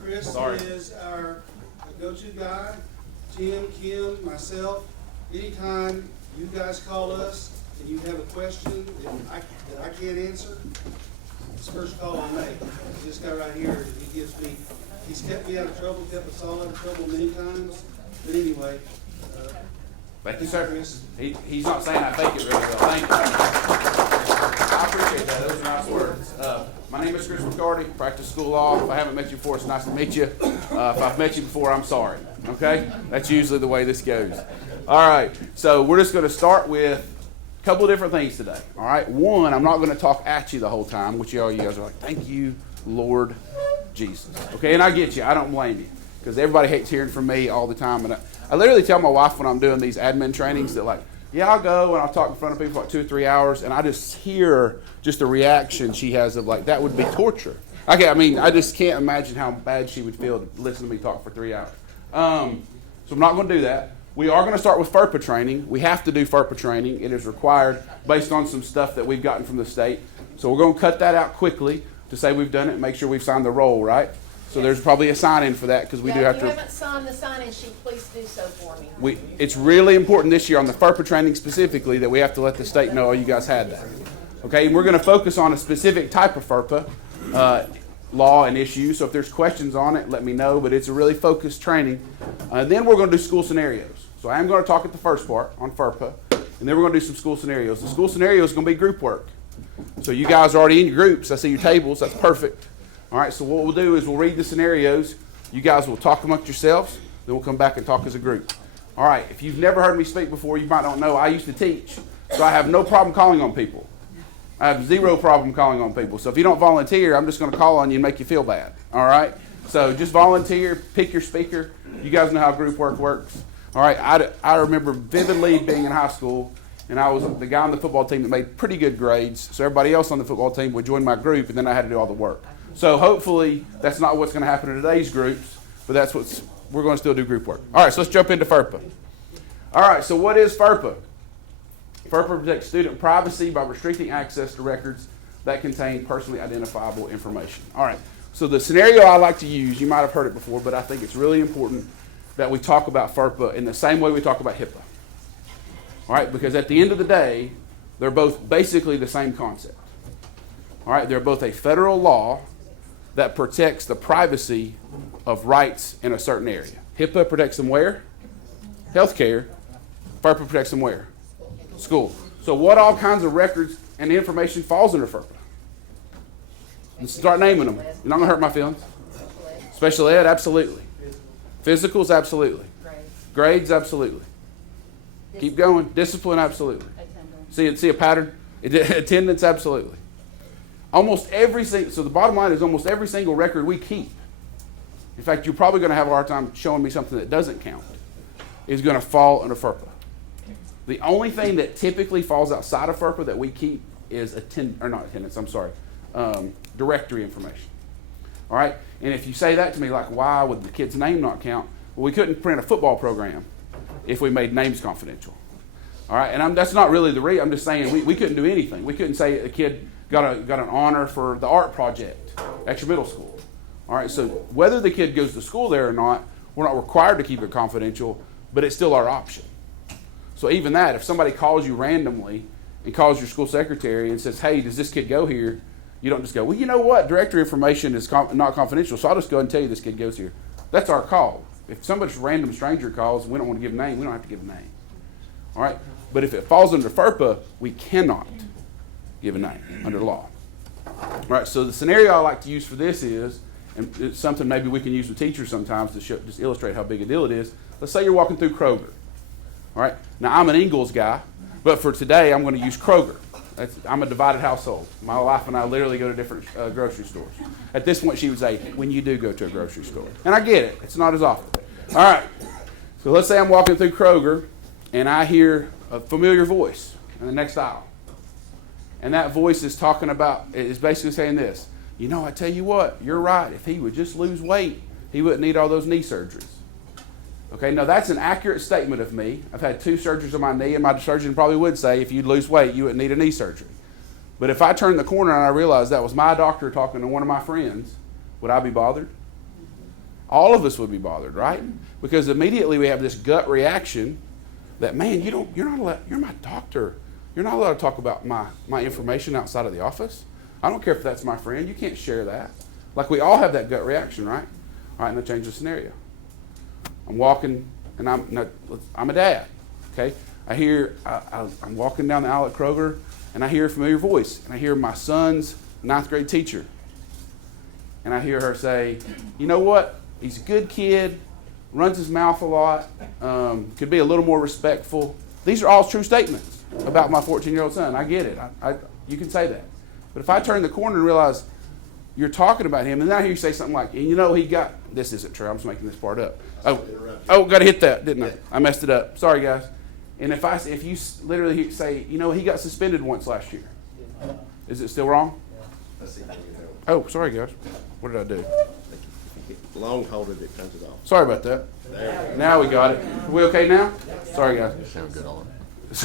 Chris is our go-to guy. Tim, Kim, myself. Anytime you guys call us and you have a question that I can't answer, it's the first call I make. This guy right here, he's kept me out of trouble, kept us all out of trouble many times. But anyway. Thank you, sir. He's not saying I think it really well. Thank you. I appreciate that. Those are nice words. My name is Chris McCarty, practice school law. If I haven't met you before, it's nice to meet you. If I've met you before, I'm sorry. Okay? That's usually the way this goes. All right. So we're just going to start with a couple of different things today. All right. One, I'm not going to talk at you the whole time, which all you guys are like, thank you, Lord Jesus. Okay? And I get you. I don't blame you. Because everybody hates hearing from me all the time. And I literally tell my wife when I'm doing these admin trainings that, like, yeah, I'll go and I'll talk in front of people for like 2 or 3 hours, and I just hear just the reaction she has of, like, that would be torture. Okay, I mean, I just can't imagine how bad she would feel to listen to me talk for 3 hours. So I'm not going to do that. We are going to start with Ferpa training. We have to do Ferpa training. It is required based on some stuff that we've gotten from the state. So we're going to cut that out quickly to say we've done it and make sure we've signed the roll, right? So there's probably a sign-in for that because we do have to. If you haven't signed the sign-in sheet, please do so for me. It's really important this year on the FERPA training specifically that we have to let the state know, oh, you guys had that. Okay, and we're going to focus on a specific type of FERPA law and issues. So if there's questions on it, let me know. But it's a really focused training. Then we're going to do school scenarios. So I am going to talk at the first part on FERPA, and then we're going to do some school scenarios. The school scenario is going to be group work. So you guys are already in your groups. I see your tables. That's perfect. All right, so what we'll do is we'll read the scenarios. You guys will talk amongst yourselves. Then we'll come back and talk as a group. All right, if you've never heard me speak before, you might not know I used to teach. So I have no problem calling on people. I have zero problem calling on people. So if you don't volunteer, I'm just going to call on you and make you feel bad. All right? So just volunteer, pick your speaker. You guys know how group work works. All right, I remember vividly being in high school, and I was the guy on the football team that made pretty good grades. So everybody else on the football team would join my group, and then I had to do all the work. So hopefully that's not what's going to happen in today's groups, but that's we're going to still do group work. All right, so let's jump into FERPA. All right, so what is FERPA? FERPA protects student privacy by restricting access to records that contain personally identifiable information. All right, so the scenario I like to use, you might have heard it before, but I think it's really important that we talk about FERPA in the same way we talk about HIPAA. All right, because at the end of the day, they're both basically the same concept. All right, they're both a federal law that protects the privacy of rights in a certain area. HIPAA protects them where? Healthcare. FERPA protects them where? School. So what all kinds of records and information falls under FERPA? Let's start naming them. You're not going to hurt my feelings. Special ed, absolutely. Physicals, absolutely. Grades, absolutely. Keep going. Discipline, absolutely. See a pattern? Attendance, absolutely. Almost every single, so the bottom line is almost every single record we keep. In fact, you're probably going to have a hard time showing me something that doesn't count. Is going to fall under FERPA. The only thing that typically falls outside of FERPA that we keep is directory information. All right, and if you say that to me, like, why would the kid's name not count? Well, we couldn't print a football program if we made names confidential. All right, and that's not really the reason. I'm just saying we couldn't do anything. We couldn't say a kid got an honor for the art project at your middle school. All right, so whether the kid goes to school there or not, we're not required to keep it confidential, but it's still our option. So even that, if somebody calls you randomly and calls your school secretary and says, hey, does this kid go here? You don't just go, well, you know what? Directory information is not confidential, so I'll just go ahead and tell you this kid goes here. That's our call. If somebody's random stranger calls, we don't want to give a name, we don't have to give a name. All right? But if it falls under FERPA, we cannot give a name under law. All right, so the scenario I like to use for this is, and it's something maybe we can use with teachers sometimes to just illustrate how big a deal it is. Let's say you're walking through Kroger. All right, now I'm an Ingles guy, but for today I'm going to use Kroger. I'm a divided household. My wife and I literally go to different grocery stores. At this point she would say, when you do go to a grocery store. And I get it, it's not as often. All right, so let's say I'm walking through Kroger and I hear a familiar voice in the next aisle. And that voice is basically saying this, you know, I tell you what, you're right. If he would just lose weight, he wouldn't need all those knee surgeries. Okay, now that's an accurate statement of me. I've had 2 surgeries on my knee, and my surgeon probably would say, if you'd lose weight, you wouldn't need a knee surgery. But if I turn the corner and I realize that was my doctor talking to one of my friends, would I be bothered? All of us would be bothered, right? Because immediately we have this gut reaction that, man, you're not allowed, you're my doctor. You're not allowed to talk about my information outside of the office. I don't care if that's my friend. You can't share that. Like, we all have that gut reaction, right? All right, now change the scenario. I'm walking, and I'm a dad, okay? I'm walking down the aisle at Kroger, and I hear a familiar voice, and I hear my son's 9th grade teacher. And I hear her say, you know what? He's a good kid, runs his mouth a lot, could be a little more respectful. These are all true statements about my 14-year-old son. I get it. You can say that. But if I turn the corner and realize you're talking about him, and then I hear you say something like, he got, this isn't true, I'm just making this part up. Oh, got to hit that, didn't I? I messed it up. Sorry, guys. And if you literally say, he got suspended once last year, is it still wrong? Oh, sorry, guys. What did I do? Long hold it, it comes it off. Sorry about that. Now we got it. Are we okay now? Sorry, guys. Sound good on it.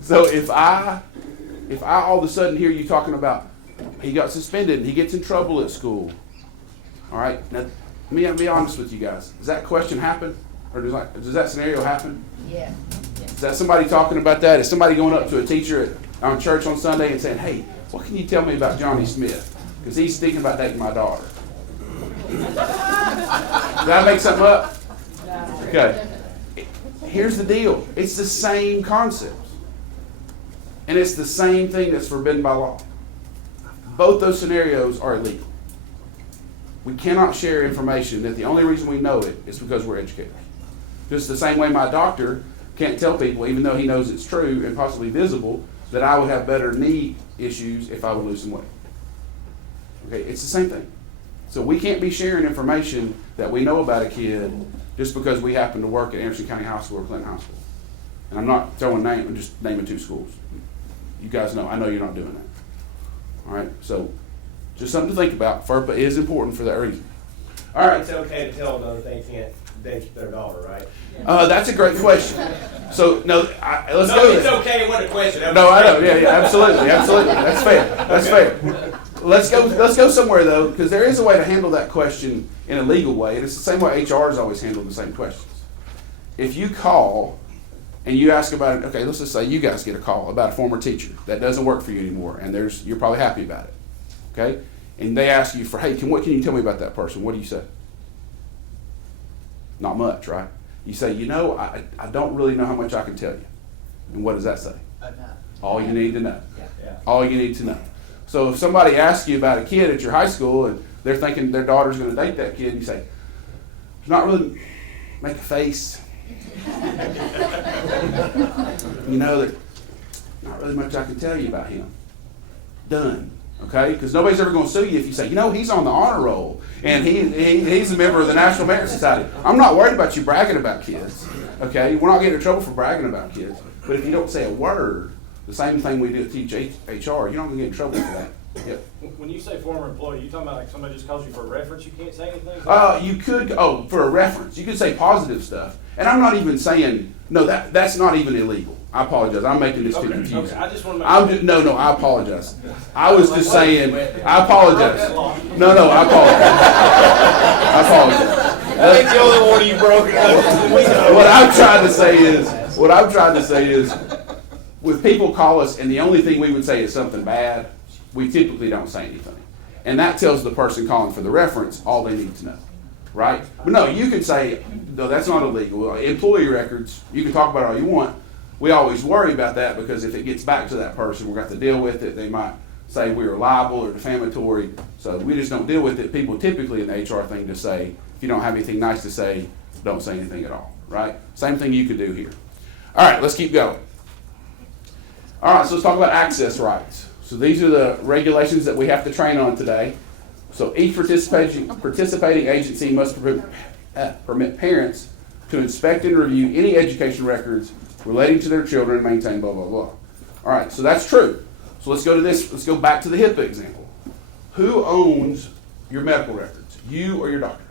So if I all of a sudden hear you talking about he got suspended and he gets in trouble at school, all right, now let me be honest with you guys. Does that question happen? Or does that scenario happen? Yeah. Is that somebody talking about that? Is somebody going up to a teacher on church on Sunday and saying, hey, what can you tell me about Johnny Smith? Because he's thinking about dating my daughter. Did I make something up? Okay. Here's the deal. It's the same concept. And it's the same thing that's forbidden by law. Both those scenarios are illegal. We cannot share information that the only reason we know it is because we're educators. Just the same way my doctor can't tell people, even though he knows it's true and possibly visible, that I would have better knee issues if I would lose some weight. Okay, it's the same thing. So we can't be sharing information that we know about a kid just because we happen to work at Anderson County High School or Clinton High School. And I'm not throwing names, I'm just naming 2 schools. You guys know, I know you're not doing that. All right, so just something to think about. FERPA is important for that reason. All right. It's okay to tell them they can't date their daughter, right? That's a great question. So, let's go It's there. okay, it wasn't a question. No, I know. Yeah, absolutely. That's fair. That's fair. Let's go somewhere, though, because there is a way to handle that question in a legal way, and it's the same way HR has always handled the same questions. If you call and you ask about it, okay, let's just say you guys get a call about a former teacher that doesn't work for you anymore, and you're probably happy about it, okay? And they ask you for, hey, what can you tell me about that person? What do you say? Not much, right? You say, I don't really know how much I can tell you. And what does that say? All you need to know. Yeah. All you need to know. So if somebody asks you about a kid at your high school and they're thinking their daughter's going to date that kid, you say, "There's not really, make a face. There's not really much I can tell you about him." Done. Okay? Because nobody's ever going to sue you if you say, he's on the honor roll and he's a member of the National Merit Society. I'm not worried about you bragging about kids. Okay? We're not getting in trouble for bragging about kids. But if you don't say a word, the same thing we do to teach HR, you're not going to get in trouble for that. Yep. When you say former employee, you talking about like somebody just calls you for a reference, you can't say anything? You could, for a reference, you could say positive stuff. And I'm not even saying, no, that's not even illegal. I apologize. I'm making this too confusing. Okay. I just want to make No, I apologize. I was just saying, I apologize. No, I apologize. I apologize. I think the only one you broke it up. What I'm trying to say is, when people call us and the only thing we would say is something bad, we typically don't say anything. And that tells the person calling for the reference all they need to know, right? But no, you can say, no, that's not illegal. Employee records, you can talk about it all you want. We always worry about that because if it gets back to that person, we're going to have to deal with it. They might say we were liable or defamatory, so we just don't deal with it. People typically in the HR thing to say, if you don't have anything nice to say, don't say anything at all, right? Same thing you could do here. All right, let's keep going. All right, so let's talk about access rights. So these are the regulations that we have to train on today. So each participating agency must permit parents to inspect and review any education records relating to their children and maintain blah, blah, blah. All right, so that's true. So let's go to this. Let's go back to the HIPAA example. Who owns your medical records? You or your doctor?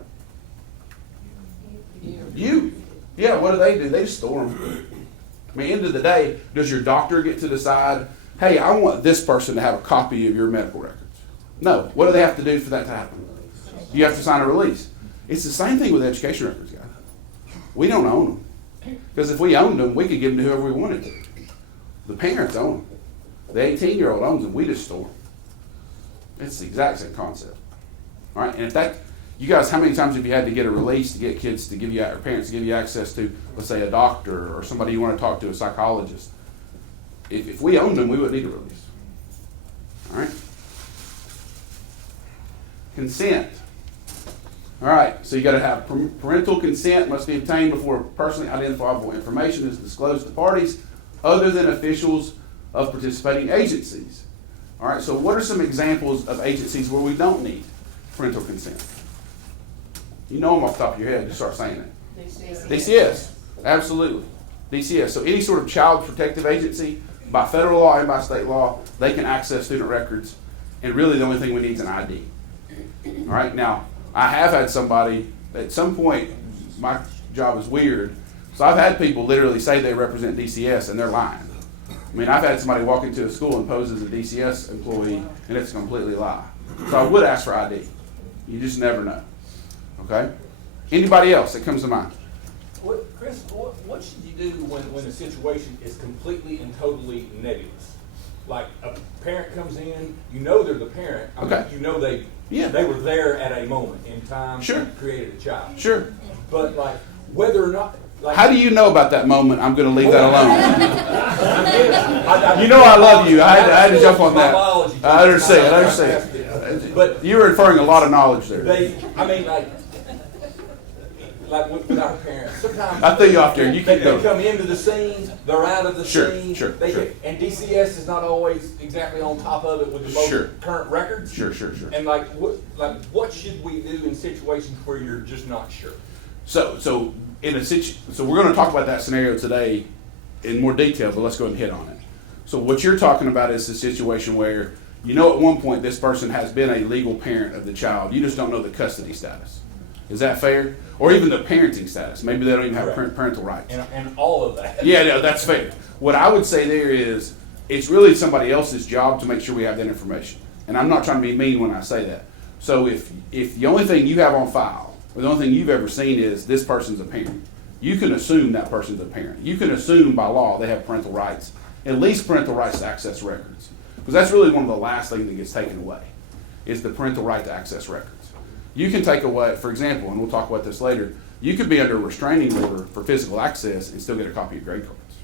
You. Yeah, what do? They just store them. I mean, end of the day, does your doctor get to decide, hey, I want this person to have a copy of your medical records? No. What do they have to do for that to happen? You have to sign a release. It's the same thing with education records, guys. We don't own them. Because if we owned them, we could give them to whoever we wanted to. The parents own them. The 18-year-old owns them. We just store them. It's the exact same concept. All right, and if that, you guys, how many times have you had to get a release to get kids to give you, or parents to give you access to, let's say, a doctor or somebody you want to talk to, a psychologist? If we owned them, we wouldn't need a release. All right. Consent. All right, so you got to have parental consent must be obtained before personally identifiable information is disclosed to parties other than officials of participating agencies. All right, so what are some examples of agencies where we don't need parental consent? You know them off the top of your head, just start saying it. DCS, absolutely. DCS, so any sort of child protective agency, by federal law and by state law, they can access student records, and really the only thing we need is an ID. All right, now, I have had somebody, at some point, my job is weird, so I've had people literally say they represent DCS and they're lying. I mean, I've had somebody walk into a school and pose as a DCS employee, and it's a completely lie. So I would ask for ID. You just never know. Okay? Anybody else that comes to mind? Chris, what should you do when a situation is completely and totally nebulous? Like a parent comes in, you know they're the parent. I mean, you know they were there at a moment in time and created a child. Sure. But like whether or not. Like, how do you know about that moment? I'm going to leave that alone. You know I love you. I had to jump on that. I understand. But you were inferring a lot of knowledge there. Like with our parents, sometimes I threw you off there. You keep going. They come into the scene, they're out of the scene. Sure. And DCS is not always exactly on top of it with the most current records. Sure. And what should we do in situations where you're just not sure? So we're going to talk about that scenario today in more detail, but let's go ahead and hit on it. So what you're talking about is the situation where you know at one point this person has been a legal parent of the child. You just don't know the custody status. Is that fair? Or even the parenting status. Maybe they don't even have parental rights. And all of that. Yeah, that's fair. What I would say there is it's really somebody else's job to make sure we have that information. And I'm not trying to be mean when I say that. So if the only thing you have on file, or the only thing you've ever seen is this person's a parent, you can assume that person's a parent. You can assume by law they have parental rights, at least parental rights to access records. Because that's really one of the last things that gets taken away, is the parental right to access records. You can take away, for example, and we'll talk about this later, you could be under a restraining order for physical access and still get a copy of grade cards.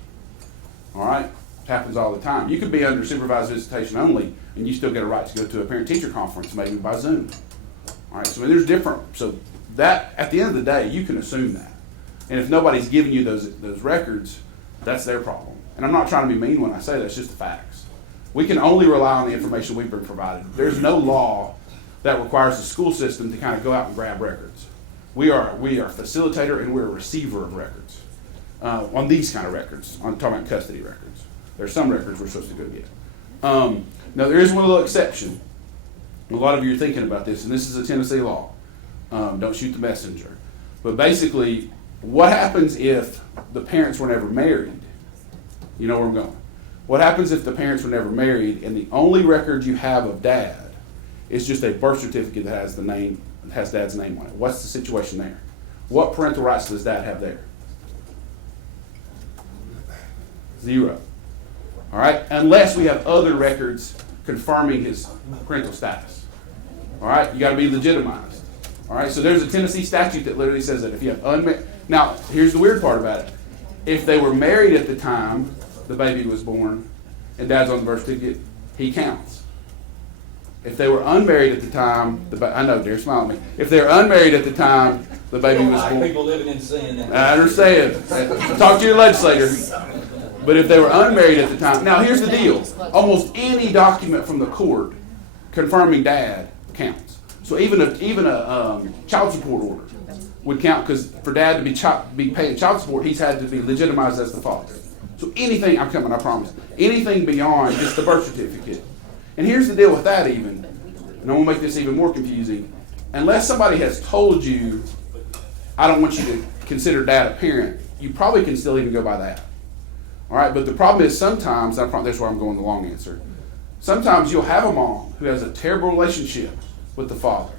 All right? It happens all the time. You could be under supervised visitation only, and you still get a right to go to a parent-teacher conference, maybe by Zoom. All right? So there's different, so that, at the end of the day, you can assume that. And if nobody's giving you those records, that's their problem. And I'm not trying to be mean when I say that, it's just the facts. We can only rely on the information we've been provided. There's no law that requires the school system to kind of go out and grab records. We are a facilitator and we're a receiver of records on these kind of records. I'm talking about custody records. There's some records we're supposed to go get. Now there is one little exception. A lot of you are thinking about this, and this is a Tennessee law. Don't shoot the messenger. But basically, what happens if the parents were never married? You know where I'm going. What happens if the parents were never married and the only record you have of dad is just a birth certificate that has dad's name on it? What's the situation there? What parental rights does dad have there? 0. All right? Unless we have other records confirming his parental status. All right? You got to be legitimized. All right? So there's a Tennessee statute that literally says that if you have unmarried. Now, here's the weird part about it. If they were married at the time the baby was born and dad's on the birth certificate, he counts. If they were unmarried at the time, I know they're smiling at me. If they're unmarried at the time the baby was born, people living in sin. I understand. Talk to your legislator. But if they were unmarried at the time, now here's the deal: almost any document from the court confirming dad counts. So even a child support order would count, because for dad to be paying child support, he's had to be legitimized as the father. So anything, I'm coming, I promise. Anything beyond just the birth certificate. And here's the deal with that even, and I'm going to make this even more confusing. Unless somebody has told you, I don't want you to consider dad a parent, you probably can still even go by that. All right, but the problem is sometimes, that's where I'm going the long answer. Sometimes you'll have a mom who has a terrible relationship with the father,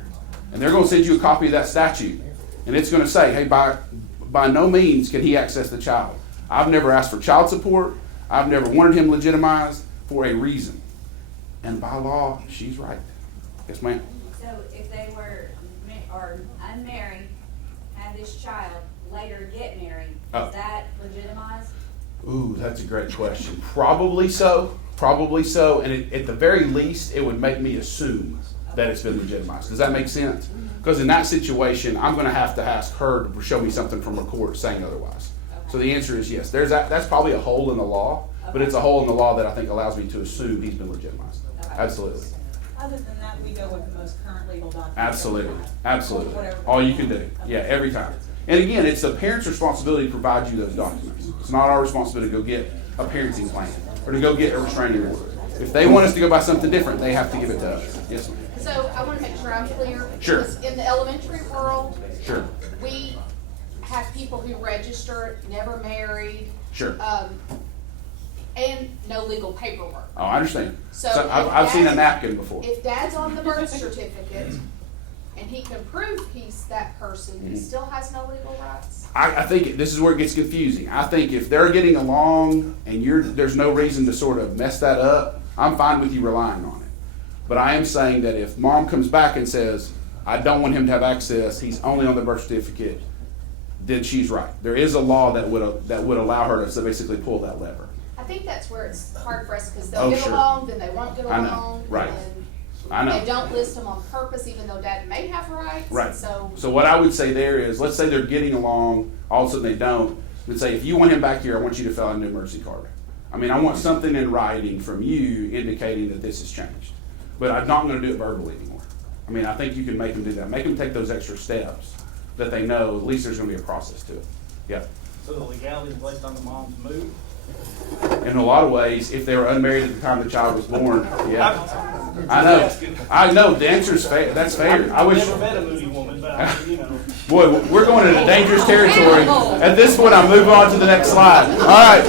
And they're gonna send you a copy of that statute. And it's gonna say, hey, by no means can he access the child. I've never asked for child support. I've never wanted him legitimized for a reason. And by law, she's right. Yes, ma'am. So if they were or unmarried, have this child, later get married, Oh. is that legitimized? Ooh, that's a great question. Probably so. Probably so. And at the very least, it would make me assume that it's been legitimized. Does that make sense? Because in that situation, I'm going to have to ask her to show me something from her court saying otherwise. So the answer is yes. That's probably a hole in the law, but it's a hole in the law that I think allows me to assume he's been legitimized. Absolutely. Other than that, we go with the most current legal document. Absolutely. Absolutely. Whatever. All you can do. Yeah, every time. And again, it's the parent's responsibility to provide you those documents. It's not our responsibility to go get a parenting plan or to go get a restraining order. If they want us to go buy something different, they have to give it to us. Yes, ma'am. So I want to make sure I'm clear. Sure. Because in the elementary world, Sure. we have people who register, never married, Sure. and no legal paperwork. Oh, I understand. So So if I've seen a dad- napkin before. If dad's on the birth certificate and he can prove he's that person, he still has no legal rights? I think this is where it gets confusing. I think if they're getting along and there's no reason to sort of mess that up, I'm fine with you relying on it. But I am saying that if mom comes back and says, I don't want him to have access, he's only on the birth certificate, then she's right. There is a law that would allow her to basically pull that lever. I think that's where it's hard for us, because they'll Oh, get sure. along, then they won't get I know. along. Right. and I know. They don't list them on purpose, even though dad may have rights. Right. So So what I would say there is, let's say they're getting along, all of a sudden they don't, let's say if you want him back here, I want you to fill out a new emergency card. I mean, I want something in writing from you indicating that this has changed. But I'm not gonna do it verbally anymore. I mean, I think you can make them do that. Make them take those extra steps that they know, at least there's gonna be a process to it. Yeah. So the legality is placed on the mom's move? In a lot of ways, if they were unmarried at the time the child was born, yeah. I know, the answer is fair, that's fair. I I've wish, never met a moody woman, but I mean, you know. boy, we're going into dangerous territory. At this point, I'm moving on to the next slide. All right.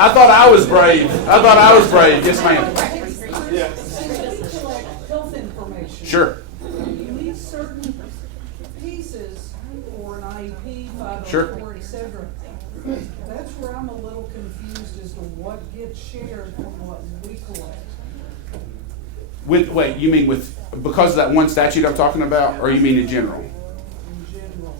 I thought I was brave. Yes, ma'am. Health information. Sure. You need certain pieces for an IEP, 504, Sure. et cetera. That's where I'm a little confused as to what gets shared from what we collect. Wait, you mean because of that one statute I'm talking about, or you mean in general? In general.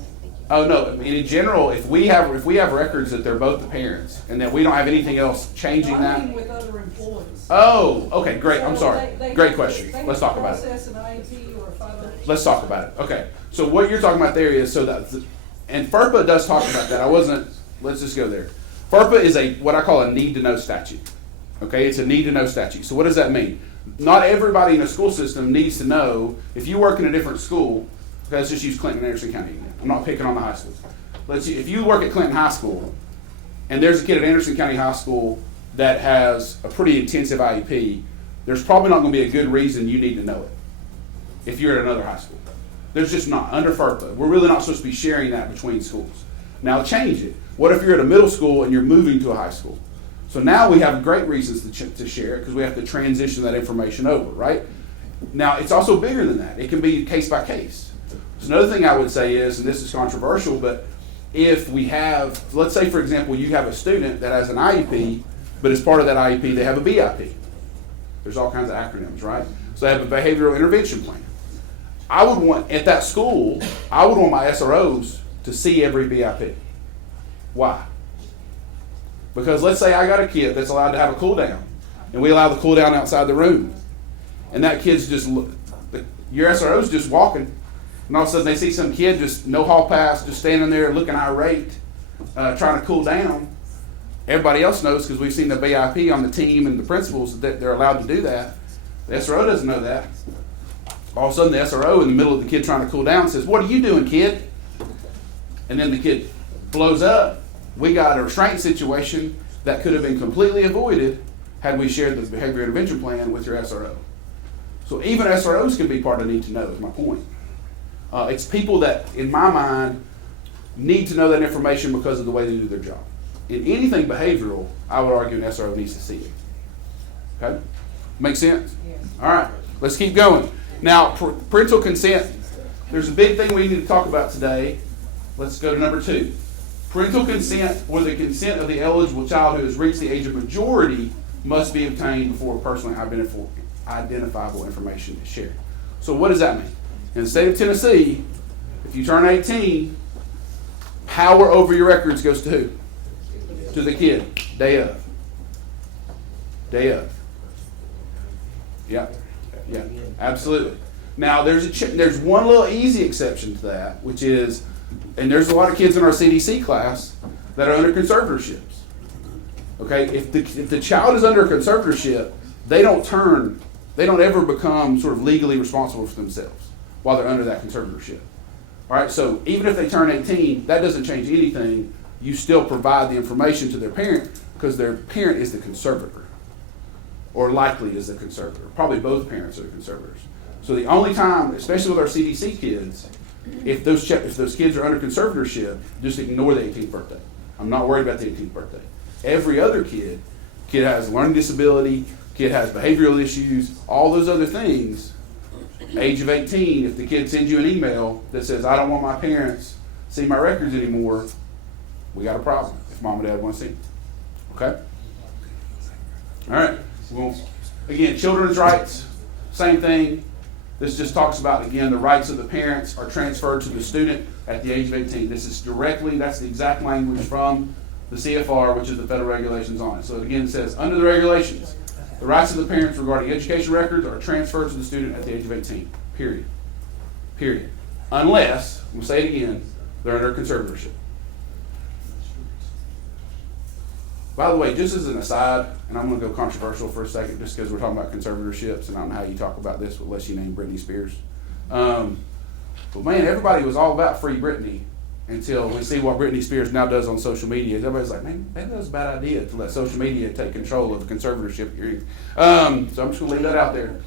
Oh, no, I mean, in general, if we have records that they're both the parents, and that we don't have anything else changing I mean that. with other employees. Oh, okay, great, I'm So sorry. they Great can- question. they Let's can talk about it. Process an IEP or a 504. Let's talk about it. Okay, so what you're talking about there is, and FERPA does talk about that. Let's just go there. FERPA is what I call a need-to-know statute. Okay, it's a need-to-know statute. So what does that mean? Not everybody in a school system needs to know. If you work in a different school, okay, let's just use Clinton and Anderson County again. I'm not picking on the high schools. If you work at Clinton High School, and there's a kid at Anderson County High School that has a pretty intensive IEP, there's probably not going to be a good reason you need to know it if you're at another high school. There's just not. Under FERPA, we're really not supposed to be sharing that between schools. Now change it. What if you're at a middle school and you're moving to a high school? So now we have great reasons to share it because we have to transition that information over, right? Now it's also bigger than that. It can be case by case. So another thing I would say is, and this is controversial, but if we have, let's say for example, you have a student that has an IEP, but as part of that IEP they have a BIP. There's all kinds of acronyms, right? So they have a behavioral intervention plan. I would want, at that school, I would want my SROs to see every BIP. Why? Because let's say I got a kid that's allowed to have a cool down, and we allow the cool down outside the room, and that kid's your SRO's just walking, and all of a sudden they see some kid just no hall pass, just standing there looking irate, trying to cool down. Everybody else knows because we've seen the BIP on the team and the principals that they're allowed to do that. The SRO doesn't know that. All of a sudden the SRO in the middle of the kid trying to cool down says, "What are you doing, kid?" And then the kid blows up. We got a restraint situation that could have been completely avoided had we shared the behavior intervention plan with your SRO. So even SROs can be part of need to know, is my point. It's people that, in my mind, need to know that information because of the way they do their job. In anything behavioral, I would argue an SRO needs to see it. Okay? Make sense? Yes. All right, let's keep going. Now, parental consent, there's a big thing we need to talk about today. Let's go to number 2. Parental consent, or the consent of the eligible child who has reached the age of majority, must be obtained before personally identifiable information is shared. So what does that mean? In the state of Tennessee, if you turn 18, power over your records goes to who? To the kid. Day of. Day of. Yeah. Yeah. Absolutely. Now there's one little easy exception to that, which is, and there's a lot of kids in our CDC class that are under conservatorships. Okay, if the child is under a conservatorship, they don't ever become sort of legally responsible for themselves while they're under that conservatorship. All right, so even if they turn 18, that doesn't change anything. You still provide the information to their parent because their parent is the conservator, or likely is the conservator. Probably both parents are the conservators. So the only time, especially with our CDC kids, if those kids are under conservatorship, just ignore the 18th birthday. I'm not worried about the 18th birthday. Every other kid has a learning disability, kid has behavioral issues, all those other things. Age of 18, if the kid sends you an email that says, I don't want my parents to see my records anymore, we got a problem if mom and dad want to see them. Okay? All right. Well, again, children's rights, same thing. This just talks about, again, the rights of the parents are transferred to the student at the age of 18. This is that's the exact language from the CFR, which is the federal regulations on it. So again, it says, under the regulations, the rights of the parents regarding education records are transferred to the student at the age of 18. Period. Period. Unless, we'll say it again, they're under conservatorship. By the way, just as an aside, and I'm going to go controversial for a second just because we're talking about conservatorships, and I don't know how you talk about this unless you name Britney Spears. But man, everybody was all about free Britney until we see what Britney Spears now does on social media. Everybody's like, man, maybe that was a bad idea to let social media take control of conservatorship hearings. So I'm just going to leave that out there.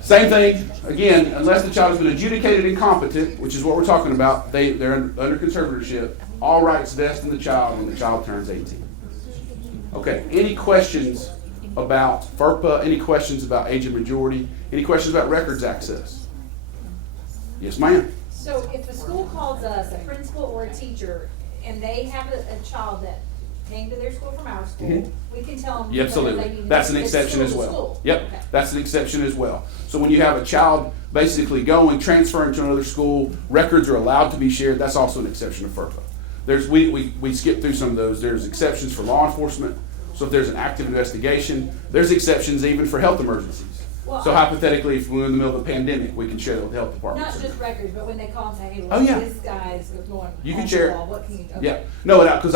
Same thing, again, unless the child has been adjudicated incompetent, which is what we're talking about, they're under conservatorship, all rights vest in the child when the child turns 18. Okay, any questions about FERPA? Any questions about age of majority? Any questions about records access? Yes, ma'am. So if a school calls us, a principal or a teacher, and they have a child that came to their school from our school, we can tell them. Yeah, absolutely. That's an exception as well. School. Yep, Okay. that's an exception as well. So when you have a child basically transferring to another school, records are allowed to be shared. That's also an exception of FERPA. We skipped through some of those. There's exceptions for law enforcement. So if there's an active investigation, there's exceptions even for health emergencies. Well, So hypothetically, if we're in the middle of a pandemic, we can share it with the health department. not just records, but when they call and say, hey, Oh, yeah. this guy's going. You can off share the it. wall, what can you do? Okay. Yeah, no, because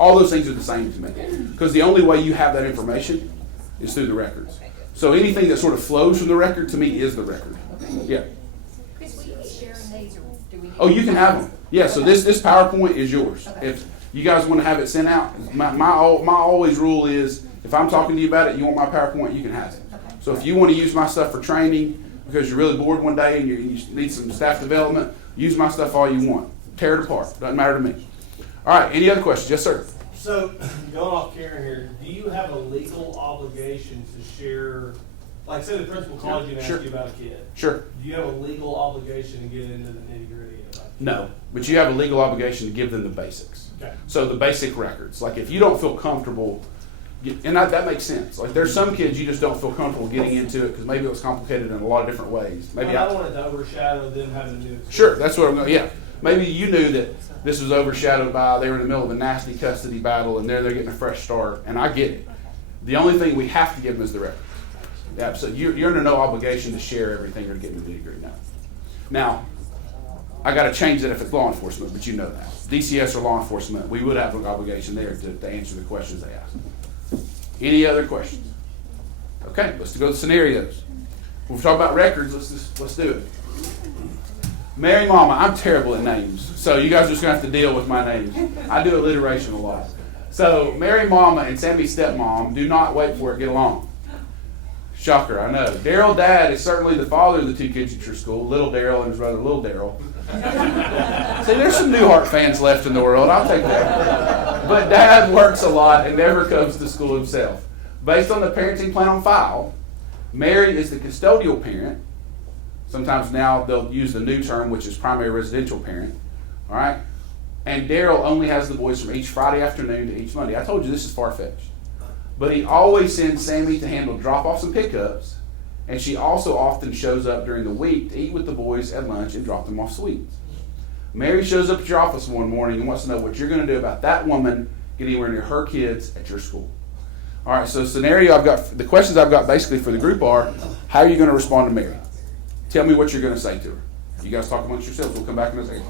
all those things are the same to me. Because the only way you have that information is through the records. Okay, good. So anything that sort of flows from the record to me is the record. Yeah. Chris, will you be sharing these, or do we? Oh, you can have them. Yeah. So this PowerPoint is yours. Okay. If you guys want to have it sent out, my always rule is if I'm talking to you about it, you want my PowerPoint, you can have it. Okay. So if you want to use my stuff for training because you're really bored one day and you need some staff development, use my stuff all you want. Tear it apart. Doesn't matter to me. All right. Any other questions? Yes, sir. So, going off Karen here, do you have a legal obligation to share, like say the principal calls you and Sure. asks you about a kid? Sure. Do you have a legal obligation to get into the nitty gritty of that? No, but you have a legal obligation to give them the basics. Okay. So the basic records. Like if you don't feel comfortable, and that makes sense. Like there's some kids you just don't feel comfortable getting into it because maybe it was complicated in a lot of different ways. Maybe I don't want it to overshadow them having to do it. Sure, that's what I'm going. Yeah, maybe you knew that this was overshadowed by they were in the middle of a nasty custody battle and they're getting a fresh start, and I get it. The only thing we have to give them is the records. Yeah, so you're under no obligation to share everything or to get in the nitty-gritty now. Now, I got to change that if it's law enforcement, but you know that. DCS or law enforcement, we would have an obligation there to answer the questions they ask. Any other questions? Okay, let's go to scenarios. When we're talking about records, let's do it. Mary Mama, I'm terrible at names, so you guys are just going to have to deal with my names. I do alliteration a lot. So Mary Mama and Sammy Stepmom do not wait for it, get along. Shocker, I know. Daryl Dad is certainly the father of the two kids at your school, little Daryl and his brother little Daryl. See, there's some Newhart fans left in the world, I'll take that. But Dad works a lot and never comes to school himself. Based on the parenting plan on file, Mary is the custodial parent. Sometimes now they'll use the new term, which is primary residential parent. All right? And Daryl only has the boys from each Friday afternoon to each Monday. I told you this is far-fetched. But he always sends Sammy to handle drop-offs and pickups, and she also often shows up during the week to eat with the boys at lunch and drop them off sweets. Mary shows up at your office one morning and wants to know what you're going to do about that woman getting anywhere near her kids at your school. All right, so scenario the questions I've got basically for the group are, how are you going to respond to Mary? Tell me what you're going to say to her. You guys talk amongst yourselves. We'll come back in a second.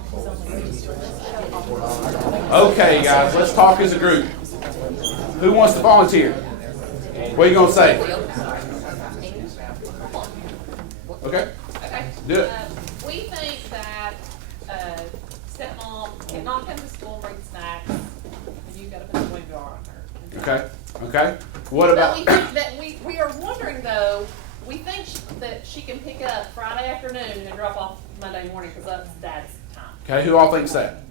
Okay, guys, let's talk as a group. Who wants to volunteer? What are you going to say? Okay. Okay. Do it. We think that stepmom cannot come to school and bring snacks, and you got to put the window on her. Okay. Okay. What about? But we think that we are wondering though. We think that she can pick up Friday afternoon and drop off Monday morning because that's Dad's time. Okay. Who all thinks that?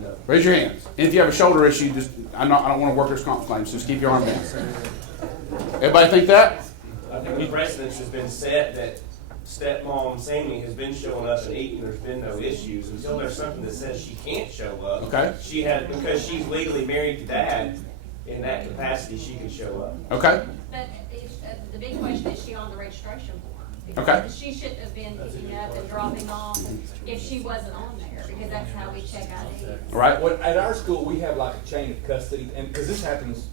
No. Raise your hands. And if you have a shoulder issue, I don't want to workers' comp claims. Just keep your arm down. Everybody think that? I think the precedence has been set that stepmom Sammy has been showing up and eating. There's been no issues until there's something that says she can't show up. Okay. Because she's legally married to Dad. In that capacity, she can show up. Okay. But the big question is she on the registration form? Okay. Because she shouldn't have been picking up and dropping off if she wasn't on there, because that's how we check IDs. All right. Well, at our school, we have like a chain of custody, and because this happens.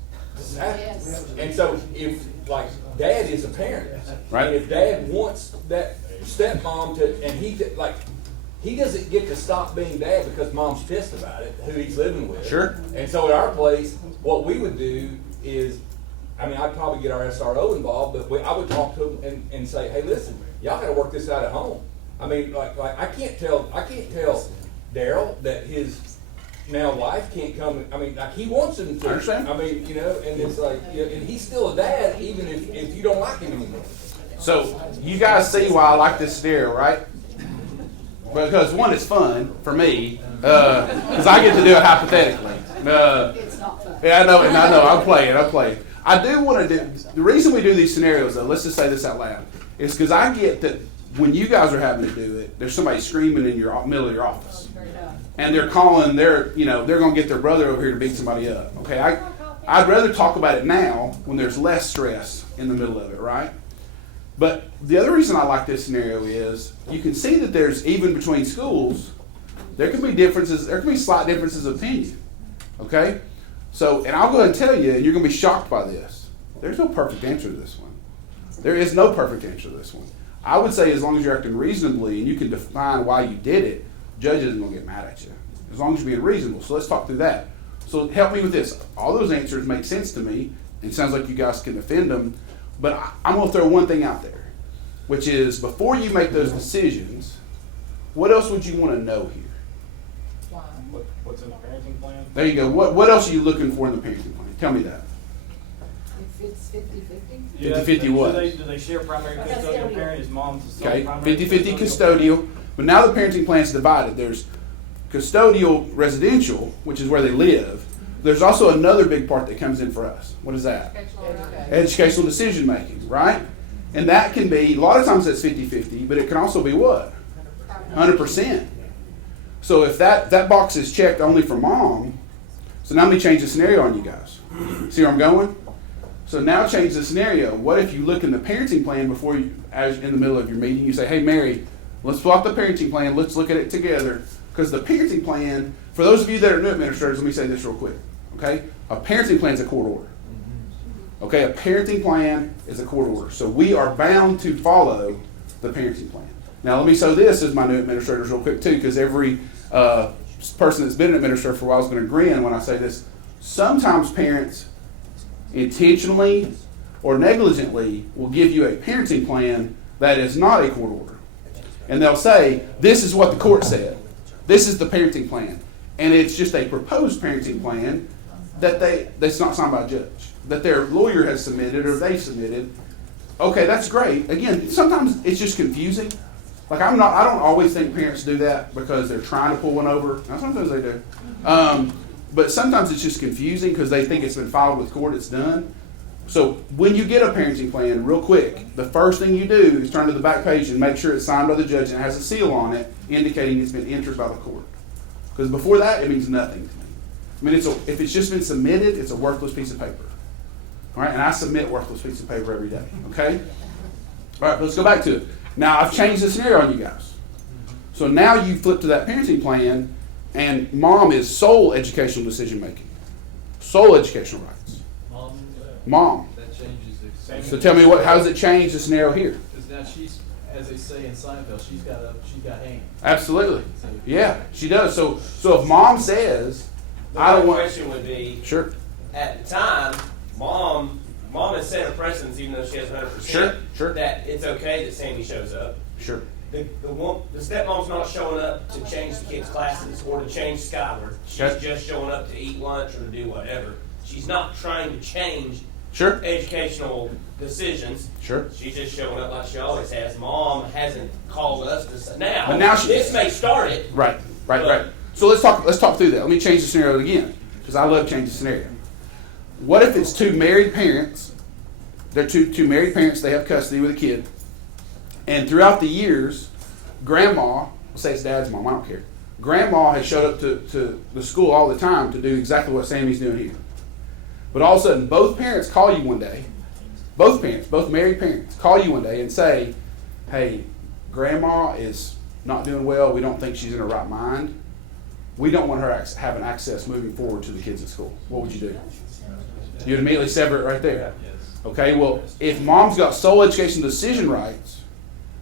Yes. And so if, like, Dad is a parent, Right. and if Dad wants that stepmom to, and he doesn't get to stop being Dad because Mom's pissed about it, who he's living with. Sure. And so at our place, what we would do is, I mean, I'd probably get our SRO involved, but I would talk to them and say, hey, listen, y'all got to work this out at home. I mean, like I can't tell Daryl that his now wife can't come. I mean, like he wants him to. I understand. I mean, and it's like, and he's still a dad, even if you don't like him anymore. So you guys see why I like this scenario, right? Because one, it's fun for me, because I get to do it hypothetically. It's not fun. Yeah, I know. I'll play it. I do want to do. The reason we do these scenarios, though, let's just say this out loud, is because I get that when you guys are having to do it, there's somebody screaming in your middle of your office, and they're calling. They're going to get their brother over here to beat somebody up. Okay, I'd rather talk about it now when there's less stress in the middle of it, right? But the other reason I like this scenario is you can see that there's, even between schools, there can be differences, there can be slight differences of opinion. Okay? So, and I'll go ahead and tell you, and you're going to be shocked by this. There's no perfect answer to this one. There is no perfect answer to this one. I would say as long as you're acting reasonably and you can define why you did it, judge isn't going to get mad at you. As long as you're being reasonable. So let's talk through that. So help me with this. All those answers make sense to me. It sounds like you guys can defend them. But I'm going to throw one thing out there, which is before you make those decisions, what else would you want to know here? What's in the parenting plan? There you go. What else are you looking for in the parenting plan? Tell me that. If it's 50-50? 50-50 what? Do they share primary custodial parent? Is mom the sole Okay, primary 50-50 custodial. But now the parenting plan is divided. There's custodial residential, which is where they live. There's also another big part that comes in for us. What is that? Educational decision making, right? And that can be, a lot of times that's 50-50, but it can also be what? 100%. So if that box is checked only for mom, so now let me change the scenario on you guys. See where I'm going? So now change the scenario. What if you look in the parenting plan before you, as in the middle of your meeting, you say, hey Mary, let's pull out the parenting plan, let's look at it together. Because the parenting plan, for those of you that are new administrators, let me say this real quick. Okay? A parenting plan is a court order. Okay? A parenting plan is a court order. So we are bound to follow the parenting plan. Now let me say this as my new administrators real quick too, because every person that's been an administrator for a while is going to grin when I say this. Sometimes parents intentionally or negligently will give you a parenting plan that is not a court order. And they'll say, this is what the court said. This is the parenting plan. And it's just a proposed parenting plan that's not signed by a judge, that their lawyer has submitted or they submitted. Okay, that's great. Again, sometimes it's just confusing. Like I don't always think parents do that because they're trying to pull one over. Now sometimes they do. But sometimes it's just confusing because they think it's been filed with court, it's done. So when you get a parenting plan, real quick, the first thing you do is turn to the back page and make sure it's signed by the judge and has a seal on it indicating it's been entered by the court. Because before that, it means nothing to me. I mean, if it's just been submitted, it's a worthless piece of paper. All right, and I submit worthless pieces of paper every day, okay? All right, let's go back to it. Now, I've changed the scenario on you guys. So now you flip to that parenting plan, and mom is sole educational decision making. Sole educational rights. Mom. That changes the. So tell me, how does it change the scenario here? Because now she's, as they say in Seinfeld, she's got hands. Absolutely. Yeah, she does. So if mom says, I don't want. The question would be, Sure. at the time, mom has set a precedence, even though she has 100%. Sure. That it's okay that Sammy shows up. Sure. The stepmom's not showing up to change the kids' classes or to change Skyward. She's Okay. just showing up to eat lunch or to do whatever. She's not trying to change Sure. educational decisions. Sure. She's just showing up like she always has. Mom hasn't called us to say. But now she- this may start it. Right. So let's talk through that. Let me change the scenario again, because I love changing the scenario. What if it's two married parents? They're two married parents. They have custody with a kid, and throughout the years, grandma, let's say it's dad's mom, I don't care. Grandma has showed up to the school all the time to do exactly what Sammy's doing here. But all of a sudden, both parents call you one day. Both parents, both married parents, call you one day and say, "Hey, grandma is not doing well. We don't think she's in her right mind. We don't want her having access moving forward to the kids at school." What would you do? You'd immediately sever it right there. Okay, well, if mom's got sole education decision rights,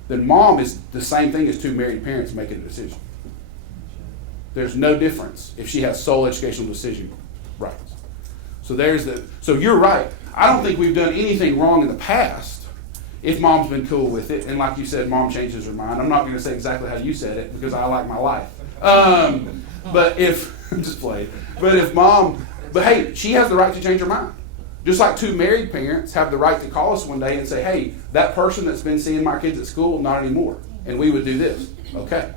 then mom is the same thing as two married parents making a decision. There's no difference if she has sole educational decision rights. So you're right. I don't think we've done anything wrong in the past if mom's been cool with it. And like you said, mom changes her mind. I'm not going to say exactly how you said it because I like my life. But if, I'm just playing. But hey, she has the right to change her mind. Just like two married parents have the right to call us one day and say, "Hey, that person that's been seeing my kids at school, not anymore. And we would do this." Okay.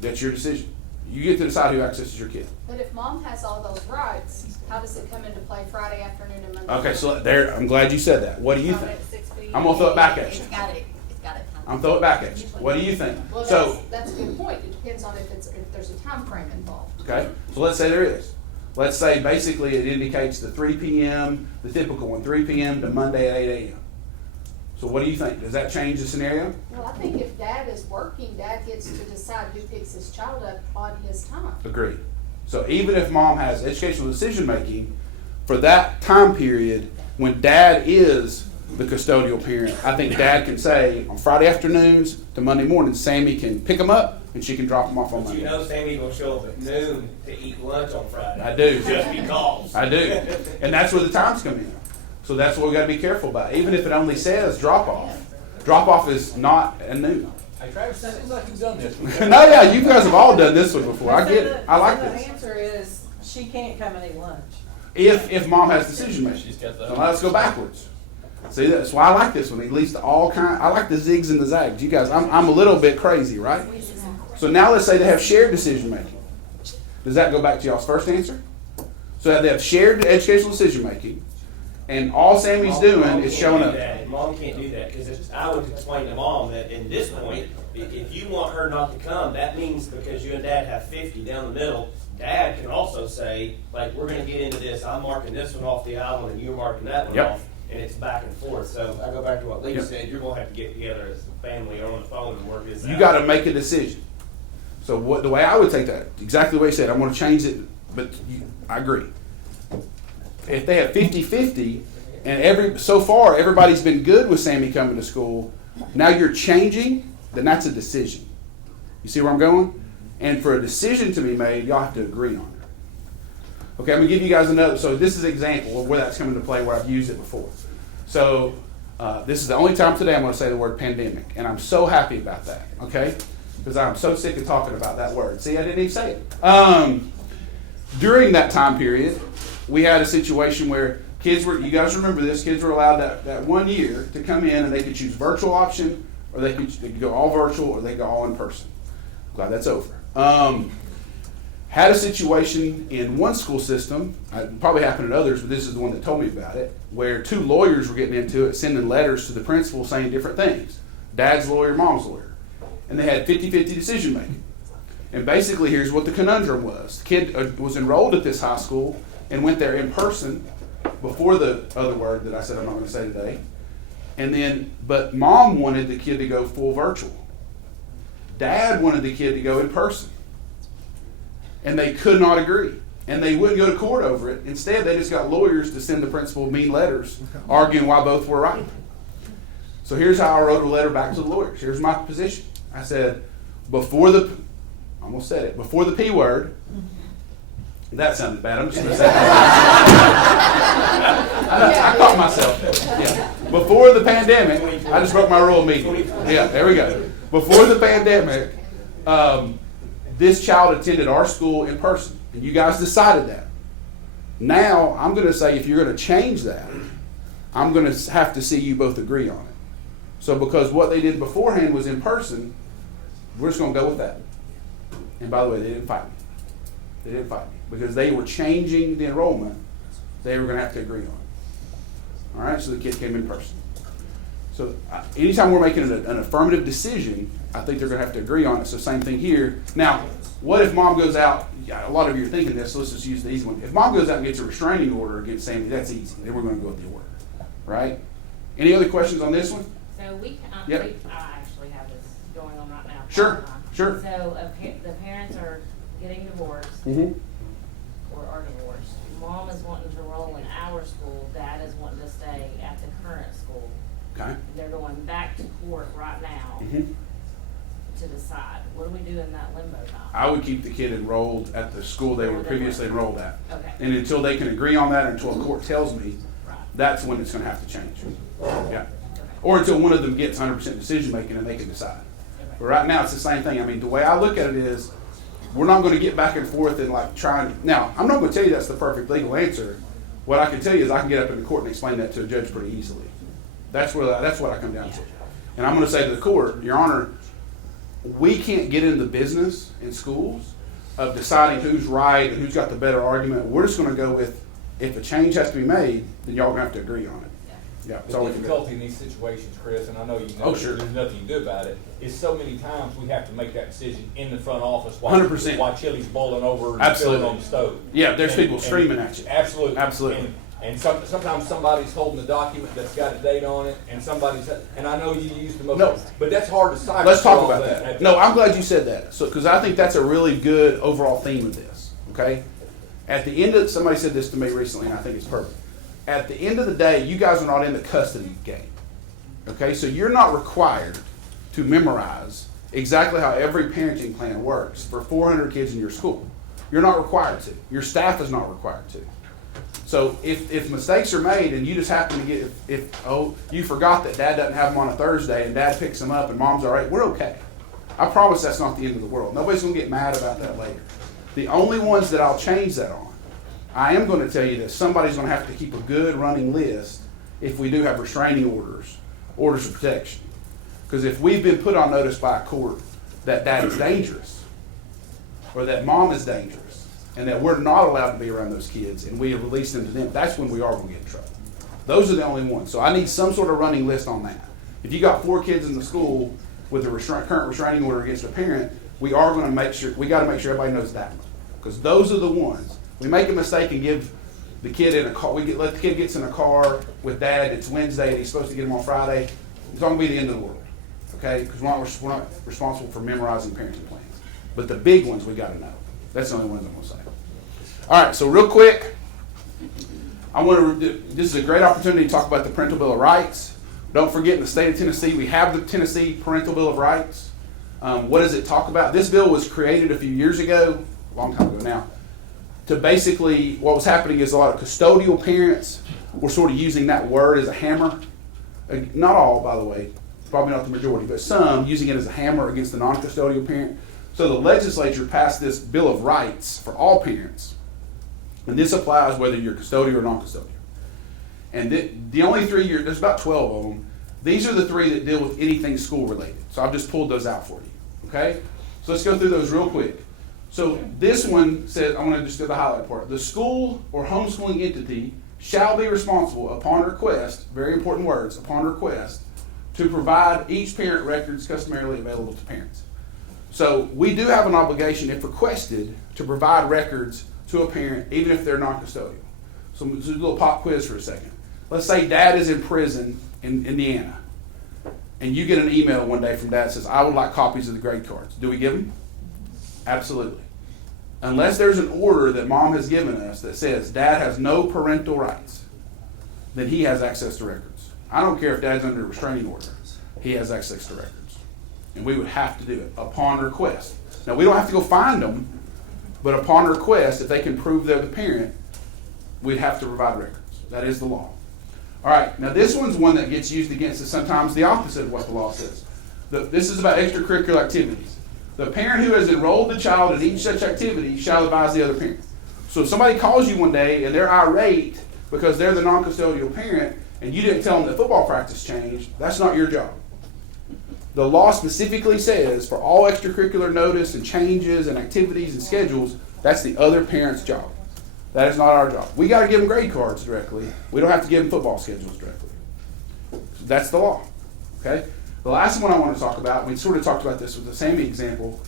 That's your decision. You get to decide who accesses your kid. But if mom has all those rights, how does it come into play Friday afternoon and Monday? Okay, so there, I'm glad you said that. What do you think? I'm going to throw it back at you. It's got it. I'm throwing it back at you. What do you think? Well, So, that's a good point. It depends on if there's a time frame involved. okay, so let's say there is. Let's say basically it indicates the 3 p.m., the typical one, 3 p.m. to Monday at 8 a.m. So what do you think? Does that change the scenario? Well, I think if dad is working, dad gets to decide who picks his child up on his time. Agreed. So even if mom has educational decision making, for that time period, when dad is the custodial parent, I think dad can say on Friday afternoons to Monday mornings, Sammy can pick them up and she can drop them off on But Monday. you know Sammy will show up at noon to eat lunch on Friday. I do. Just because. I do. And that's where the times come in. So that's what we got to be careful about. Even if it only says drop off. Drop off is not at noon. Hey, Travis, it seems like you've done this. No, yeah, you guys have all done this one before. I get it. I like The this. answer is, she can't come and eat lunch. If mom has decision making. Now let's go backwards. See, that's why I like this one. At least I like the zigs and the zags. You guys, I'm a little bit crazy, right? So now let's say they have shared decision making. Does that go back to y'all's first answer? So they have shared educational decision making, and all Sammy's doing is showing up. Mom can't do that because I would explain to mom that at this point, if you want her not to come, that means because you and dad have 50 down the middle, dad can also say, like, we're going to get into this. I'm marking this one off the island and you're marking that one off. And it's back and forth. So I go back to what Lee said. You're going to have to get together as a family or on the phone and work this out. You got to make a decision. So the way I would take that, exactly the way he said, I'm going to change it, but I agree. If they have 50-50, and so far everybody's been good with Sammy coming to school, now you're changing, then that's a decision. You see where I'm going? And for a decision to be made, y'all have to agree on it. Okay, I'm going to give you guys another. So this is an example of where that's come into play, where I've used it before. So this is the only time today I'm going to say the word pandemic, and I'm so happy about that, okay? Because I'm so sick of talking about that word. See, I didn't even say it. During that time period, we had a situation where kids were, you guys remember this, kids were allowed that 1 year to come in and they could choose virtual option, or they could go all virtual, or they could go all in person. Glad that's over. Had a situation in one school system, it probably happened in others, but this is the one that told me about it, where 2 lawyers were getting into it, sending letters to the principal saying different things. Dad's lawyer, mom's lawyer. And they had 50-50 decision making. And basically here's what the conundrum was. The kid was enrolled at this high school and went there in person before the other word that I said I'm not going to say today. And then, but mom wanted the kid to go full virtual. Dad wanted the kid to go in person. And they could not agree. And they wouldn't go to court over it. Instead, they just got lawyers to send the principal mean letters arguing why both were right. So here's how I wrote a letter back to the lawyers. Here's my position. I said, before the P word, that sounded bad. I'm just going to say it. I caught myself. Yeah. Before the pandemic, I just broke my rule immediately. Yeah, there we go. Before the pandemic, this child attended our school in person, and you guys decided that. Now, I'm going to say if you're going to change that, I'm going to have to see you both agree on it. So because what they did beforehand was in person, we're just going to go with that. And by the way, they didn't fight me. They didn't fight me. Because they were changing the enrollment, they were going to have to agree on it. All right, so the kid came in person. So anytime we're making an affirmative decision, I think they're going to have to agree on it. So same thing here. Now, what if mom goes out? Yeah, a lot of you are thinking this, so let's just use the easy one. If mom goes out and gets a restraining order against Sandy, that's easy. Then we're going to go with the order. Right? Any other questions on this one? So we Yep. I actually have this going on right now. Sure, sure. So the parents are getting divorced Mm-hmm. or are divorced. Mom is wanting to enroll in our school. Dad is wanting to stay at the current school. Okay. They're going back to court right now Mm-hmm. to decide. What do we do in that limbo time? I would keep the kid enrolled at the school they were previously enrolled at. Okay. And until they can agree on that, until a court tells me, Right. that's when it's going to have to change. Yeah. Or until one of them gets 100% decision making and they can decide. But right now it's the same thing. I mean, the way I look at it is, we're not going to get back and forth and like trying. Now, I'm not going to tell you that's the perfect legal answer. What I can tell you is I can get up in the court and explain that to a judge pretty easily. That's what I come down to. And I'm going to say to the court, Your Honor, we can't get in the business in schools of deciding who's right and who's got the better argument. We're just going to go with, if a change has to be made, then y'all are going to have to agree on it. Yeah, The difficulty in these situations, Chris, and I know you know sure. there's nothing you can do about it, is so many times we have to make that decision in the front office while 100%. while chili's boiling over and Absolutely. spilling on the stove. Yeah, there's people screaming at you. Absolutely. Absolutely. And sometimes somebody's holding a document that's got a date on it, and and I know you use the most, No. but that's hard to cipher. Let's talk all about that. No, I'm glad you said that. So, because I think that's a really good overall theme of this. Okay, at the end of somebody said this to me recently, and I think it's perfect. At the end of the day, you guys are not in the custody game. Okay, so you're not required to memorize exactly how every parenting plan works for 400 kids in your school. You're not required to. Your staff is not required to. So if mistakes are made and you just happen to get, you forgot that dad doesn't have them on a Thursday and dad picks them up and mom's all right, we're okay. I promise that's not the end of the world. Nobody's going to get mad about that later. The only ones that I'll change that on, I am going to tell you that somebody's going to have to keep a good running list if we do have restraining orders of protection. Because if we've been put on notice by a court that dad is dangerous or that mom is dangerous and that we're not allowed to be around those kids and we have released them to them, that's when we are going to get in trouble. Those are the only ones. So I need some sort of running list on that. If you got 4 kids in the school with a current restraining order against a parent, we got to make sure everybody knows that one. Because those are the ones. We make a mistake and give the kid in a car. Let the kid gets in a car with dad. It's Wednesday and he's supposed to get him on Friday. It's not going to be the end of the world, okay? Because we're not responsible for memorizing parenting plans. But the big ones we got to know. That's the only ones I'm going to say. All right. So real quick, this is a great opportunity to talk about the Parental Bill of Rights. Don't forget, in the state of Tennessee, we have the Tennessee Parental Bill of Rights. What does it talk about? This bill was created a few years ago, a long time ago now. To basically, what was happening is a lot of custodial parents were sort of using that word as a hammer. Not all, by the way, probably not the majority, but some using it as a hammer against the non-custodial parent. So the legislature passed this Bill of Rights for all parents. And this applies whether you're custodial or non-custodial. And the only 3 years, there's about 12 of them. These are the 3 that deal with anything school related. So I've just pulled those out for you. Okay? So let's go through those real quick. So this one says, I want to just do the highlight part. The school or homeschooling entity shall be responsible upon request, very important words, upon request, to provide each parent records customarily available to parents. So we do have an obligation, if requested, to provide records to a parent, even if they're non-custodial. So let's do a little pop quiz for a second. Let's say dad is in prison in Indiana, and you get an email one day from dad that says, I would like copies of the grade cards. Do we give them? Absolutely. Unless there's an order that mom has given us that says dad has no parental rights, then he has access to records. I don't care if dad's under a restraining order. He has access to records. And we would have to do it upon request. Now, we don't have to go find them, but upon request, if they can prove they're the parent, we'd have to provide records. That is the law. All right, now this one's one that gets used against us sometimes the opposite of what the law says. This is about extracurricular activities. The parent who has enrolled the child in each such activity shall advise the other parent. So if somebody calls you one day and they're irate because they're the non-custodial parent and you didn't tell them that football practice changed, that's not your job. The law specifically says for all extracurricular notice and changes and activities and schedules, that's the other parent's job. That is not our job. We got to give them grade cards directly. We don't have to give them football schedules directly. That's the law. Okay? The last one I want to talk about, we sort of talked about this with the Sammy example,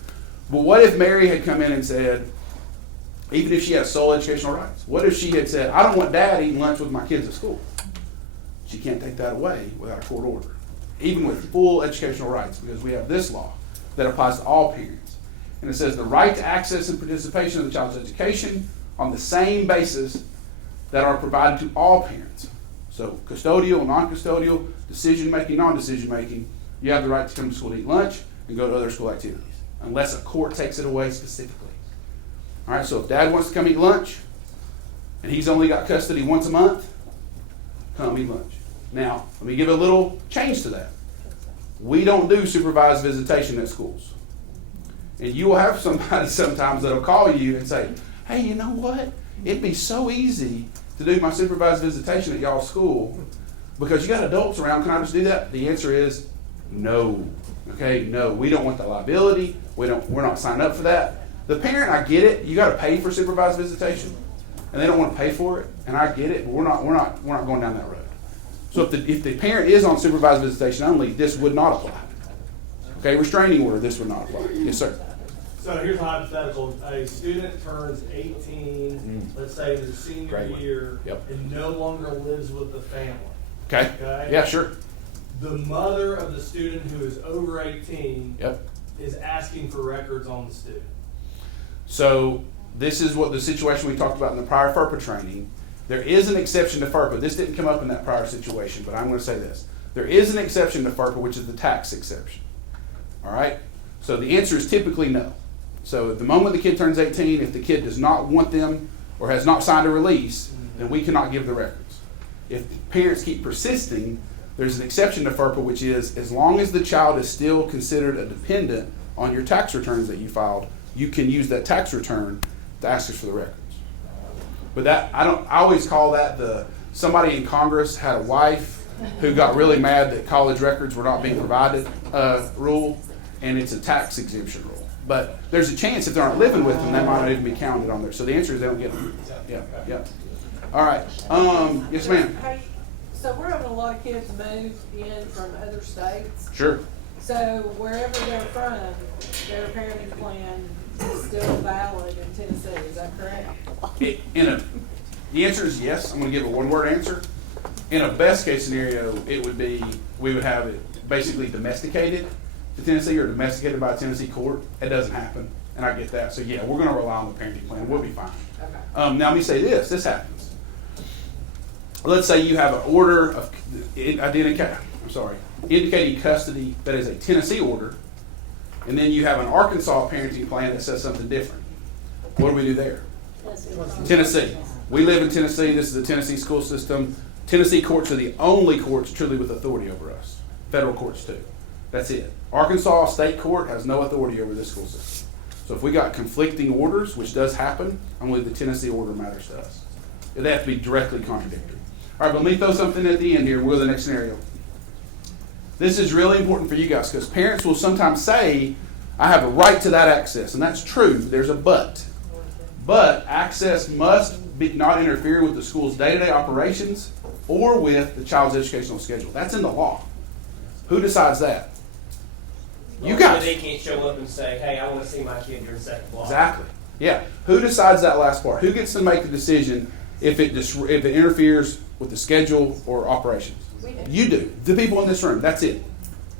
but what if Mary had come in and said, even if she has sole educational rights, what if she had said, I don't want dad eating lunch with my kids at school? She can't take that away without a court order, even with full educational rights, because we have this law that applies to all parents. And it says the right to access and participation in the child's education on the same basis that are provided to all parents. So custodial, non-custodial, decision-making, non-decision-making, you have the right to come to school to eat lunch and go to other school activities, unless a court takes it away specifically. All right, so if dad wants to come eat lunch, and he's only got custody once a month, come eat lunch. Now, let me give a little change to that. We don't do supervised visitation at schools. And you will have somebody sometimes that'll call you and say, hey, you know what? It'd be so easy to do my supervised visitation at y'all's school because you got adults around. Can I just do that? The answer is no. Okay, no. We don't want the liability. We're not signed up for that. The parent, I get it. You got to pay for supervised visitation, and they don't want to pay for it. And I get it, but we're not going down that road. So if the parent is on supervised visitation only, this would not apply. Okay, restraining order, this would not apply. Yes, sir. So here's a hypothetical. A student turns 18, let's say in their senior year, and no longer lives with the family. Okay. Yeah, sure. The mother of the student who is over 18 is asking for records on the student. So this is what the situation we talked about in the prior Ferpa training. There is an exception to Ferpa. This didn't come up in that prior situation, but I'm going to say this. There is an exception to Ferpa, which is the tax exception. All right? So the answer is typically no. So at the moment the kid turns 18, if the kid does not want them or has not signed a release, then we cannot give the records. If parents keep persisting, there's an exception to Ferpa, which is as long as the child is still considered a dependent on your tax returns that you filed, you can use that tax return to ask us for the records. But that I always call that somebody in Congress had a wife who got really mad that college records were not being provided rule, and it's a tax exemption rule. But there's a chance if they aren't living with them, they might not even be counted on there. So the answer is they don't get them. Yeah. All right. Yes, ma'am. Hey, so we're having a lot of kids move in from other states. Sure. So wherever they're from, their parenting plan is still valid in Tennessee. Is that correct? The answer is yes. I'm going to give a one-word answer. In a best case scenario, it would be we would have it basically domesticated to Tennessee or domesticated by a Tennessee court. It doesn't happen, and I get that. So yeah, we're going to rely on the parenting plan. We'll be fine. Okay. Now let me say this. This happens. Let's say you have an order of indicating custody that is a Tennessee order, and then you have an Arkansas parenting plan that says something different. What do we do there? Tennessee. We live in Tennessee. This is the Tennessee school system. Tennessee courts are the only courts truly with authority over us. Federal courts too. That's it. Arkansas State Court has no authority over this school system. So if we got conflicting orders, which does happen, I believe the Tennessee order matters to us. They have to be directly contradictory. All right, but let me throw something at the end here. We'll go to the next scenario. This is really important for you guys because parents will sometimes say, I have a right to that access, and that's true. There's a but. But access must be not interfere with the school's day-to-day operations or with the child's educational schedule. That's in the law. Who decides that? You guys. They can't show up and say, hey, I want to see my kid during second block. Exactly. Yeah. Who decides that last part? Who gets to make the decision if it interferes with the schedule or operations? We do. You do. The people in this room. That's it.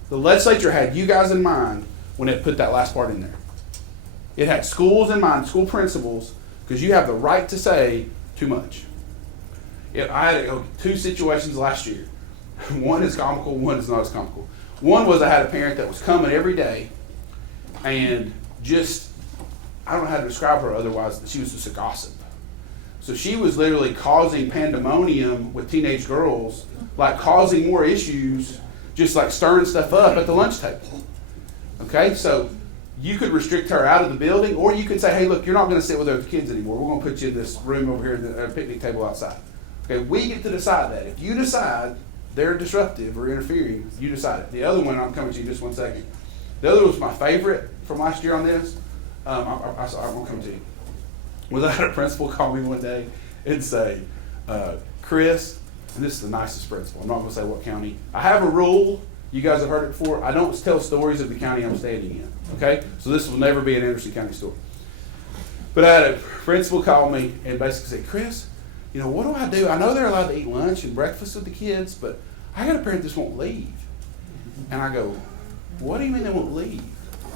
The legislature had you guys in mind when it put that last part in there. It had schools in mind, school principals, because you have the right to say too much. I had two situations last year. One is comical, one is not as comical. One was I had a parent that was coming every day and just, I don't know how to describe her otherwise, she was just a gossip. So she was literally causing pandemonium with teenage girls, like causing more issues, just like stirring stuff up at the lunch table. Okay, so you could restrict her out of the building, or you could say, hey, look, you're not going to sit with other kids anymore. We're going to put you in this room over here, the picnic table outside. Okay, we get to decide that. If you decide they're disruptive or interfering, you decide it. The other one, I'm coming to you just one second. The other was my favorite from last year on this. I won't come to you. Was I had a principal call me one day and say, Chris, and this is the nicest principal, I'm not going to say what county. I have a rule, you guys have heard it before, I don't tell stories of the county I'm standing in. Okay? So this will never be an Anderson County story. But I had a principal call me and basically said, Chris, what do I do? I know they're allowed to eat lunch and breakfast with the kids, but I got a parent that just won't leave. And I go, what do you mean they won't leave?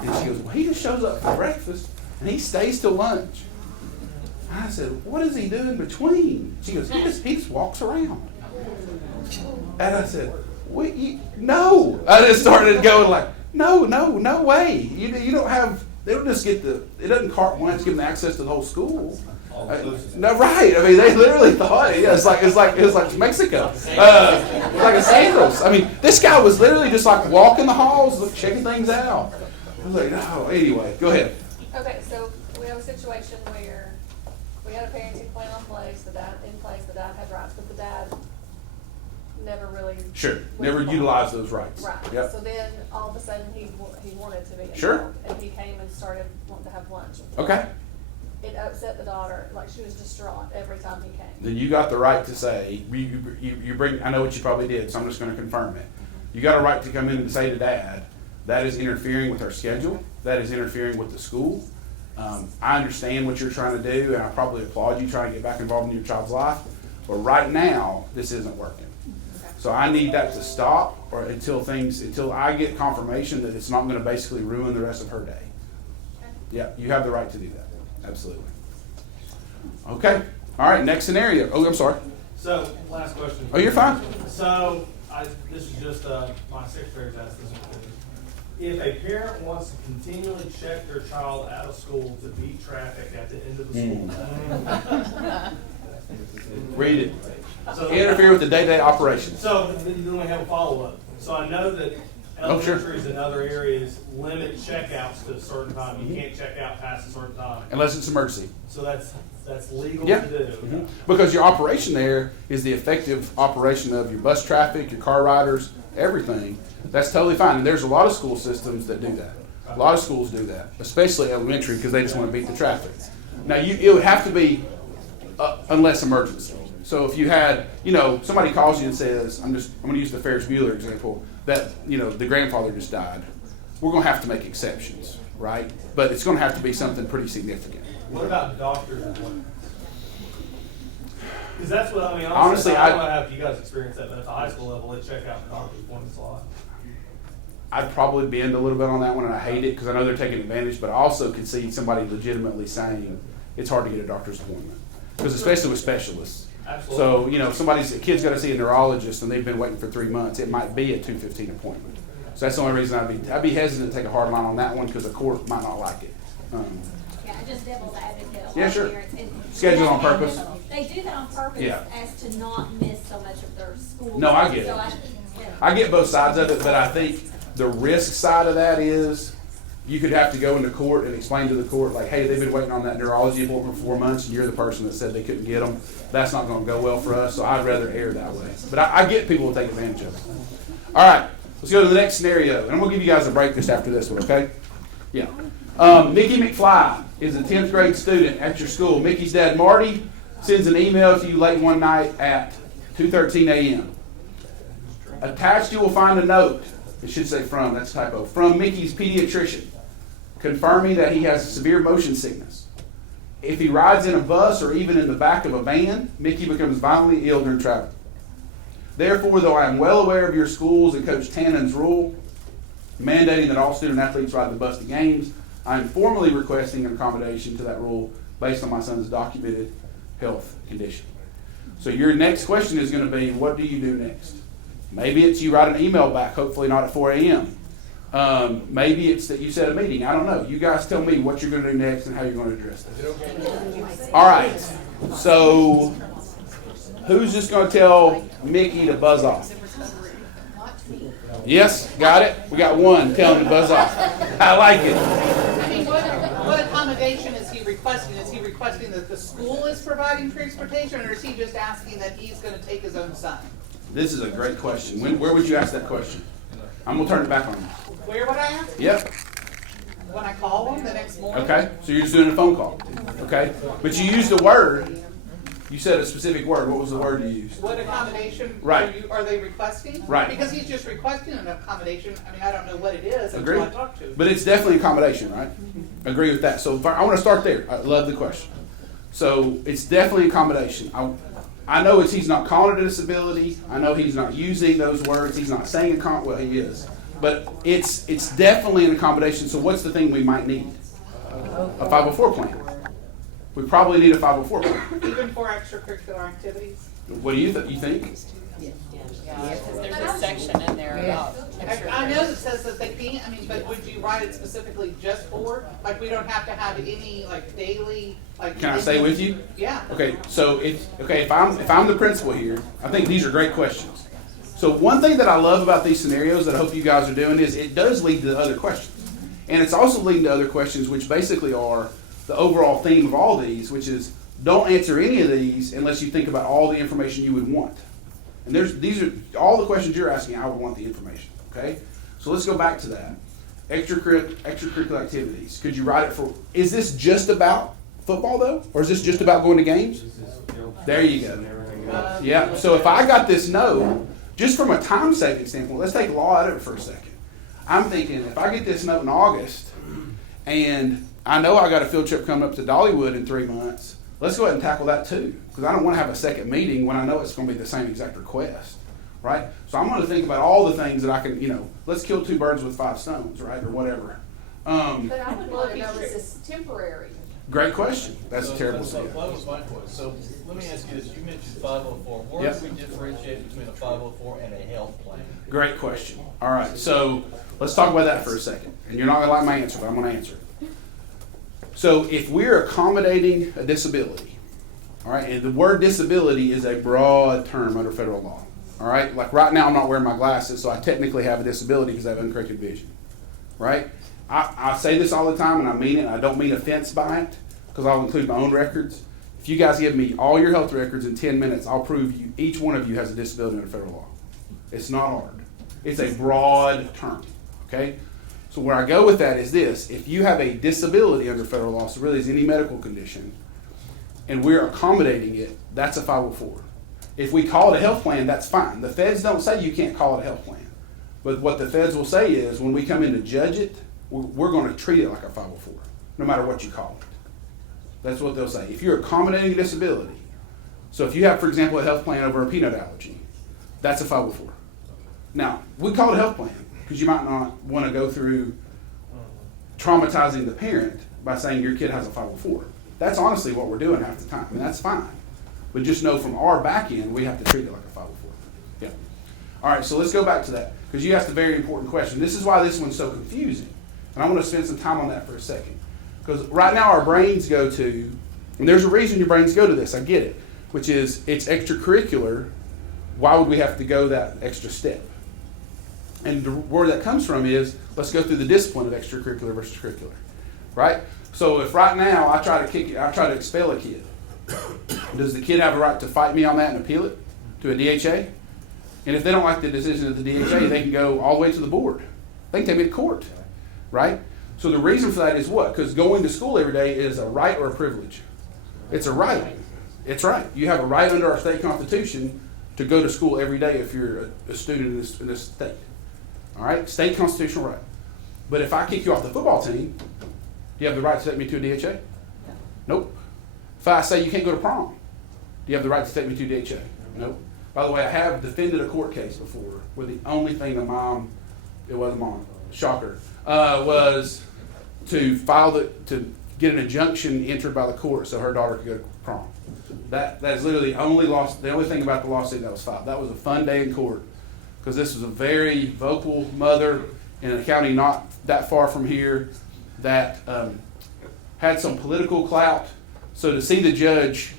And she goes, well, he just shows up for breakfast and he stays till lunch. And I said, what does he do in between? She goes, he just walks around. And I said, no. I just started going like, no way. You don't have, they don't just get it doesn't carte blanche give them access to the whole school. No, right. I mean, they literally thought, it's like Mexico. It's like a Sandals. I mean, this guy was literally just like walking the halls, checking things out. I was like, no. Anyway, go ahead. Okay, so we have a situation where we had a parenting plan in place, the dad had rights, but the dad never really. Sure. Never utilized those rights. Right. Yep. So then all of a sudden he wanted to be involved. Sure. And he came and started wanting to have lunch. Okay. It upset the daughter, like she was distraught every time he came. Then you got the right to say, you bring, I know what you probably did, so I'm just going to confirm it. You got a right to come in and say to dad, that is interfering with our schedule, that is interfering with the school. I understand what you're trying to do, and I probably applaud you trying to get back involved in your child's life, but right now, this isn't working. So I need that to stop or until I get confirmation that it's not going to basically ruin the rest of her day. Okay. Yeah, you have the right to do that. Absolutely. Okay. All right. Next scenario. Oh, I'm sorry. So, last question. Oh, you're fine. So, this is just my secretary's asked this. If a parent wants to continually check their child out of school to beat traffic at the end of the school day. Read it. So, interfere with the day-to-day operations. So, then we have a follow-up. So, I know that elementaries and other areas limit checkouts to a certain time. You can't check out past a certain time. Unless it's emergency. So that's legal Yeah. to do. Mm-hmm. Because your operation there is the effective operation of your bus traffic, your car riders, everything. That's totally fine. And there's a lot of school systems that do that. A lot of schools do that, especially elementary, because they just want to beat the traffic. Now, it would have to be unless emergency. So if you had, somebody calls you and says, I'm going to use the Ferris Bueller example, that, the grandfather just died. We're going to have to make exceptions, right? But it's going to have to be something pretty significant. What about doctor's appointments? Because that's what, honestly, I don't know how you guys experience that, but at the high school level, they check out doctor's appointments a lot. I'd probably bend a little bit on that one, and I hate it because I know they're taking advantage, but I also can see somebody legitimately saying it's hard to get a doctor's appointment. Because especially with specialists. Absolutely. So, a kid's got to see a neurologist and they've been waiting for 3 months. It might be a 2:15 appointment. So that's the only reason I'd be hesitant to take a hard line on that one because the court might not like it. Yeah, just devil's advocate. Yeah, sure. Schedule on purpose. They do that on purpose as to not miss so much of their school. No, I get it. I get both sides of it, but I think the risk side of that is you could have to go into court and explain to the court, like, hey, they've been waiting on that neurology appointment for 4 months, and you're the person that said they couldn't get them. That's not going to go well for us, so I'd rather err that way. But I get people will take advantage of it. All right, let's go to the next scenario, and I'm going to give you guys a break just after this one, okay? Yeah. Mickey McFly is a 10th grade student at your school. Mickey's dad, Marty, sends an email to you late one night at 2:13 a.m. Attached, you will find a note. It should say from, that's a typo. From Mickey's pediatrician, confirming that he has severe motion sickness. If he rides in a bus or even in the back of a van, Mickey becomes violently ill during travel. Therefore, though I am well aware of your schools and Coach Tannen's rule mandating that all student athletes ride the bus to games, I am formally requesting an accommodation to that rule based on my son's documented health condition. So your next question is going to be, what do you do next? Maybe it's you write an email back, hopefully not at 4 a.m. Maybe it's that you set a meeting. I don't know. You guys tell me what you're going to do next and how you're going to address this. All right. So who's just going to tell Mickey to buzz off? Yes, got it. We got one telling him to buzz off. I like it. I mean, what accommodation is he requesting? Is he requesting that the school is providing transportation, or is he just asking that he's going to take his own son? This is a great question. Where would you ask that question? I'm going to turn it back on you. Where would I ask? Yep. When I call him the next morning? Okay, so you're just doing a phone call. Okay, but you used a word. You said a specific word. What was the word you used? What accommodation are they requesting? Right. Because he's just requesting an accommodation. I mean, I don't know what it is Agree. until I talk to him. But it's definitely accommodation, right? Agree with that. So I want to start there. I love the question. So it's definitely accommodation. I know he's not calling it a disability. I know he's not using those words. He's not saying well, he is. But it's definitely an accommodation. So what's the thing we might need? A 504 plan. We probably need a 504 plan. Even for extracurricular activities? What do you think? Yeah, because there's a section in there about I know it says that they can't, but would you write it specifically just for? Like, we don't have to have any, daily, Can I stay with you? Yeah. Okay, so if I'm the principal here, I think these are great questions. So one thing that I love about these scenarios that I hope you guys are doing is it does lead to other questions. And it's also leading to other questions which basically are the overall theme of all these, which is don't answer any of these unless you think about all the information you would want. And these are all the questions you're asking, I would want the information. Okay? So let's go back to that. Extracurricular activities. Could you write it for, is this just about football though? Or is this just about going to games? There you go. Yeah. So if I got this note, just from a time saving standpoint, let's take law out of it for a second. I'm thinking if I get this note in August and I know I got a field trip coming up to Dollywood in 3 months, let's go ahead and tackle that too. Because I don't want to have a second meeting when I know it's going to be the same exact request. Right? So I'm going to think about all the things that I can, let's kill 2 birds with 5 stones, right? Or whatever. But I would want to know, is this temporary? Great question. That's a terrible So thing. what was my question? So let me ask you this. You mentioned 504. Where do we differentiate between a 504 and a health plan? Great question. All right. So let's talk about that for a second. And you're not going to like my answer, but I'm going to answer it. So if we're accommodating a disability, all right, and the word disability is a broad term under federal law. All right, like right now I'm not wearing my glasses, so I technically have a disability because I have uncorrected vision. Right? I say this all the time, and I mean it. I don't mean offense by it, because I'll include my own records. If you guys give me all your health records in 10 minutes, I'll prove each one of you has a disability under federal law. It's not hard. It's a broad term. Okay? So where I go with that is this. If you have a disability under federal law, so really is any medical condition, and we're accommodating it, that's a 504. If we call it a health plan, that's fine. The feds don't say you can't call it a health plan. But what the feds will say is when we come in to judge it, we're going to treat it like a 504, no matter what you call it. That's what they'll say. If you're accommodating a disability, so if you have, for example, a health plan over a peanut allergy, that's a 504. Now, we call it a health plan because you might not want to go through traumatizing the parent by saying your kid has a 504. That's honestly what we're doing half the time, and that's fine. But just know from our back end, we have to treat it like a 504. Yeah. All right, so let's go back to that because you asked a very important question. This is why this one's so confusing. And I want to spend some time on that for a second. Because right now our brains go to, and there's a reason your brains go to this, I get it, which is it's extracurricular. Why would we have to go that extra step? And where that comes from is, let's go through the discipline of extracurricular versus curricular. Right? So if right now I try to expel a kid, does the kid have a right to fight me on that and appeal it to a DHA? And if they don't like the decision of the DHA, they can go all the way to the board. They can take me to court. Right? So the reason for that is what? Because going to school every day is a right or a privilege? It's a right. It's right. You have a right under our state constitution to go to school every day if you're a student in this state. All right? State constitutional right. But if I kick you off the football team, do you have the right to take me to a DHA? Nope. If I say you can't go to prom, do you have the right to take me to DHA? Nope. By the way, I have defended a court case before where the only thing the mom, it wasn't mom, shocker, was to to get an injunction entered by the court so her daughter could go to prom. That is literally the only thing about the lawsuit that was filed. That was a fun day in court because this was a very vocal mother in a county not that far from here that had some political clout. So to see the judge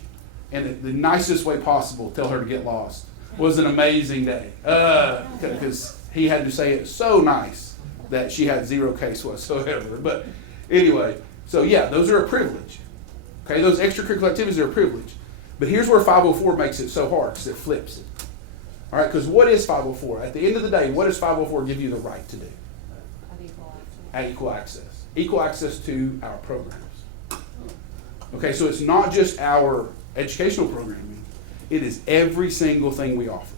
in the nicest way possible tell her to get lost was an amazing day because he had to say it so nice that she had zero case whatsoever. But anyway, so yeah, those are a privilege. Okay, those extracurricular activities are a privilege. But here's where 504 makes it so hard because it flips it. All right, because what is 504? At the end of the day, what does 504 give you the right to do? Equal access. Equal access to our programs. Okay, so it's not just our educational programming. It is every single thing we offer.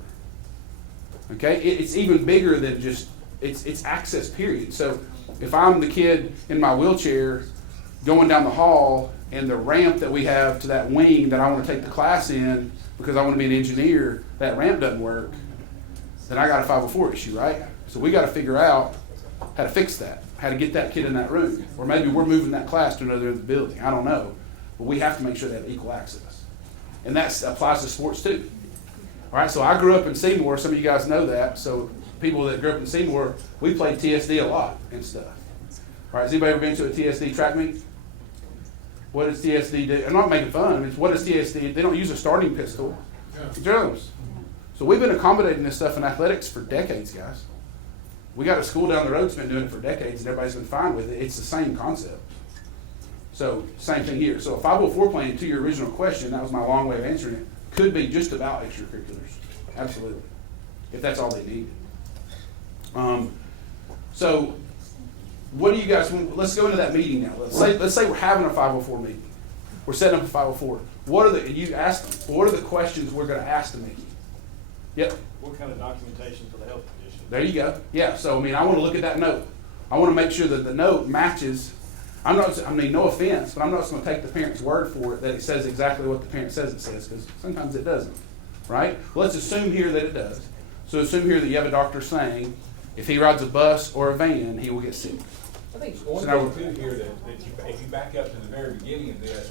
Okay, it's even bigger than just, it's access, period. So if I'm the kid in my wheelchair going down the hall and the ramp that we have to that wing that I want to take the class in because I want to be an engineer, that ramp doesn't work, then I got a 504 issue, right? So we got to figure out how to fix that, how to get that kid in that room. Or maybe we're moving that class to another building. I don't know. But we have to make sure they have equal access. And that applies to sports too. All right, so I grew up in Seymour. Some of you guys know that. So people that grew up in Seymour, we played TSD a lot and stuff. All right, has anybody ever been to a TSD track meet? What does TSD do? I'm not making fun. It's what does TSD? They don't use a starting pistol. Drills. So we've been accommodating this stuff in athletics for decades, guys. We got a school down the road that's been doing it for decades, and everybody's been fine with it. It's the same concept. So same thing here. So a 504 plan, to your original question, that was my long way of answering it, could be just about extracurriculars. Absolutely. If that's all they need. So what do you guys want? Let's go into that meeting now. Let's say we're having a 504 meeting. We're setting up a 504. What are the questions we're going to ask the meeting? Yep. What kind of documentation for the health condition? There you go. Yeah. So I want to look at that note. I want to make sure that the note matches. No offense, but I'm not just going to take the parent's word for it that it says exactly what the parent says it says, because sometimes it doesn't, right? Well, let's assume here that it does. So assume here that you have a doctor saying if he rides a bus or a van, he will get sick. I think one thing too here that if you back up to the very beginning of this,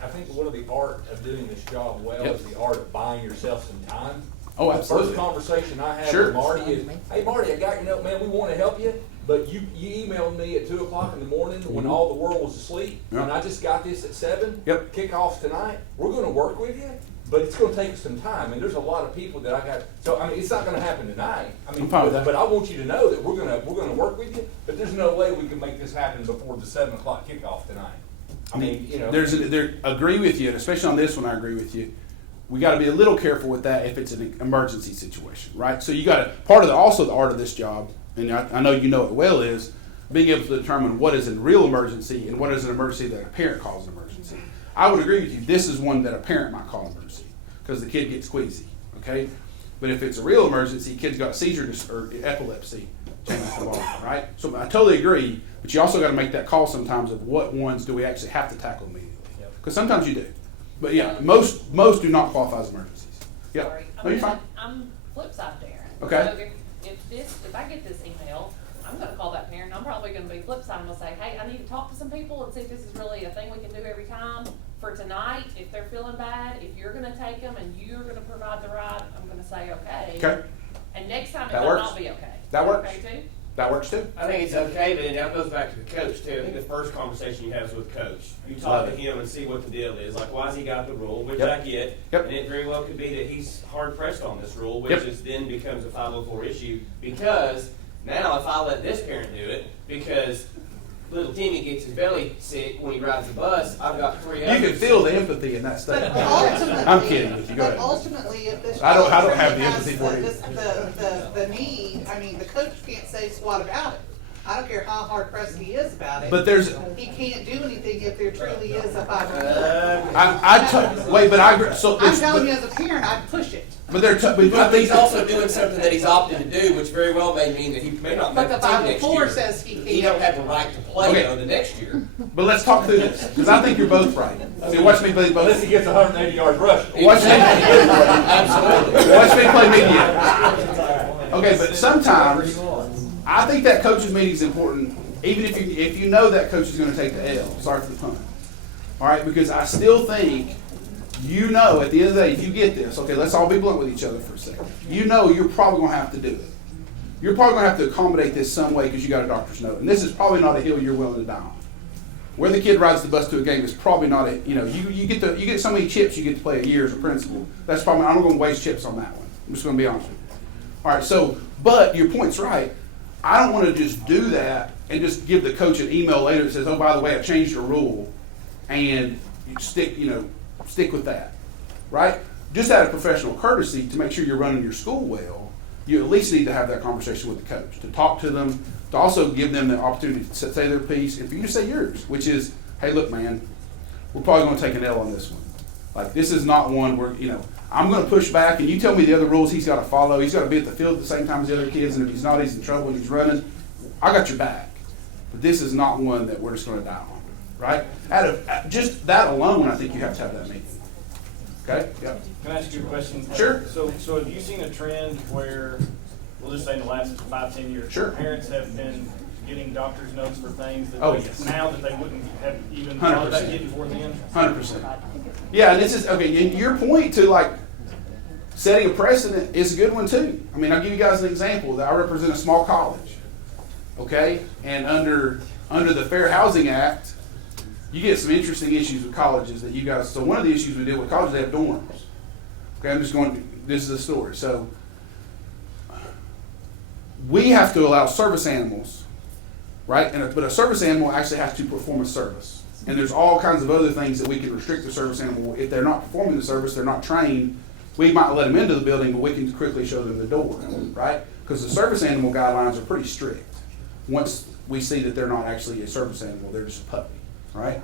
I think one of the art of doing this job well is the art of buying yourself some time. Oh, absolutely. The first conversation I had with Marty is, hey Marty, I got your note, man, we want to help you. But you emailed me at 2 o'clock in the morning when all the world was asleep, and I just got this at 7. Yep. Kickoffs tonight. We're going to work with you, but it's going to take some time. And there's a lot of people that I got. So it's not going to happen tonight. But I want you to know that we're going to work with you. But there's no way we can make this happen before the 7 o'clock kickoff tonight. Agree with you, and especially on this one, I agree with you. We got to be a little careful with that if it's an emergency situation, right? So you got to part of the art of this job. And I know you know it well, is being able to determine what is a real emergency and what is an emergency that a parent calls an emergency. I would agree with you. This is one that a parent might call an emergency because the kid gets queasy, okay? But if it's a real emergency, kid's got seizure or epilepsy, changes the law, right? So I totally agree, but you also got to make that call sometimes of what ones do we actually have to tackle immediately. Because sometimes you do. But yeah, most do not qualify as emergencies. Yeah. Sorry. No, you're fine. I'm flip side there. Okay. So if I get this email, I'm going to call that parent. I'm probably going to be flip side. I'm going to say, hey, I need to talk to some people and see if this is really a thing we can do every time. For tonight, if they're feeling bad, if you're going to take them and you're going to provide the ride, I'm going to say okay. Okay. And next time That it works. might not be okay. That works. Okay too? That works too. I think it's okay, but then that goes back to the coach too. I think the first conversation you have is with coach. You talk to him and see what the deal is. Like, why's he got the rule, which I get. Yep. And it very well could be that he's hard pressed on this rule, which is then becomes a 504 issue. Because now if I let this parent do it, because little Timmy gets his belly sick when he rides the bus, I've got 3 others. You can feel the empathy in that statement. I'm kidding with you. Go But ahead. ultimately, if this I don't child have the really empathy has for you. the need, the coach can't say squat about it. I don't care how hard pressed he is about it. But there's, He can't do anything if there truly is a 504. I agree. So I'm telling you as a parent, I'd push it. but they're, but I But think he's also doing something that he's opted to do, which very well may mean that he may not But make the the team next 504 year. says he He can't. don't have the right to play Okay. though the next year. But let's talk through this, because I think you're both right. See, watch me play Unless both. he gets 180 yards rushing. Watch me, Absolutely. watch me play mediator. Okay, but sometimes I think that coaches meeting is important, even if you know that coach is going to take the L. Sorry for the pun. All right, because I still think you know at the end of the day, if you get this, okay, let's all be blunt with each other for a second. You know you're probably going to have to do it. You're probably going to have to accommodate this some way because you got a doctor's note, and this is probably not a hill you're willing to die on. Where the kid rides the bus to a game is probably not a, you get so many chips you get to play a year as a principal. That's probably, I'm not going to waste chips on that one. I'm just going to be honest with you. All right, so, but your point's right. I don't want to just do that and just give the coach an email later that says, oh, by the way, I changed your rule, and you stick with that, right? Just out of professional courtesy to make sure you're running your school well, you at least need to have that conversation with the coach, to talk to them, to also give them the opportunity to say their piece, and for you to say yours, which is, hey, look, man, we're probably going to take an L on this one. Like, this is not one where, I'm going to push back, and you tell me the other rules he's got to follow. He's got to be at the field at the same time as the other kids, and if he's not, he's in trouble and he's running. I got your back. But this is not one that we're just going to die on, right? Out of just that alone, I think you have to have that meeting. Okay? Yep. Can I ask you a question? Sure. So have you seen a trend where, we'll just say in the last 5-10 years, Sure. parents have been getting doctor's notes for things that now that they wouldn't have even thought about getting before then? 100%. Yeah, and this is, okay, and your point to like setting a precedent is a good one too. I mean, I'll give you guys an example. That I represent a small college, okay? And under the Fair Housing Act, you get some interesting issues with colleges that you guys, so one of the issues we deal with colleges, they have dorms. Okay, I'm just going, this is the story. So we have to allow service animals, right? But a service animal actually has to perform a service. And there's all kinds of other things that we can restrict the service animal. If they're not performing the service, they're not trained, we might let them into the building, but we can quickly show them the door, right? Because the service animal guidelines are pretty strict. Once we see that they're not actually a service animal, they're just a puppy, right?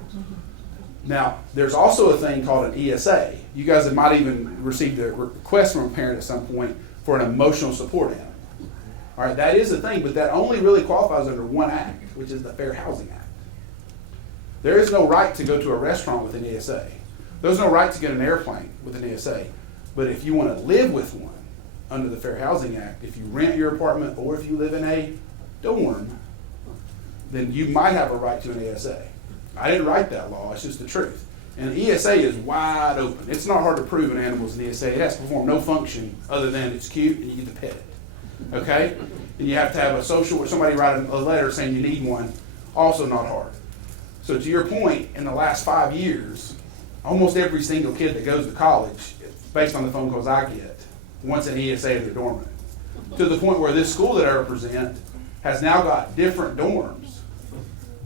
Now, there's also a thing called an ESA. You guys have might even received a request from a parent at some point for an emotional support animal. All right, that is a thing, but that only really qualifies under one act, which is the Fair Housing Act. There is no right to go to a restaurant with an ESA. There's no right to get an airplane with an ESA. But if you want to live with one under the Fair Housing Act, if you rent your apartment or if you live in a dorm, then you might have a right to an ESA. I didn't write that law, it's just the truth. And an ESA is wide open. It's not hard to prove an animal's an ESA. It has to perform no function other than it's cute and you get to pet it. Okay? And you have to have a social, or somebody write a letter saying you need one, also not hard. So to your point, in the last 5 years, almost every single kid that goes to college, based on the phone calls I get, wants an ESA in their dorm room. To the point where this school that I represent has now got different dorms,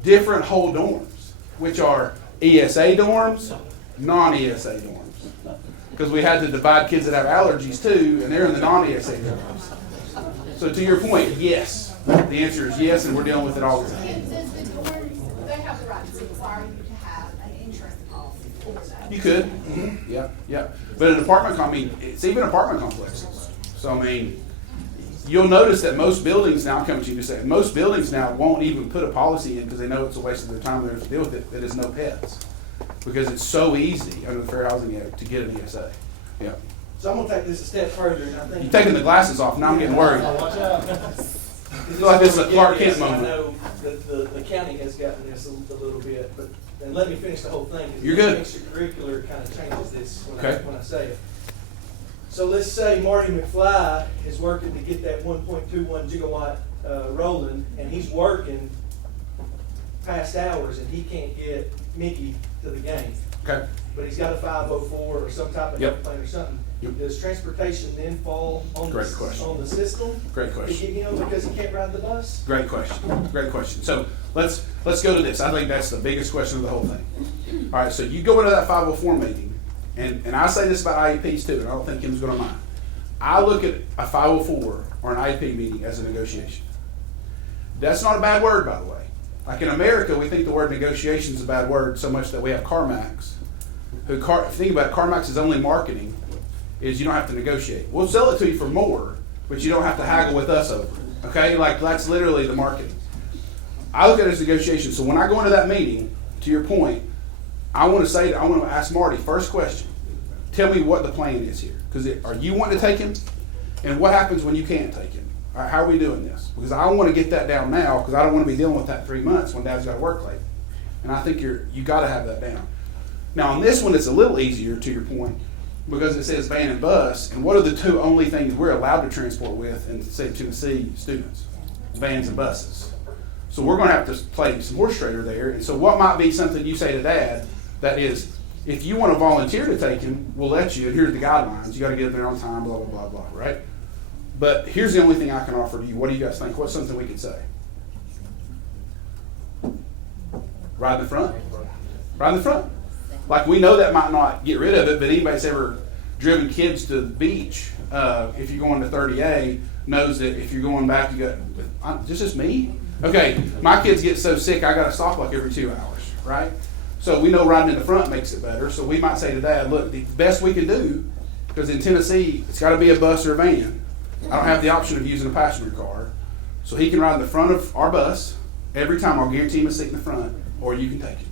different whole dorms, which are ESA dorms, non-ESA dorms. Because we had to divide kids that have allergies too, and they're in the non-ESA dorms. So to your point, yes. The answer is yes, and we're dealing with it all the time. They have the right to require you to have an insurance policy for that. You could. Mm-hmm. Yeah, yeah. But an apartment, it's even apartment complexes. So, I mean, you'll notice that most buildings now, come to you to say, most buildings now won't even put a policy in because they know it's a waste of their time to deal with it, that is no pets. Because it's so easy under the Fair Housing Act to get an ESA. Yeah. So I'm going to take this a step further, and I think... You're taking the glasses off, now I'm getting worried. Watch out. I feel like this is a Clark Kent moment. I know that the county has gotten this a little bit, but and let me finish the whole thing. You're good. Extracurricular kind of changes this Okay. when I say it. So let's say Marty McFly is working to get that 1.21 gigawatt rolling, and he's working past hours, and he can't get Mickey to the game. Okay. But he's got a 504 or some type of Yep. airplane or something. Yep. Does transportation then fall on Great question. on the system? Great question. To get him because he can't ride the bus? Great question. Great question. So let's go to this. I think that's the biggest question of the whole thing. All right, so you go into that 504 meeting, and I say this about IEPs too, and I don't think Kim's going to mind. I look at a 504 or an IEP meeting as a negotiation. That's not a bad word, by the way. Like in America, we think the word negotiation is a bad word so much that we have CarMax. Think about it, CarMax's only marketing is you don't have to negotiate. We'll sell it to you for more, but you don't have to haggle with us over it. Okay? Like that's literally the marketing. I look at it as negotiation. So when I go into that meeting, to your point, I want to ask Marty, first question, tell me what the plan is here. Because are you wanting to take him? And what happens when you can't take him? All right, how are we doing this? Because I want to get that down now because I don't want to be dealing with that 3 months when Dad's got to work late. And I think you got to have that down. Now on this one, it's a little easier to your point because it says van and bus. And what are the two only things we're allowed to transport with in the state of Tennessee students? Vans and buses. So we're going to have to play some horse trader there. And so what might be something you say to Dad that is, if you want to volunteer to take him, we'll let you. And here's the guidelines. You got to get there on time, blah, blah, blah, blah, right? But here's the only thing I can offer to you. What do you guys think? What's something we could say? Ride in the front? Ride in the front. Like we know that might not get rid of it, but anybody that's ever driven kids to the beach, if you're going to 30A, knows that if you're going back, you got, this is me? Okay, my kids get so sick, I got to stop like every 2 hours, right? So we know riding in the front makes it better. So we might say to Dad, look, the best we can do, because in Tennessee, it's got to be a bus or a van. I don't have the option of using a passenger car. So he can ride in the front of our bus. Every time I'll guarantee him a seat in the front, or you can take him.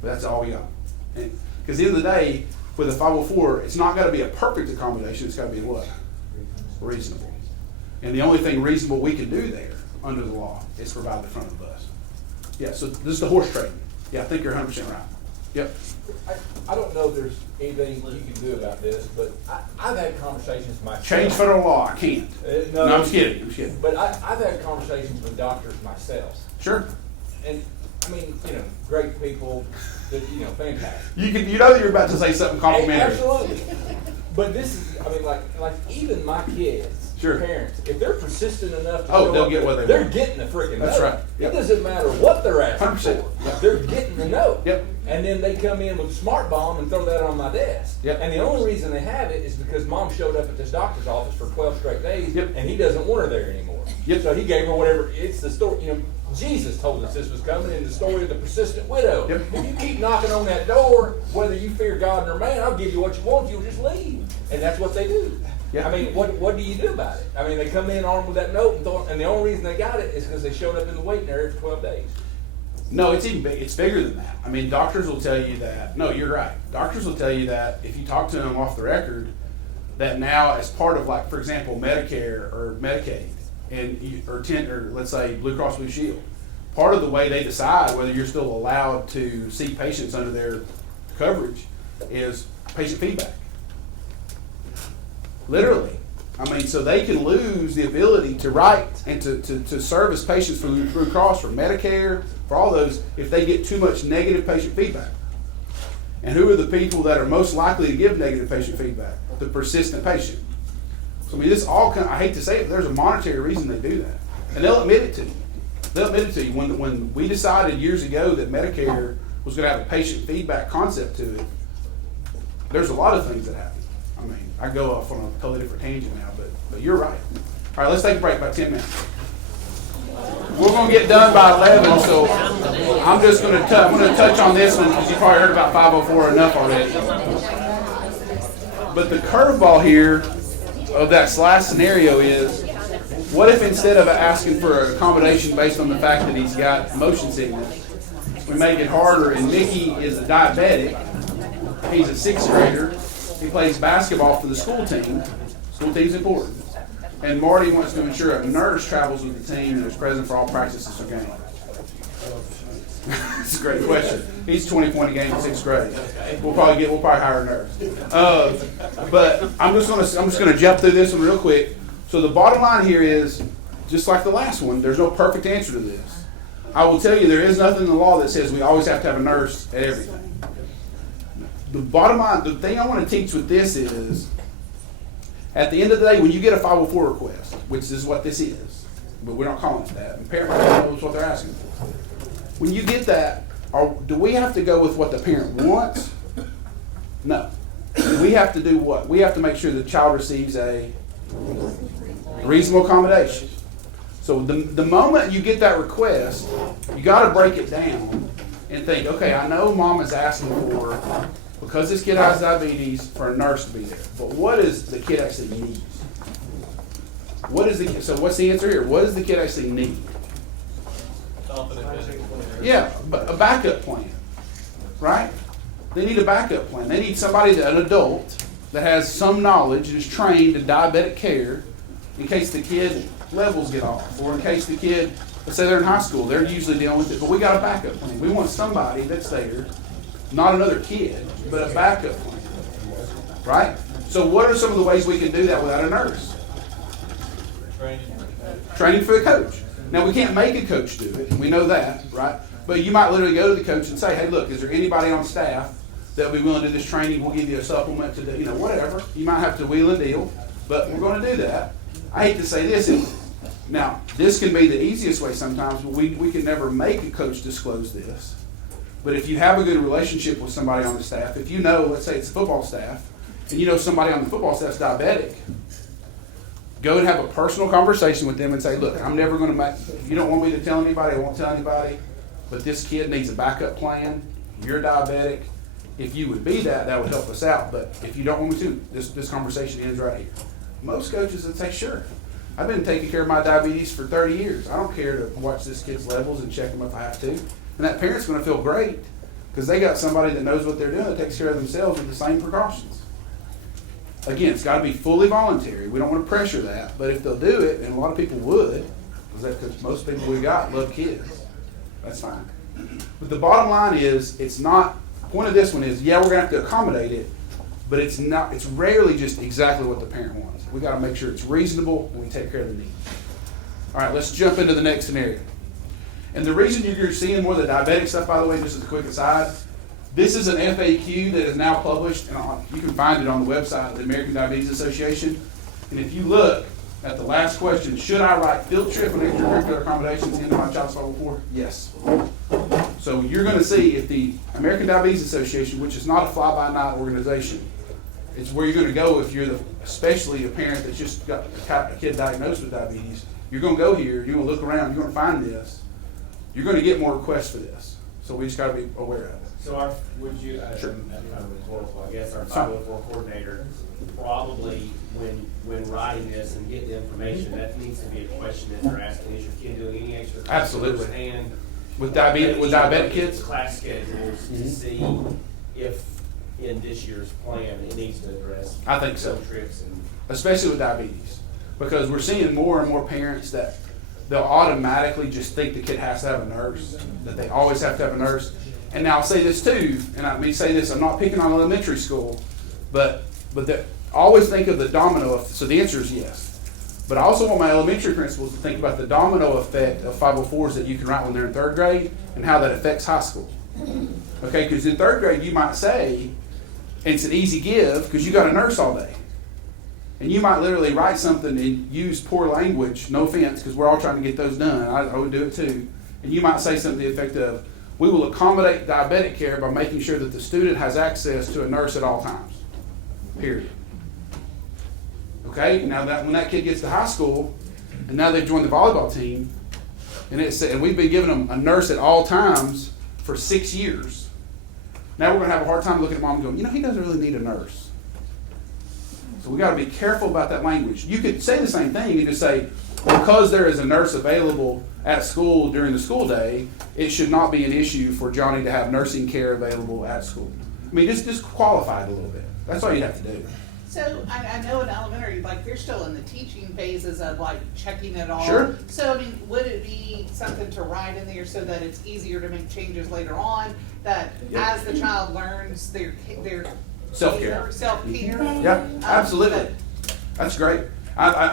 But that's all we got. Because at the end of the day, with a 504, it's not got to be a perfect accommodation. It's got to be what? Reasonable. And the only thing reasonable we can do there, under the law, is provide the front of the bus. Yeah, so this is the horse trading. Yeah, I think you're 100% right. Yep. I don't know if there's anything you can do about this, but I've had conversations myself. Change federal law. I can't. No, I'm just kidding. I'm just kidding. But I've had conversations with doctors myself. Sure. And I mean, great people, that, fantastic. You know that you're about to say something complimentary. Absolutely. But this is, I mean, like even my kids. Sure. Parents, if they're persistent enough to they'll get what they're getting the freaking note. That's right. Yep. It doesn't matter what they're asking 100%. for. They're getting the note. Yep. And then they come in with a smart bomb and throw that on my desk. Yep. And the only reason they have it is because Mom showed up at this doctor's office for 12 straight days, Yep. and he doesn't want her there anymore. Yep. So he gave her whatever. It's the story. Jesus told us this was coming in the story of the persistent widow. Yep. If you keep knocking on that door, whether you fear God or man, I'll give you what you want. You'll just leave. And that's what they do. Yeah. I mean, what do you do about it? I mean, they come in armed with that note, and the only reason they got it is because they showed up in the waiting area for 12 days. No, it's bigger than that. I mean, doctors will tell you that. No, you're right. Doctors will tell you that if you talk to them off the record, that now as part of, like, for example, Medicare or Medicaid, or let's say Blue Cross Blue Shield, part of the way they decide whether you're still allowed to see patients under their coverage is patient feedback. Literally. I mean, so they can lose the ability to write and to service patients for Blue Cross, for Medicare, for all those, if they get too much negative patient feedback. And who are the people that are most likely to give negative patient feedback? The persistent patient. So I mean, this all I hate to say it, but there's a monetary reason they do that. And they'll admit it to you. They'll admit it to you. When we decided years ago that Medicare was going to have a patient feedback concept to it, there's a lot of things that happen. I mean, I go off on a totally different tangent now, but you're right. All right, let's take a break, about 10 minutes. We're going to get done by 11, so I'm just going to touch on this one because you probably heard about 504 enough already. But the curveball here of that last scenario is, what if instead of asking for an accommodation based on the fact that he's got motion sickness, we make it harder, and Mickey is a diabetic, he's a 6th grader, he plays basketball for the school team. School team's important. And Marty wants to ensure a nurse travels with the team and is present for all practices or games. That's a great question. He's 20 point a game in 6th grade. We'll probably hire a nurse. But I'm just gonna jump through this one real quick. So the bottom line here is, just like the last one, there's no perfect answer to this. I will tell you, there is nothing in the law that says we always have to have a nurse at everything. The bottom line, the thing I want to teach with this is, at the end of the day, when you get a 504 request, which is what this is, but we're not calling it that, and Parental Consent knows what they're asking for. When you get that, do we have to go with what the parent wants? No. We have to do what? We have to make sure the child receives a reasonable accommodation. So the moment you get that request, you got to break it down and think, okay, I know mom is asking for, because this kid has diabetes, for a nurse to be there. But what does the kid actually need? So what's the answer here? What does the kid actually need? Yeah, but a backup plan, right? They need a backup plan. They need somebody, an adult, that has some knowledge and is trained in diabetic care in case the kid levels get off, or in case the kid, let's say they're in high school, they're usually dealing with it, but we got a backup plan. We want somebody that's there, not another kid, but a backup plan, right? So what are some of the ways we can do that without a nurse? Training for the coach. Now, we can't make a coach do it. We know that, right? But you might literally go to the coach and say, hey, look, is there anybody on staff that will be willing to do this training? We'll give you a supplement to do, whatever. You might have to wheel and deal, but we're going to do that. I hate to say this. Now, this can be the easiest way sometimes, but we can never make a coach disclose this. But if you have a good relationship with somebody on the staff, if you know, let's say it's the football staff, and you know somebody on the football staff is diabetic, go and have a personal conversation with them and say, look, I'm never going to make, you don't want me to tell anybody, I won't tell anybody, but this kid needs a backup plan. You're diabetic. If you would be that, that would help us out. But if you don't want me to, this conversation ends right here. Most coaches would say, sure. I've been taking care of my diabetes for 30 years. I don't care to watch this kid's levels and check them if I have to. And that parent's going to feel great because they got somebody that knows what they're doing that takes care of themselves with the same precautions. Again, it's got to be fully voluntary. We don't want to pressure that. But if they'll do it, and a lot of people would, because most people we got love kids, that's fine. But the bottom line is, it's not, the point of this one is, yeah, we're going to have to accommodate it, but it's rarely just exactly what the parent wants. We got to make sure it's reasonable and we take care of the need. All right, let's jump into the next scenario. And the reason you're seeing more of the diabetic stuff, by the way, just as a quick aside, this is an FAQ that is now published, and you can find it on the website of the American Diabetes Association. And if you look at the last question, should I write field trip and extracurricular accommodations into my child's 504? Yes. So you're going to see if the American Diabetes Association, which is not a fly-by-night organization, it's where you're going to go if you're especially a parent that's just got a kid diagnosed with diabetes. You're going to go here, you're going to look around, you're going to find this. You're going to get more requests for this. So we just got to be aware of it. So Sure. I guess our 504 coordinator probably, when writing this and getting the information, that needs to be a question that they're asking, is your kid doing any extra? Absolutely. And with diabetic kids? Class schedules to see if in this year's plan it needs to address. I think so. Trips and especially with diabetes. Because we're seeing more and more parents that they'll automatically just think the kid has to have a nurse, that they always have to have a nurse. And now I'll say this too, and I may say this, I'm not picking on elementary school, but always think of the domino effect. So the answer is yes. But I also want my elementary principals to think about the domino effect of 504s that you can write when they're in third grade and how that affects high school. Okay, because in third grade you might say, and it's an easy give because you got a nurse all day. And you might literally write something and use poor language, no offense, because we're all trying to get those done. I would do it too. And you might say something to the effect of, we will accommodate diabetic care by making sure that the student has access to a nurse at all times. Period. Okay? Now that when that kid gets to high school, and now they've joined the volleyball team, and we've been giving them a nurse at all times for 6 years. Now we're going to have a hard time looking at mom and going, he doesn't really need a nurse. So we got to be careful about that language. You could say the same thing and just say, because there is a nurse available at school during the school day, it should not be an issue for Johnny to have nursing care available at school. I mean, just qualify it a little bit. That's all you have to do. So I know in elementary, they're still in the teaching phases of checking it all. Sure. So would it be something to write in there so that it's easier to make changes later on? That as the child learns their self-care. Yeah, absolutely. That's great.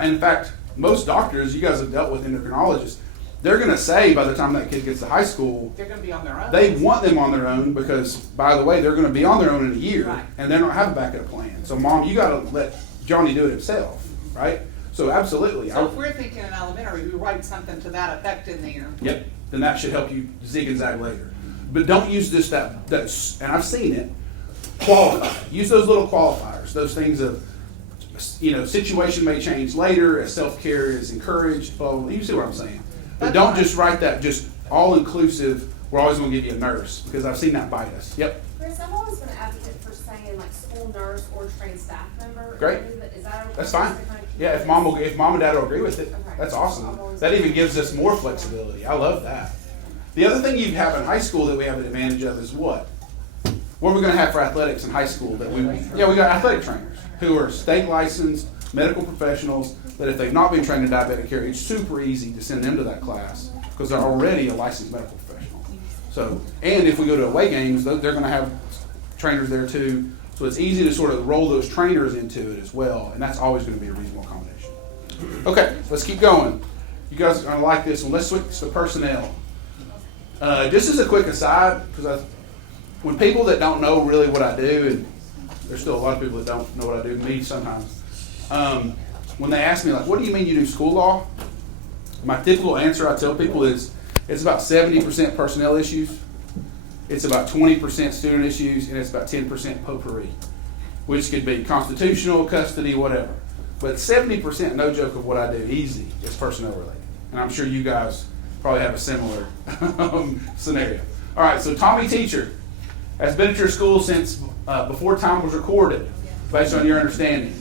In fact, most doctors, you guys have dealt with endocrinologists, they're going to say by the time that kid gets to high school, they're going to be on their own. They want them on their own because, by the way, they're going to be on their own in a year, right, and they don't have a backup plan. So, Mom, you got to let Johnny do it himself, right? So, absolutely. So if we're thinking in elementary, we write something to that effect in there. Yep. Then that should help you zig and zag later. But don't use just that, and I've seen it, qualify. Use those little qualifiers, those things of situation may change later as self-care is encouraged, blah, blah, blah. You see what I'm saying? But don't just write that just all-inclusive, we're always going to give you a nurse, because I've seen that bite us. Yep. Chris, I've always been an advocate for saying like school nurse or trained staff member. Great. Is that okay? That's fine. Yeah, if mom and dad will agree with it, that's awesome. That even gives us more flexibility. I love that. The other thing you have in high school that we have an advantage of is what? What are we going to have for athletics in high school? We got athletic trainers who are state licensed medical professionals that if they've not been trained in diabetic care, it's super easy to send them to that class because they're already a licensed medical professional. So, and if we go to away games, they're going to have trainers there too. So it's easy to sort of roll those trainers into it as well, and that's always going to be a reasonable accommodation. Okay, let's keep going. You guys are going to like this one. Let's switch to personnel. Just as a quick aside, because when people that don't know really what I do, and there's still a lot of people that don't know what I do, me sometimes, when they ask me, like, what do you mean you do school law? My typical answer I tell people is it's about 70% personnel issues, it's about 20% student issues, and it's about 10% potpourri, which could be constitutional, custody, whatever. But 70%, no joke, of what I do, easy, is personnel related. And I'm sure you guys probably have a similar scenario. All right, so Tommy Teacher has been at your school since before time was recorded, based on your understanding.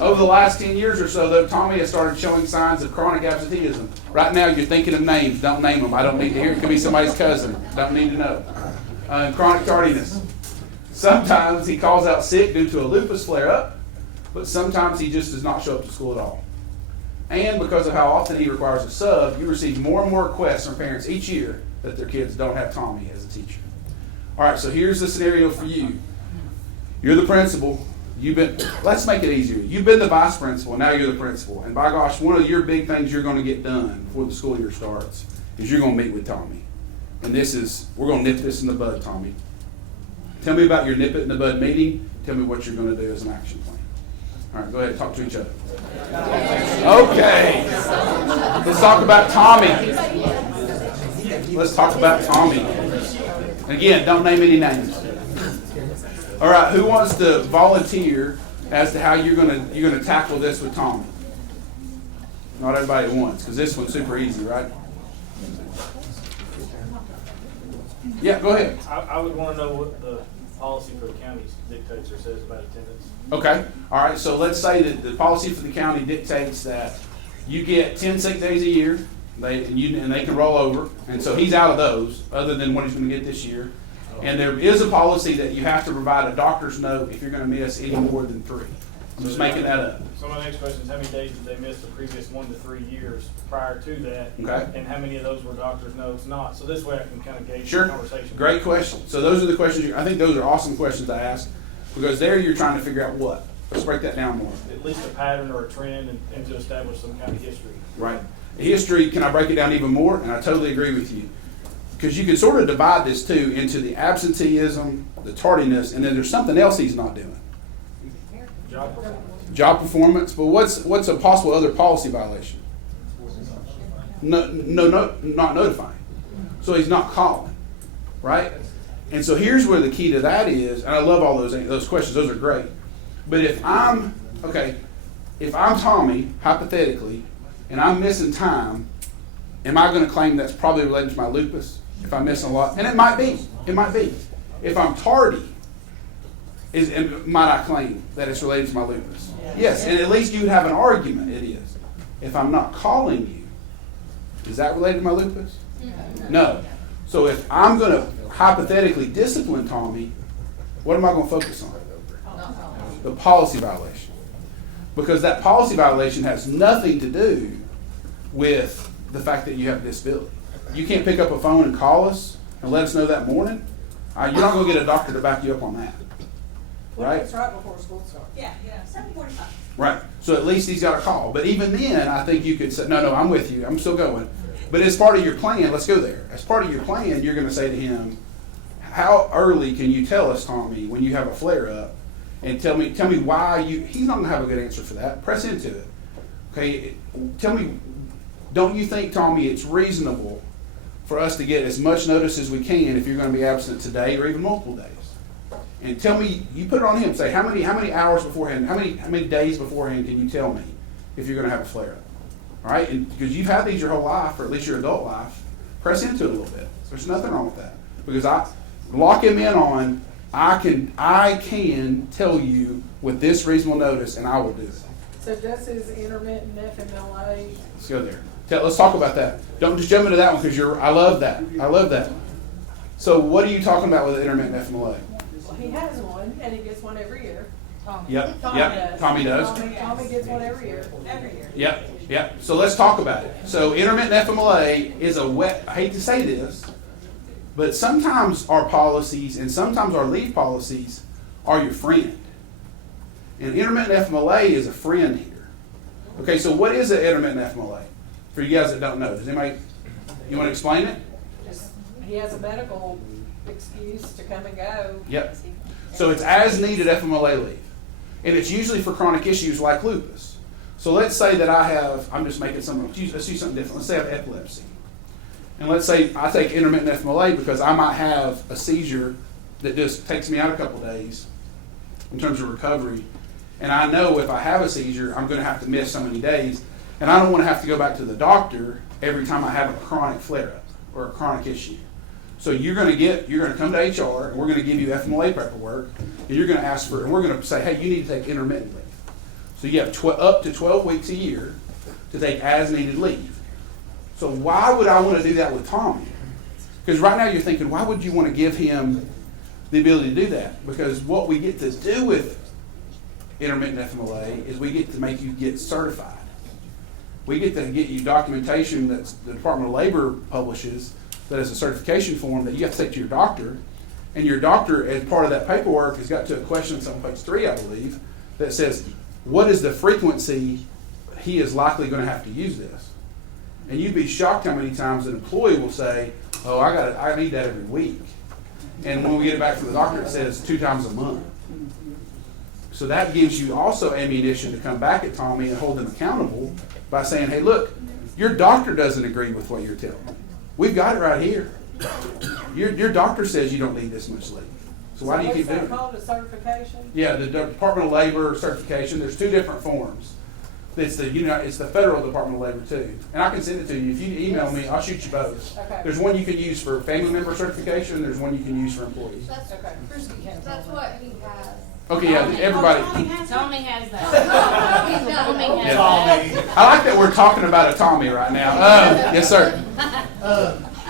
Over the last 10 years or so, though, Tommy has started showing signs of chronic absenteeism. Right now, you're thinking of names. Don't name them. I don't need to hear. It could be somebody's cousin. Don't need to know. Chronic tardiness. Sometimes he calls out sick due to a lupus flare-up, but sometimes he just does not show up to school at all. And because of how often he requires a sub, you receive more and more requests from parents each year that their kids don't have Tommy as a teacher. All right, so here's the scenario for you. You're the principal. Let's make it easier. You've been the vice principal, and now you're the principal. And by gosh, one of your big things you're going to get done before the school year starts is you're going to meet with Tommy. And we're going to nip this in the bud, Tommy. Tell me about your nip it in the bud meeting. Tell me what you're going to do as an action plan. All right, go ahead, talk to each other. Okay. Let's talk about Tommy. Let's talk about Tommy. And again, don't name any names. All right, who wants to volunteer as to how you're gonna tackle this with Tommy? Not everybody at once, because this one's super easy, right? Yeah, go ahead. I would want to know what the policy for the county dictates or says about attendance. Okay. All right. So let's say that the policy for the county dictates that you get 10 sick days a year, and they can roll over, and so he's out of those, other than what he's going to get this year. And there is a policy that you have to provide a doctor's note if you're going to miss any more than 3. I'm just making that up. So my next question is, how many days did they miss the previous 1 to 3 years prior to that? Okay. And how many of those were doctor's notes not? So this way I can kind of gauge Sure. the conversation. Great question. So those are the questions. I think those are awesome questions to ask, because there you're trying to figure out what. Let's break that down more. At least a pattern or a trend, and to establish some kind of history. Right. History, can I break it down even more? And I totally agree with you. Because you can sort of divide this too into the absenteeism, the tardiness, and then there's something else he's not doing. Job performance. But what's a possible other policy violation? No, not notifying. So he's not calling, right? And so here's where the key to that is, and I love all those questions. Those are great. But if I'm Tommy, hypothetically, and I'm missing time, am I going to claim that's probably related to my lupus if I'm missing a lot? And it might be. It might be. If I'm tardy, might I claim that it's related to my lupus? Yes, and at least you'd have an argument. It is. If I'm not calling you, is that related to my lupus? No. So if I'm going to hypothetically discipline Tommy, what am I going to focus on? The policy violation. Because that policy violation has nothing to do with the fact that you have a disability. You can't pick up a phone and call us and let us know that morning. You're not going to get a doctor to back you up on that. Right? It's right before school starts. Yeah, 7:45. Right. So at least he's got a call. But even then, I think you could say, no, I'm with you. I'm still going. But as part of your plan, let's go there. As part of your plan, you're going to say to him, how early can you tell us, Tommy, when you have a flare-up? And tell me why he's not going to have a good answer for that. Press into it. Okay? Tell me, don't you think, Tommy, it's reasonable for us to get as much notice as we can if you're going to be absent today or even multiple days? and tell me, you put it on him, say, how many hours beforehand, how many days beforehand can you tell me if you're gonna have a flare-up? All right, and because you've had these your whole life, or at least your adult life, press into it a little bit. There's nothing wrong with that. Because I lock him in on, I can tell you with this reasonable notice, and I will do it. So does his intermittent FMLA? Let's go there. Let's talk about that. Don't just jump into that one because I love that. I love that. So what are you talking about with intermittent FMLA? Well, he has one, and he gets one every year. Yep. Tommy Yep. does. Tommy does. Tommy gets one every year. Every year. Yep. Yep. So let's talk about it. So intermittent FMLA is I hate to say this, but sometimes our policies and sometimes our leave policies are your friend. And intermittent FMLA is a friend here. Okay, so what is an intermittent FMLA? For you guys that don't know, does anybody, you want to explain it? He has a medical excuse to come and go. Yep. So it's as needed FMLA leave. And it's usually for chronic issues like lupus. So let's say that I'm just making something, let's do something different. Let's say I have epilepsy. And let's say I take intermittent FMLA because I might have a seizure that just takes me out a couple days in terms of recovery. And I know if I have a seizure, I'm going to have to miss so many days. And I don't want to have to go back to the doctor every time I have a chronic flare-up or a chronic issue. So you're going to come to HR, and we're going to give you FMLA paperwork, and you're going to ask for, and we're going to say, hey, you need to take intermittent leave. So you have up to 12 weeks a year to take as needed leave. So why would I want to do that with Tommy? Because right now you're thinking, why would you want to give him the ability to do that? Because what we get to do with intermittent FMLA is we get to make you get certified. We get to get you documentation that the Department of Labor publishes that is a certification form that you have to take to your doctor. And your doctor, as part of that paperwork, has got to a question on page 3, I believe, that says, what is the frequency he is likely going to have to use this? And you'd be shocked how many times an employee will say, oh, I need that every week. And when we get it back from the doctor, it says 2 times a month. So that gives you also ammunition to come back at Tommy and hold him accountable by saying, hey, look, your doctor doesn't agree with what you're telling me. We've got it right here. Your doctor says you don't need this much leave. So why do you keep doing it? What's that called, a certification? Yeah, the Department of Labor certification. There's 2 different forms. It's the federal Department of Labor too. And I can send it to you. If you email me, I'll shoot you both. Okay. There's one you can use for family member certification. There's one you can use for employees. That's what he has. Okay, yeah, everybody. Tommy has that. Tommy has that. I like that we're talking about a Tommy right now. Yes, sir.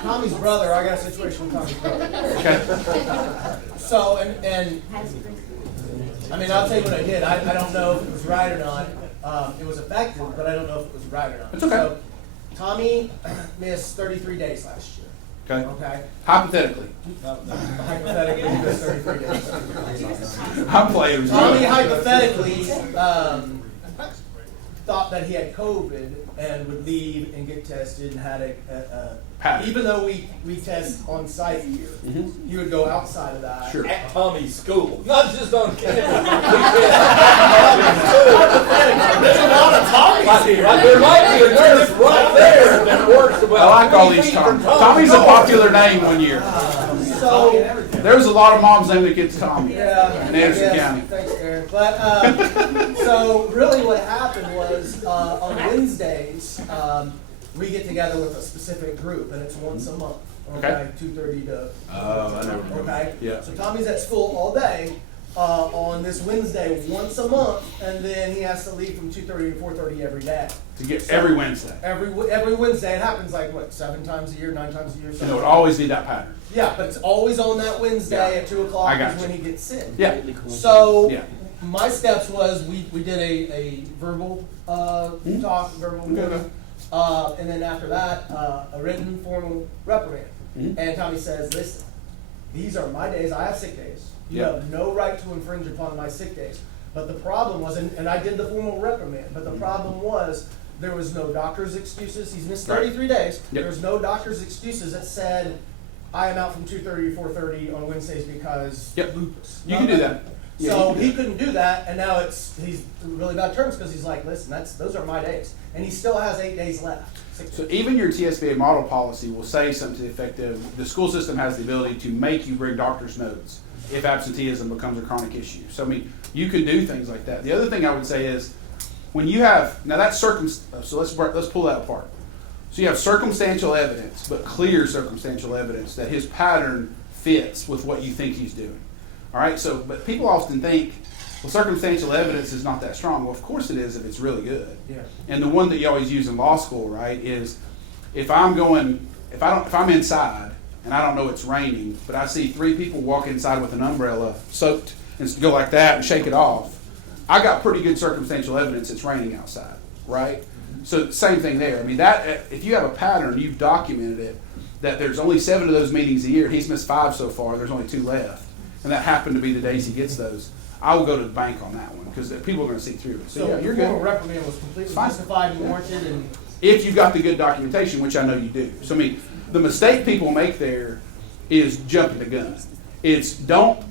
Tommy's brother, I got a situation with Tommy's brother. Okay. So, and I mean, I'll tell you what I did. I don't know if it was right or not. It was effective, but I don't know if it was right or not. It's okay. So, Tommy missed 33 days last year. Okay. Okay. Hypothetically. Hypothetically, he missed 33 days. I'm playing with you. Tommy hypothetically thought that he had COVID and would leave and get tested and had even though we test on site here, he would go outside of that. Sure. At Tommy's school, not just on campus. There's a lot of Tommies here. There might be a nurse right there that works about. I like all these Tommies. Tommy's a popular name one year. So there was a lot of moms naming their kids Tommy in I Anderson guess. County. Thanks, Aaron. But so really, what happened was on Wednesdays we get together with a specific group, and it's once a month. Okay. 2:30 to. I know. Okay. Yeah. So Tommy's at school all day on this Wednesday once a month, and then he has to leave from 2:30 to 4:30 every day. To get every Wednesday. Every Wednesday. It happens like what, 7 times a year, 9 times a year. It would always be that pattern. Yeah, but it's always on that Wednesday at 2 o'clock I got is you. when he gets sick. Yeah. So Yeah. my steps was we did a verbal talk, verbal meeting, and then after that a written formal reprimand. And Tommy says, listen, these are my days. I have sick days. You have no right to infringe upon my sick days. But the problem was, and I did the formal reprimand, but the problem was there was no doctor's excuses. He's missed 33 days. There was no doctor's excuses that said, I am out from 2:30 to 4:30 on Wednesdays because lupus. You can do that. So he couldn't do that, and now he's in really bad terms because he's like, listen, those are my days, and he still has 8 days left. So even your TSBA model policy will say something to the effect of the school system has the ability to make you bring doctor's notes if absenteeism becomes a chronic issue. So I mean, you can do things like that. The other thing I would say is when you have now that's so let's pull that apart. So you have circumstantial evidence, but clear circumstantial evidence that his pattern fits with what you think he's doing. All right. So but people often think, well, circumstantial evidence is not that strong. Well, of course it is if it's really good. Yeah. And the one that you always use in law school, right, is if I'm inside and I don't know it's raining, but I see 3 people walk inside with an umbrella soaked and go like that and shake it off, I got pretty good circumstantial evidence it's raining outside, right? So same thing there. I mean, that if you have a pattern, you've documented it, that there's only 7 of those meetings a year. He's missed 5 so far. There's only 2 left. And that happened to be the days he gets those. I will go to the bank on that one because people are going to see through it. So yeah, you're the good. formal reprimand was completely justified and warranted, and if you've got the good documentation, which I know you do. So I mean, the mistake people make there is jumping the gun. It's don't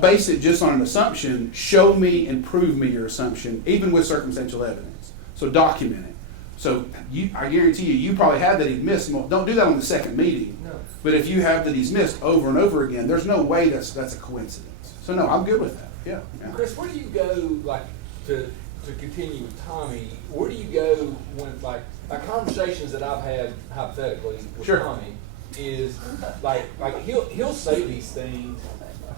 base it just on an assumption. Show me and prove me your assumption, even with circumstantial evidence. So document it. So I guarantee you probably had that he missed. Don't do that on the second meeting. No. But if you have that he's missed over and over again, there's no way that's a coincidence. So no, I'm good with that. Yeah. Chris, where do you go, like, to continue with Tommy, where do you go when, like conversations that I've had hypothetically with Tommy is, like he'll say these things,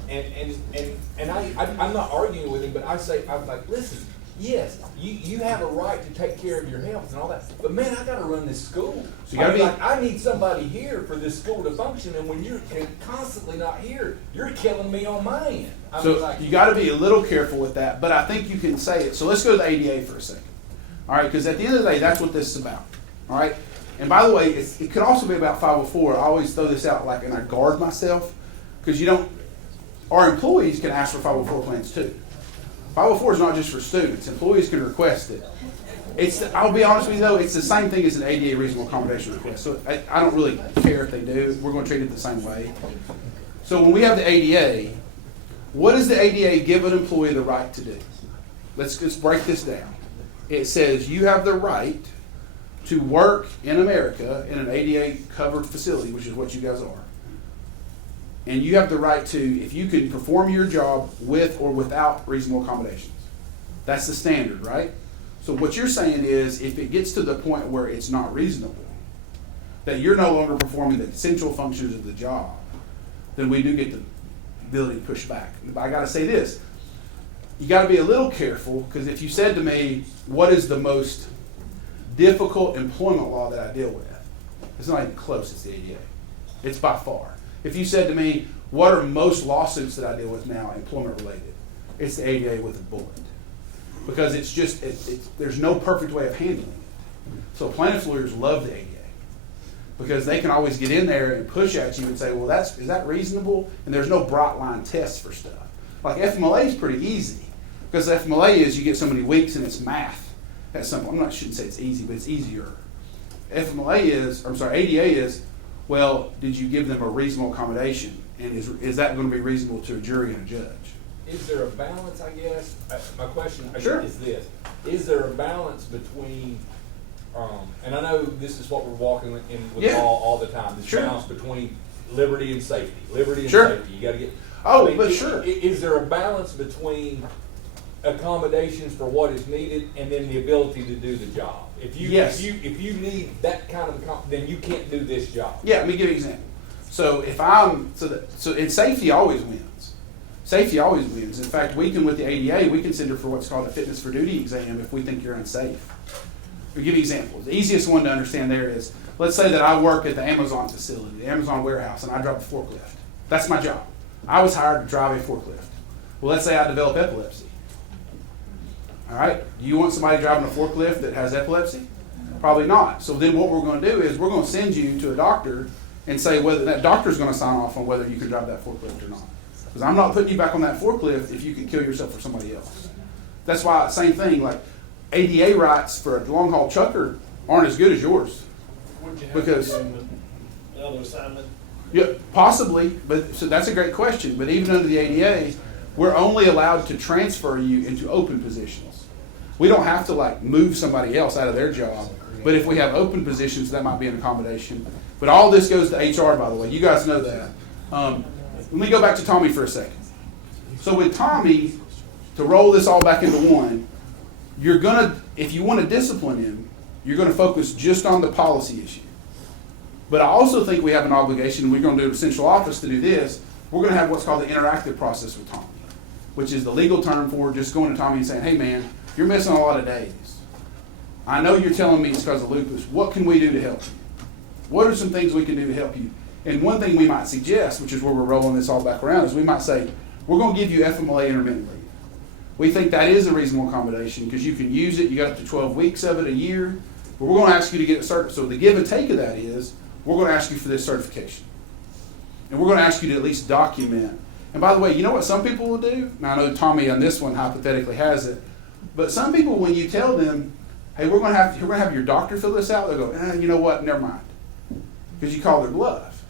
and I'm not arguing with him, but I'm like, listen, yes, you have a right to take care of your health and all that, but man, I gotta run this school. So I need somebody here for this school to function, and when you're constantly not here, you're killing me on my end. You got to be a little careful with that, but I think you can say it. So let's go to the ADA for a second. All right, because at the end of the day, that's what this is about. All right, and by the way, it could also be about 504. I always throw this out and I guard myself because our employees can ask for 504 plans too. 504 is not just for students. Employees can request it. I'll be honest with you though, it's the same thing as an ADA reasonable accommodation request. So I don't really care if they do. We're going to treat it the same way. So when we have the ADA, what does the ADA give an employee the right to do? Let's break this down. It says you have the right to work in America in an ADA covered facility, which is what you guys are. And you have the right to, if you can perform your job with or without reasonable accommodations. That's the standard, right? So what you're saying is if it gets to the point where it's not reasonable, that you're no longer performing the essential functions of the job, then we do get the ability to push back. But I got to say this. You got to be a little careful, because if you said to me, what is the most difficult employment law that I deal with? It's not even close, it's the ADA. It's by far. If you said to me, what are most lawsuits that I deal with now employment related? It's the ADA with a bullet. Because it's just, there's no perfect way of handling it. So plaintiffs' lawyers love the ADA. Because they can always get in there and push at you and say, well, is that reasonable? And there's no bright line tests for stuff. Like FMLA is pretty easy. Because FMLA is you get so many weeks and it's math. That's simple. Shouldn't say it's easy, but it's easier. ADA is, well, did you give them a reasonable accommodation? And is that going to be reasonable to a jury and a judge? Is there a balance, I guess? My question is this. Is there a balance between, and I know this is what we're walking in with law all the time, this balance between liberty and safety. Liberty and safety. You got to get. Is there a balance between accommodations for what is needed and then the ability to do the job? If you need that kind of then you can't do this job. Yeah, let me give you an example. So in safety always wins. Safety always wins. In fact, with the ADA, we consider for what's called a fitness for duty exam if we think you're unsafe. We'll give you examples. The easiest one to understand there is, let's say that I work at the Amazon facility, the Amazon warehouse, and I drive a forklift. That's my job. I was hired to drive a forklift. Well, let's say I develop epilepsy. All right, do you want somebody driving a forklift that has epilepsy? Probably not. So then what we're going to do is we're going to send you to a doctor and say whether that doctor is going to sign off on whether you can drive that forklift or not. Because I'm not putting you back on that forklift if you can kill yourself or somebody else. That's why, same thing, like ADA rights for a long haul trucker aren't as good as yours. Because another assignment? Yeah, possibly, but so that's a great question. But even under the ADA, we're only allowed to transfer you into open positions. We don't have to like move somebody else out of their job, but if we have open positions, that might be an accommodation. But all this goes to HR, by the way. You guys know that. Let me go back to Tommy for a second. So with Tommy, to roll this all back into one, you're gonna, if you want to discipline him, you're going to focus just on the policy issue. But I also think we have an obligation, we're going to do a central office to do this, we're going to have what's called the interactive process with Tommy, which is the legal term for just going to Tommy and saying, hey man, you're missing a lot of days. I know you're telling me it's because of lupus. What can we do to help you? What are some things we can do to help you? And one thing we might suggest, which is where we're rolling this all back around, is we might say, we're going to give you FMLA intermittent leave. We think that is a reasonable accommodation because you can use it, you got up to 12 weeks of it a year, but we're going to ask you to get it certified. So the give and take of that is, we're going to ask you for this certification. And we're going to ask you to at least document. And by the way, you know what some people will do? Now I know Tommy on this one hypothetically has it, but some people when you tell them, hey, we're going to have your doctor fill this out, they'll go, you know what, never mind. Because you call their bluff.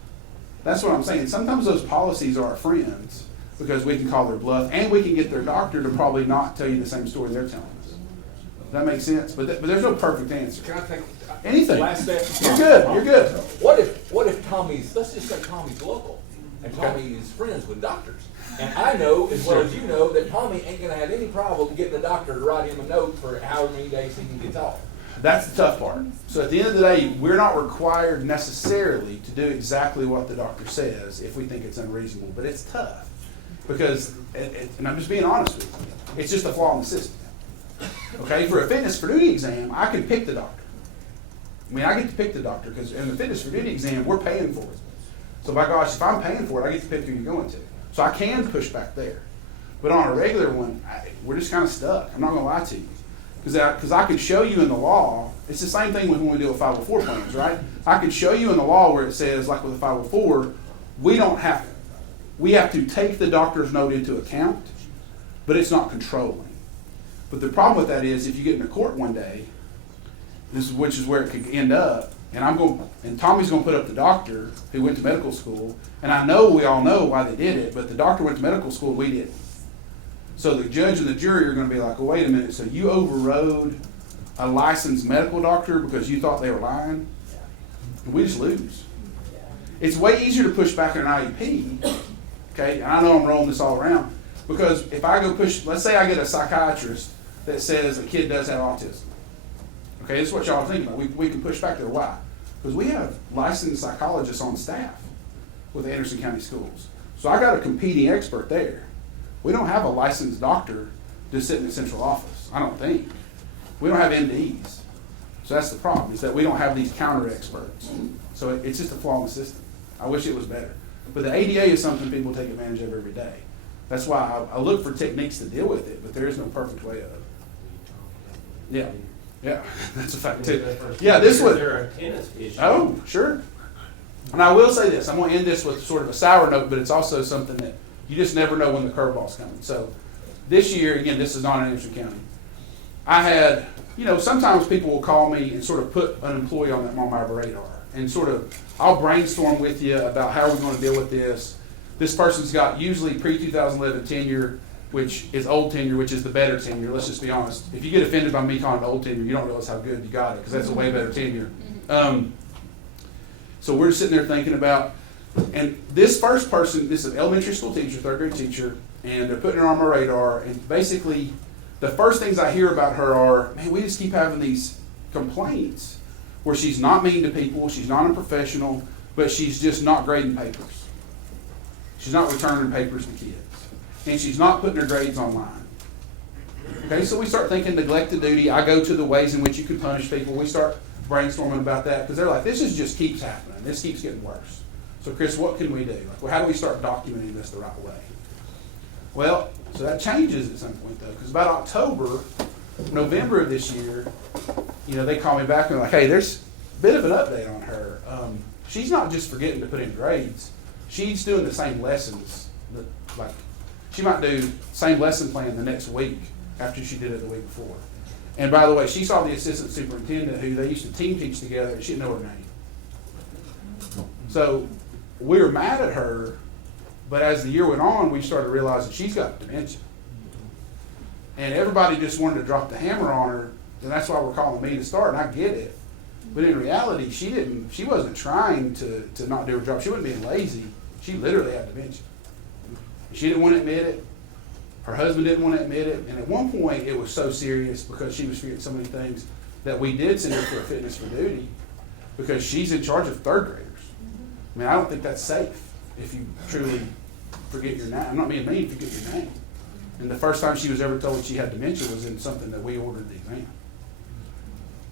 That's what I'm saying. Sometimes those policies are our friends because we can call their bluff and we can get their doctor to probably not tell you the same story they're telling us. Does that make sense? But there's no perfect answer. Can I take anything? Last step. You're good. You're good. What if Tommy's, let's just say Tommy's local and Tommy is friends with doctors. And I know, as well as you know, that Tommy ain't going to have any problem getting the doctor to write him a note for however many days he can get off. That's the tough part. So at the end of the day, we're not required necessarily to do exactly what the doctor says if we think it's unreasonable. But it's tough because, and I'm just being honest with you, it's just a flaw in the system. Okay, for a fitness for duty exam, I can pick the doctor. I mean, I get to pick the doctor because in the fitness for duty exam, we're paying for it. So by gosh, if I'm paying for it, I get to pick who you're going to. So I can push back there. But on a regular one, we're just kind of stuck. I'm not going to lie to you. Because I can show you in the law, it's the same thing when we do a 504 plans, right? I can show you in the law where it says, like with a 504, we have to take the doctor's note into account, but it's not controlling. But the problem with that is if you get into court one day, which is where it could end up, and Tommy's going to put up the doctor who went to medical school, and I know we all know why they did it, but the doctor went to medical school, we didn't. So the judge and the jury are going to be like, well, wait a minute, so you overrode a licensed medical doctor because you thought they were lying? And we just lose. It's way easier to push back on an IEP, okay? And I know I'm rolling this all around, because if I go push, let's say I get a psychiatrist that says a kid does have autism. Okay, this is what y'all are thinking about. We can push back there. Why? Because we have licensed psychologists on staff with the Anderson County Schools. So I got a competing expert there. We don't have a licensed doctor just sitting in the central office, I don't think. We don't have MDs. So that's the problem, is that we don't have these counter experts. So it's just a flaw in the system. I wish it was better. But the ADA is something people take advantage of every day. That's why I look for techniques to deal with it, but there is no perfect way of it. Yeah, that's a fact too. Yeah, this was. There are tennis issues. Oh, sure. And I will say this, I'm going to end this with sort of a sour note, but it's also something that you just never know when the curveball's coming. So this year, again, this is not in Anderson County. I had, sometimes people will call me and sort of put an employee on my radar. And sort of, I'll brainstorm with you about how we're going to deal with this. This person's got usually pre-2011 tenure, which is old tenure, which is the better tenure. Let's just be honest. If you get offended by me calling it old tenure, you don't realize how good you got it, because that's a way better tenure. So we're sitting there thinking about, and this first person, this is an elementary school teacher, third grade teacher, and they're putting her on my radar, and basically the first things I hear about her are, man, we just keep having these complaints where she's not mean to people, she's not unprofessional, but she's just not grading papers. She's not returning papers to kids. And she's not putting her grades online. Okay, so we start thinking neglected duty. I go to the ways in which you can punish people. We start brainstorming about that because they're like, this just keeps happening. This keeps getting worse. So Chris, what can we do? How do we start documenting this the right way? Well, so that changes at some point though, because about October, November of this year, they call me back and they're like, hey, there's a bit of an update on her. She's not just forgetting to put in grades. She's doing the same lessons. She might do the same lesson plan the next week after she did it the week before. And by the way, she saw the assistant superintendent who they used to team teach together, and she didn't know her name. So we were mad at her, But as the year went on, we started realizing she's got dementia. And everybody just wanted to drop the hammer on her, and that's why we're calling me to start, and I get it. But in reality, she wasn't trying to not do her job. She wasn't being lazy. She literally had dementia. She didn't want to admit it. Her husband didn't want to admit it. And at one point, it was so serious because she was forgetting so many things that we did send her for a fitness for duty because she's in charge of third graders. I mean, I don't think that's safe if you truly forget your name. I'm not being mean, forget your name. And the first time she was ever told she had dementia was in something that we ordered the exam.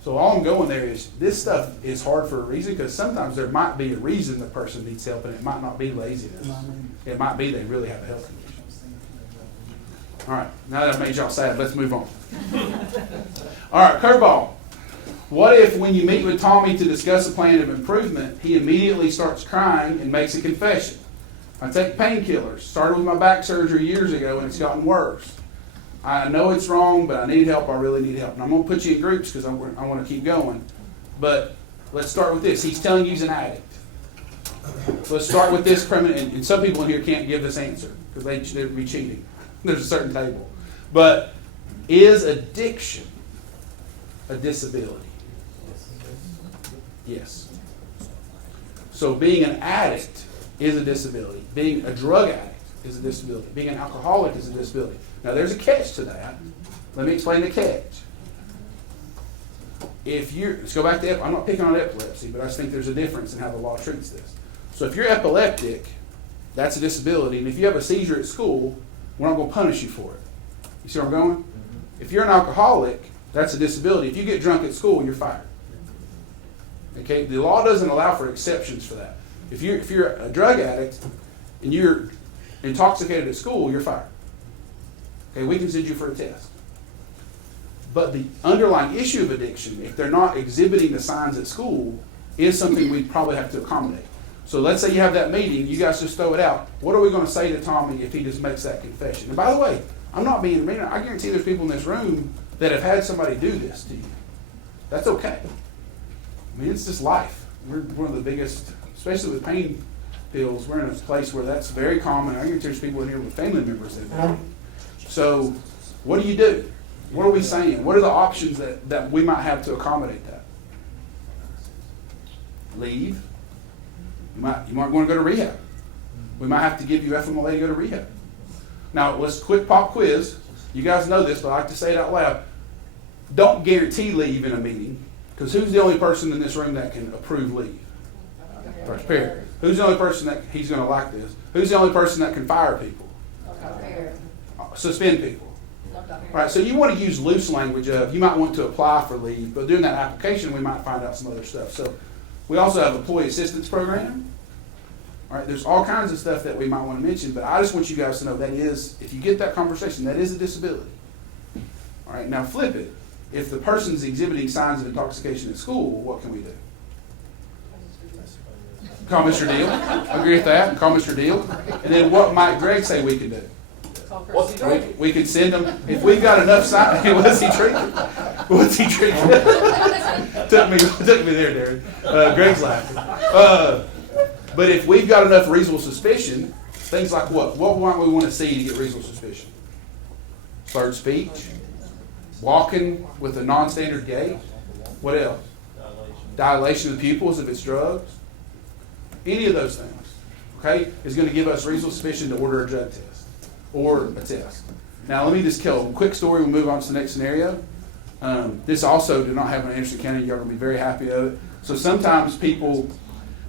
So all I'm going there is this stuff is hard for a reason because sometimes there might be a reason the person needs help and it might not be laziness. It might be they really have a health condition. All right, now that I've made y'all sad, let's move on. All right, curveball. What if when you meet with Tommy to discuss a plan of improvement, he immediately starts crying and makes a confession? I take painkillers. Started with my back surgery years ago and it's gotten worse. I know it's wrong, but I need help. I really need help. And I'm going to put you in groups because I want to keep going. But let's start with this. He's telling you he's an addict. Let's start with this criminal. And some people in here can't give this answer because they'd be cheating. There's a certain table. But is addiction a disability? Yes. So being an addict is a disability. Being a drug addict is a disability. Being an alcoholic is a disability. Now there's a catch to that. Let me explain the catch. Let's go back to I'm not picking on epilepsy, but I just think there's a difference in how the law treats this. So if you're epileptic, that's a disability. And if you have a seizure at school, we're not going to punish you for it. You see where I'm going? If you're an alcoholic, that's a disability. If you get drunk at school, you're fired. Okay? The law doesn't allow for exceptions for that. If you're a drug addict and you're intoxicated at school, you're fired. Okay, we can send you for a test. But the underlying issue of addiction, if they're not exhibiting the signs at school, is something we probably have to accommodate. So let's say you have that meeting, you guys just throw it out. What are we going to say to Tommy if he just makes that confession? And by the way, I'm not being mean. I guarantee there's people in this room that have had somebody do this to you. That's okay. I mean, it's just life. We're one of the biggest, especially with pain pills, we're in a place where that's very common. I guarantee there's people in here with family members that do. So what do? What are we saying? What are the options that we might have to accommodate that? Leave. You might want to go to rehab. We might have to give you FMLA to go to rehab. Now, let's quick pop quiz. You guys know this, but I like to say it out loud. Don't guarantee leave in a meeting, because who's the only person in this room that can approve leave? First pair. Who's the only person that he's going to like this? Who's the only person that can fire people? Suspend people. All right, so you want to use loose language of you might want to apply for leave, but during that application we might find out some other stuff. So we also have employee assistance program. All right, there's all kinds of stuff that we might want to mention, but I just want you guys to know that is, if you get that conversation, that is a disability. All right, now flip it. If the person's exhibiting signs of intoxication at school, what can we do? Call Mr. Deal. Agree with that? And call Mr. Deal. And then what might Greg say we can do? What's he drinking? We could send him, if we've got enough signs. What's he drinking? What's he drinking? took me there, Darren. Greg's laughing. But if we've got enough reasonable suspicion, things like what? What might we want to see to get reasonable suspicion? Slurred speech, walking with a non-standard gait. What else? Dilation of the pupils if it's drugs. Any of those things, okay, is going to give us reasonable suspicion to order a drug test or a test. Now, let me just tell a quick story. We'll move on to the next scenario. This also did not happen in Anderson County. You're going to be very happy of it. So sometimes people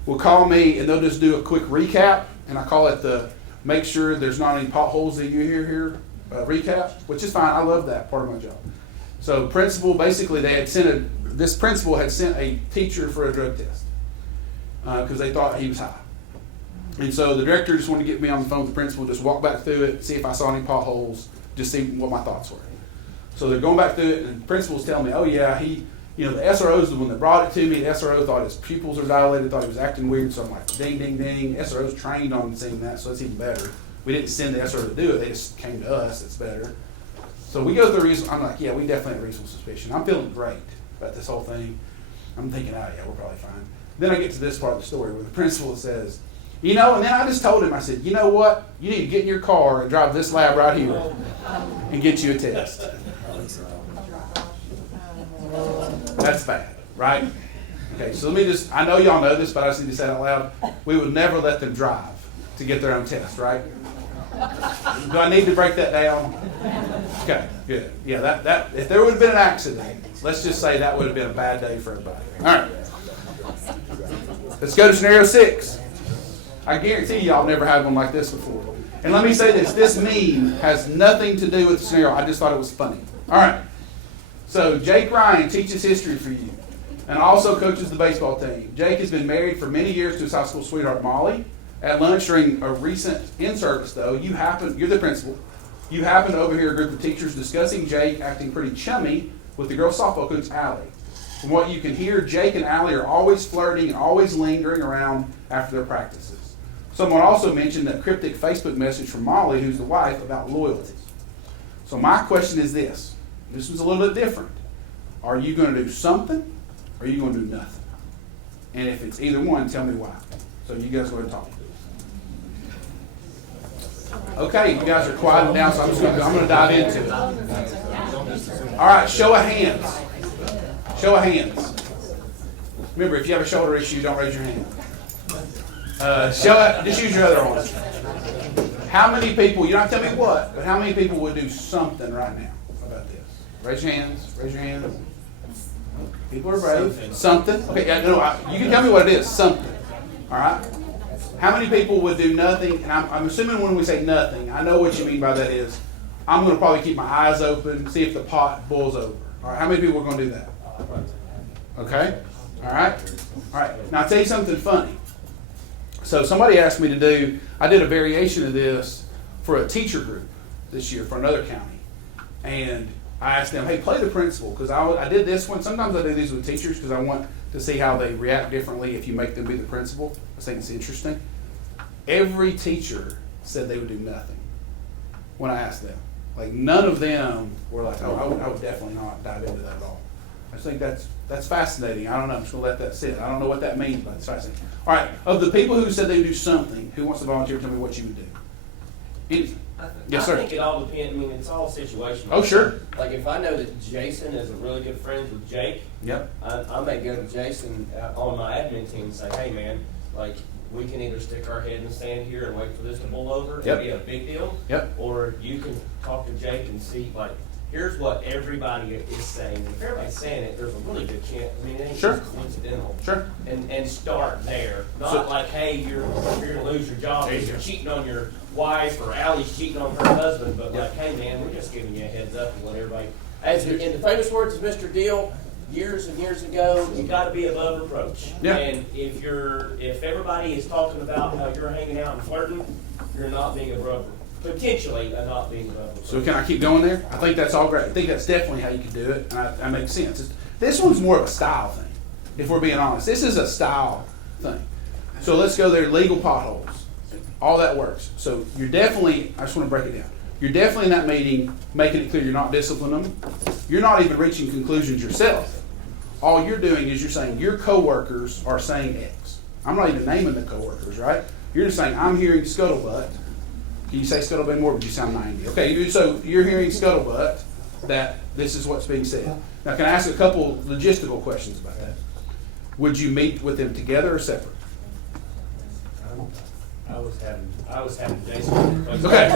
will call me and they'll just do a quick recap, and I call it the make sure there's not any potholes that you hear here recap, which is fine. I love that part of my job. So principal, basically this principal had sent a teacher for a drug test because they thought he was high. And so the director just wanted to get me on the phone with the principal, just walk back through it, see if I saw any potholes, just see what my thoughts were. So they're going back through it, and the principal's telling me, oh yeah, the SRO's the one that brought it to me. The SRO thought his pupils are dilated, thought he was acting weird, so I'm like, ding, ding, ding. SRO's trained on seeing that, so that's even better. We didn't send the SRO to do it, they just came to us, it's better. So we go through reason. I'm like, yeah, we definitely have reasonable suspicion. I'm feeling great about this whole thing. I'm thinking, oh yeah, we're probably fine. Then I get to this part of the story where the principal says, You know, and then I just told him, I said, you know what? You need to get in your car and drive this lab right here and get you a test. That's bad, right? Okay, so let me just, I know y'all know this, but I just need to say it out loud. We would never let them drive to get their own test, right? Do I need to break that down? Okay, good. Yeah, that if there would have been an accident, let's just say that would have been a bad day for everybody. All right. Let's go to scenario 6. I guarantee y'all never had one like this before. And let me say this. This meme has nothing to do with the scenario. I just thought it was funny. All right. So Jake Ryan teaches history for you and also coaches the baseball team. Jake has been married for many years to his high school sweetheart, Molly. At lunch during a recent in-service, though, you're the principal. You happen to overhear a group of teachers discussing Jake acting pretty chummy with the girls' softball coach, Allie. From what you can hear, Jake and Allie are always flirting and always lingering around after their practices. Someone also mentioned a cryptic Facebook message from Molly, who's the wife, about loyalty. So my question is this. This one's a little bit different. Are you going to do something or are you going to do nothing? And if it's either one, tell me why. So you guys go ahead and talk. Okay, you guys are quieting down, so I'm going to dive into it. All right, show of hands. Show of hands. Remember, if you have a shoulder issue, don't raise your hand. Just use your other arm. How many people, you don't have to tell me what, but how many people would do something right now about this? Raise your hands. Raise your hands. People are brave. Something. Okay, you can tell me what it is. Something. All right? How many people would do nothing? And I'm assuming when we say nothing, I know what you mean by that is, I'm going to probably keep my eyes open, see if the pot boils over. All right, how many people are going to do that? Okay? All right? All right. Now, I'll tell you something funny. So somebody asked me to do, I did a variation of this for a teacher group this year for another county. And I asked them, hey, play the principal, because I did this one. Sometimes I do these with teachers because I want to see how they react differently if you make them be the principal. I think it's interesting. Every teacher said they would do nothing when I asked them. Like, none of them were like, oh, I would definitely not dive into that at all. I just think that's fascinating. I don't know. I'm just going to let that sit. I don't know what that means, but it's fascinating. All right. Of the people who said they would do something, who wants to volunteer to tell me what you would do? Yes, sir. I think it all depends. I mean, it's all situational. Oh, sure. Like, if I know that Jason is a really good friend with Jake, yep, I may go to Jason on my admin team and say, hey, man, like, we can either stick our head in the sand here and wait for this to boil over and be a big deal, or you can talk to Jake and see, like, here's what everybody is saying. And if everybody's saying it, there's a really good chance. I mean, it ain't just coincidental. Sure. And start there. Not like, hey, you're going to lose your job because you're cheating on your wife or Allie's cheating on her husband, but like, hey, man, we're just giving you a heads up and let everybody. As in the famous words of Mr. Deal, years and years ago, you got to be above reproach. Yeah. And if everybody is talking about how you're hanging out and flirting, you're not being above potentially not being above reproach. So can I keep going there? I think that's all great. I think that's definitely how you can do it, and that makes sense. This one's more of a style thing, if we're being honest. This is a style thing. So let's go there. Legal potholes. All that works. So you're definitely, I just want to break it down. You're definitely in that meeting making it clear you're not disciplining them. You're not even reaching conclusions yourself. All you're doing is you're saying your coworkers are saying X. I'm not even naming the coworkers, right? You're just saying, I'm hearing scuttlebutt. Can you say scuttlebutt more, or would you sound 90? Okay, so you're hearing scuttlebutt that this is what's being said. Now, can I ask a couple logistical questions about that? Would you meet with them together or separate? I was having Jason. Okay.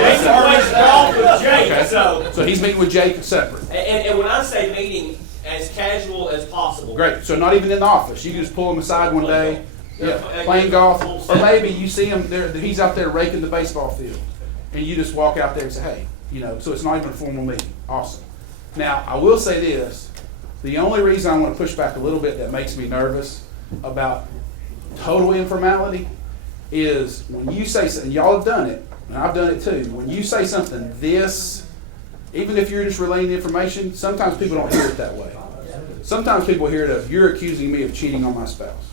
Jason plays golf with Jake, okay. So he's meeting with Jake separate. And when I say meeting, as casual as possible. Great. So not even in the office. You can just pull him aside one day. Yeah, playing golf, or maybe you see him there. He's out there raking the baseball field, and you just walk out there and say, "Hey, so it's not even a formal meeting." Awesome. Now, I will say this: the only reason I want to push back a little bit that makes me nervous about total informality is when you say something. Y'all have done it, and I've done it too. When you say something this, even if you're just relaying the information, sometimes people don't hear it that way. Sometimes people hear it of, "You're accusing me of cheating on my spouse."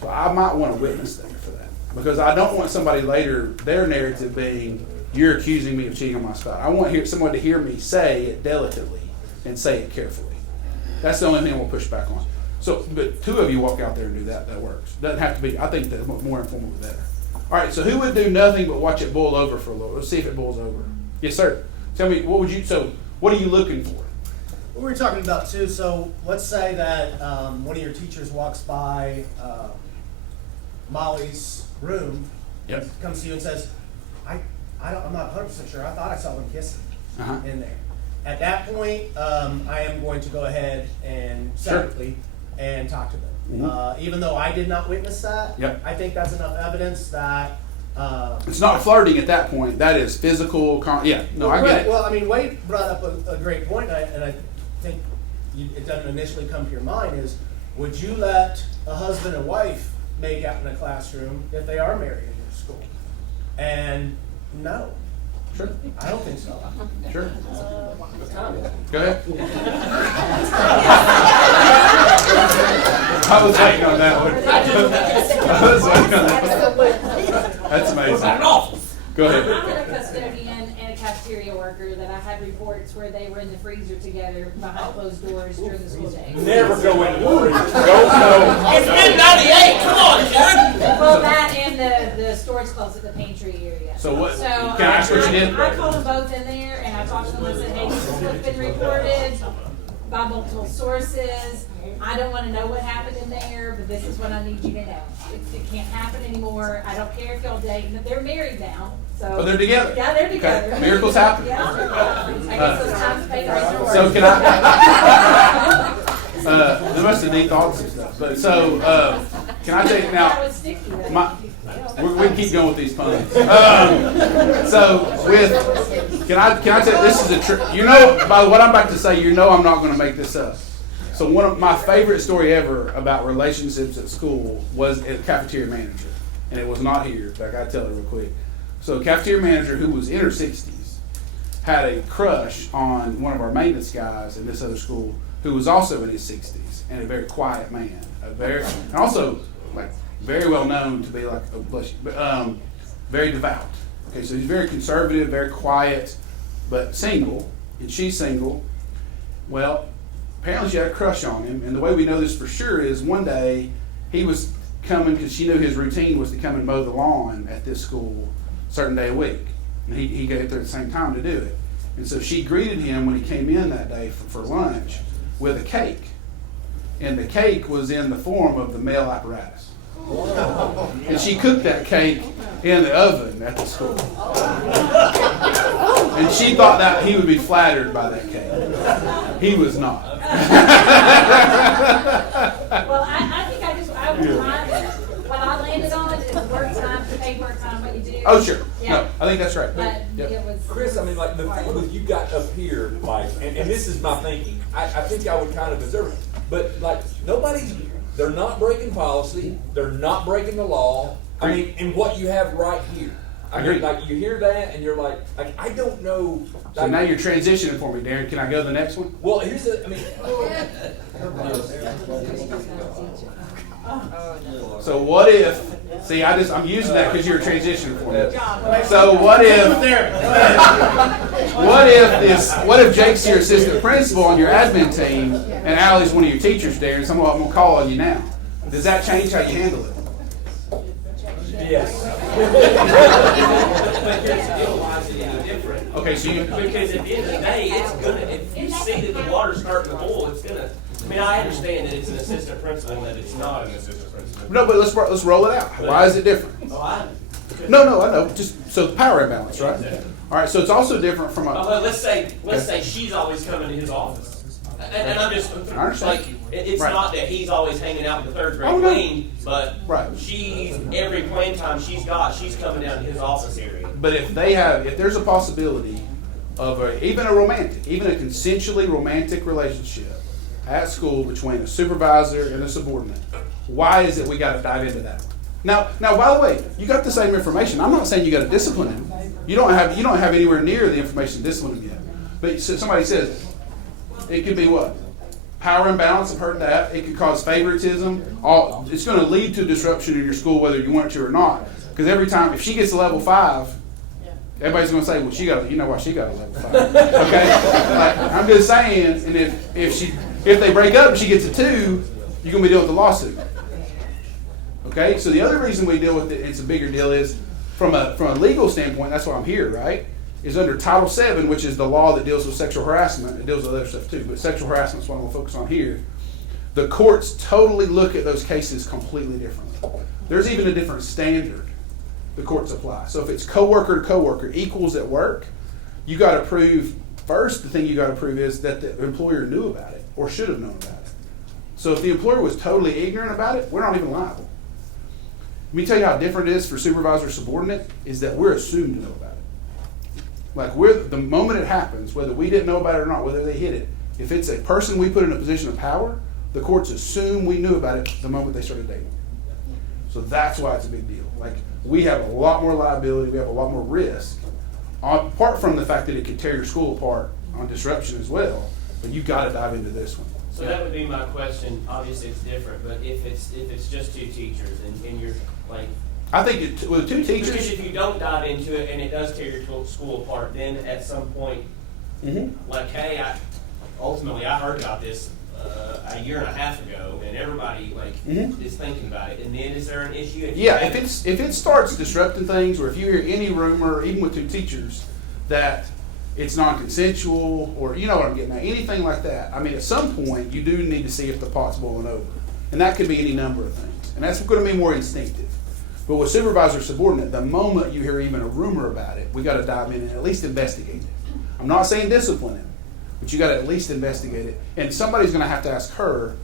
So I might want a witness there for that, because I don't want somebody later, their narrative being, "You're accusing me of cheating on my spouse." I want someone to hear me say it delicately and say it carefully. That's the only thing we'll push back on. So, but two of you walk out there and do that, that works. Doesn't have to be, I think the more informal the better. All right, so who would do nothing but watch it boil over for a little? Let's see if it boils over. Yes, sir. Tell me, what are you looking for? What we were talking about too, so let's say that one of your teachers walks by Molly's room, Yep. comes to you and says, I'm not 100% sure, I thought I saw them kissing in there. At that point, I am going to go ahead and separately and talk to them. Even though I did not witness that, I think that's enough evidence that it's not flirting at that point. That is physical. I get it. Well, I mean, Wade brought up a great point, and I think it doesn't initially come to your mind is, would you let a husband and wife make out in a classroom if they are married in your school? And no. Sure. I don't think so. Sure. Go ahead. I was waiting on that one. That's amazing. Go ahead. I had a custodian and a cafeteria worker that I had reports where they were in the freezer together behind closed doors during the school day. Never go in the freezer. It's mid-98, come on, kid. Well, that and the storage closet, the pantry area. So what? So Can I ask what you did? I called them both in there and I talked to them and said, hey, this is what's been reported by multiple sources. I don't want to know what happened in there, but this is what I need you to know. It can't happen anymore. I don't care if y'all date, but they're married now. So Oh, they're together? Yeah, they're together. Okay. Miracles happen. Yeah. I guess those times pay the rest of the So can I? There must have deep thoughts and stuff. But so can I take now? We can keep going with these puns. Can I say this is a trick? You know, by what I'm about to say, you know I'm not going to make this up. So one of my favorite story ever about relationships at school was a cafeteria manager, and it was not here, but I got to tell it real quick. So a cafeteria manager who was in her 60s had a crush on one of our maintenance guys in this other school who was also in his 60s and a very quiet man, and also like very well known to be like very devout. Okay, so he's very conservative, very quiet, but single, and she's single. Well, apparently she had a crush on him, and the way we know this for sure is one day he was coming because she knew his routine was to come and mow the lawn at this school a certain day a week, and he got there at the same time to do it. And so she greeted him when he came in that day for lunch with a cake, and the cake was in the form of the male apparatus. And she cooked that cake in the oven at the school. And she thought that he would be flattered by that cake. He was not. Well, I think what I landed on is work time, paid work time, what you do. Oh, sure. Yeah. No, I think that's right. But Yep. it was. Chris, I mean, like the thing that you got up here, like, and this is my thinking. I think I would kind of observe it, but like they're not breaking policy. They're not breaking the law. I mean, and what you have right here. I mean, like you hear that and you're like I don't know. So now you're transitioning for me, Darren. Can I go to the next one? Well, here's the. I mean. So what if? See, I'm using that because you're transitioning for me. So what if Jake's your assistant principal on your admin team and Allie's one of your teachers, Darren? I'm gonna call on you now. Does that change how you handle it? Yes. Okay, so because at the end of the day, it's gonna. If you see that the water's starting to boil, it's gonna. I mean, I understand that it's an assistant principal and that it's not an assistant principal. No, but let's roll it out. Why is it different? No, I know. Just so power imbalance, right? All right. So it's also different from a. Well, let's say she's always coming to his office, and I'm just like it's Right. not that he's always hanging out with the third grade Oh, no. queen, but Right. she's every plane time she's coming down to his office area. But if there's a possibility of even a consensually romantic relationship at school between a supervisor and a subordinate, why is it we got to dive into that one? Now, by the way, you got the same information. I'm not saying you got to discipline him. You don't have anywhere near the information to discipline him yet. But somebody says it could be what? Power imbalance. I've heard that. It could cause favoritism. It's going to lead to disruption in your school, whether you want it to or not. Because every time, if she gets to level 5, everybody's going to say, well, you know why she got a level 5. Okay? I'm just saying, and if they break up and she gets a 2, you're going to be dealing with the lawsuit. Okay, so the other reason we deal with it, it's a bigger deal, is from a legal standpoint, that's why I'm here, right? Is under Title VII, which is the law that deals with sexual harassment. It deals with other stuff too, but sexual harassment is what I'm going to focus on here. The courts totally look at those cases completely differently. There's even a different standard the courts apply. So if it's coworker to coworker, equals at work, you got to prove, first the thing you got to prove is that the employer knew about it or should have known about it. So if the employer was totally ignorant about it, we're not even liable. Let me tell you how different it is for supervisor subordinate, is that we're assumed to know about it. Like the moment it happens, whether we didn't know about it or not, whether they hit it, if it's a person we put in a position of power, the courts assume we knew about it the moment they started dating. So that's why it's a big deal. Like, we have a lot more liability, we have a lot more risk, apart from the fact that it could tear your school apart on disruption as well, but you got to dive into this one. So that would be my question. Obviously, it's different, but if it's just two teachers and you're like, I think with two teachers, because if you don't dive into it and it does tear your school apart, then at some point, like, hey, ultimately I heard about this a year and a half ago, and everybody is thinking about it. And then is there an issue? If it starts disrupting things, or if you hear any rumor, even with two teachers, that it's non-consensual, or you know what I'm getting at, anything like that. I mean, at some point, you do need to see if the pot's boiling over. And that could be any number of things. And that's going to be more instinctive. But with supervisor subordinate, the moment you hear even a rumor about it, we got to dive in and at least investigate it. I'm not saying discipline him, but you got to at least investigate it. And somebody's going to have to ask her,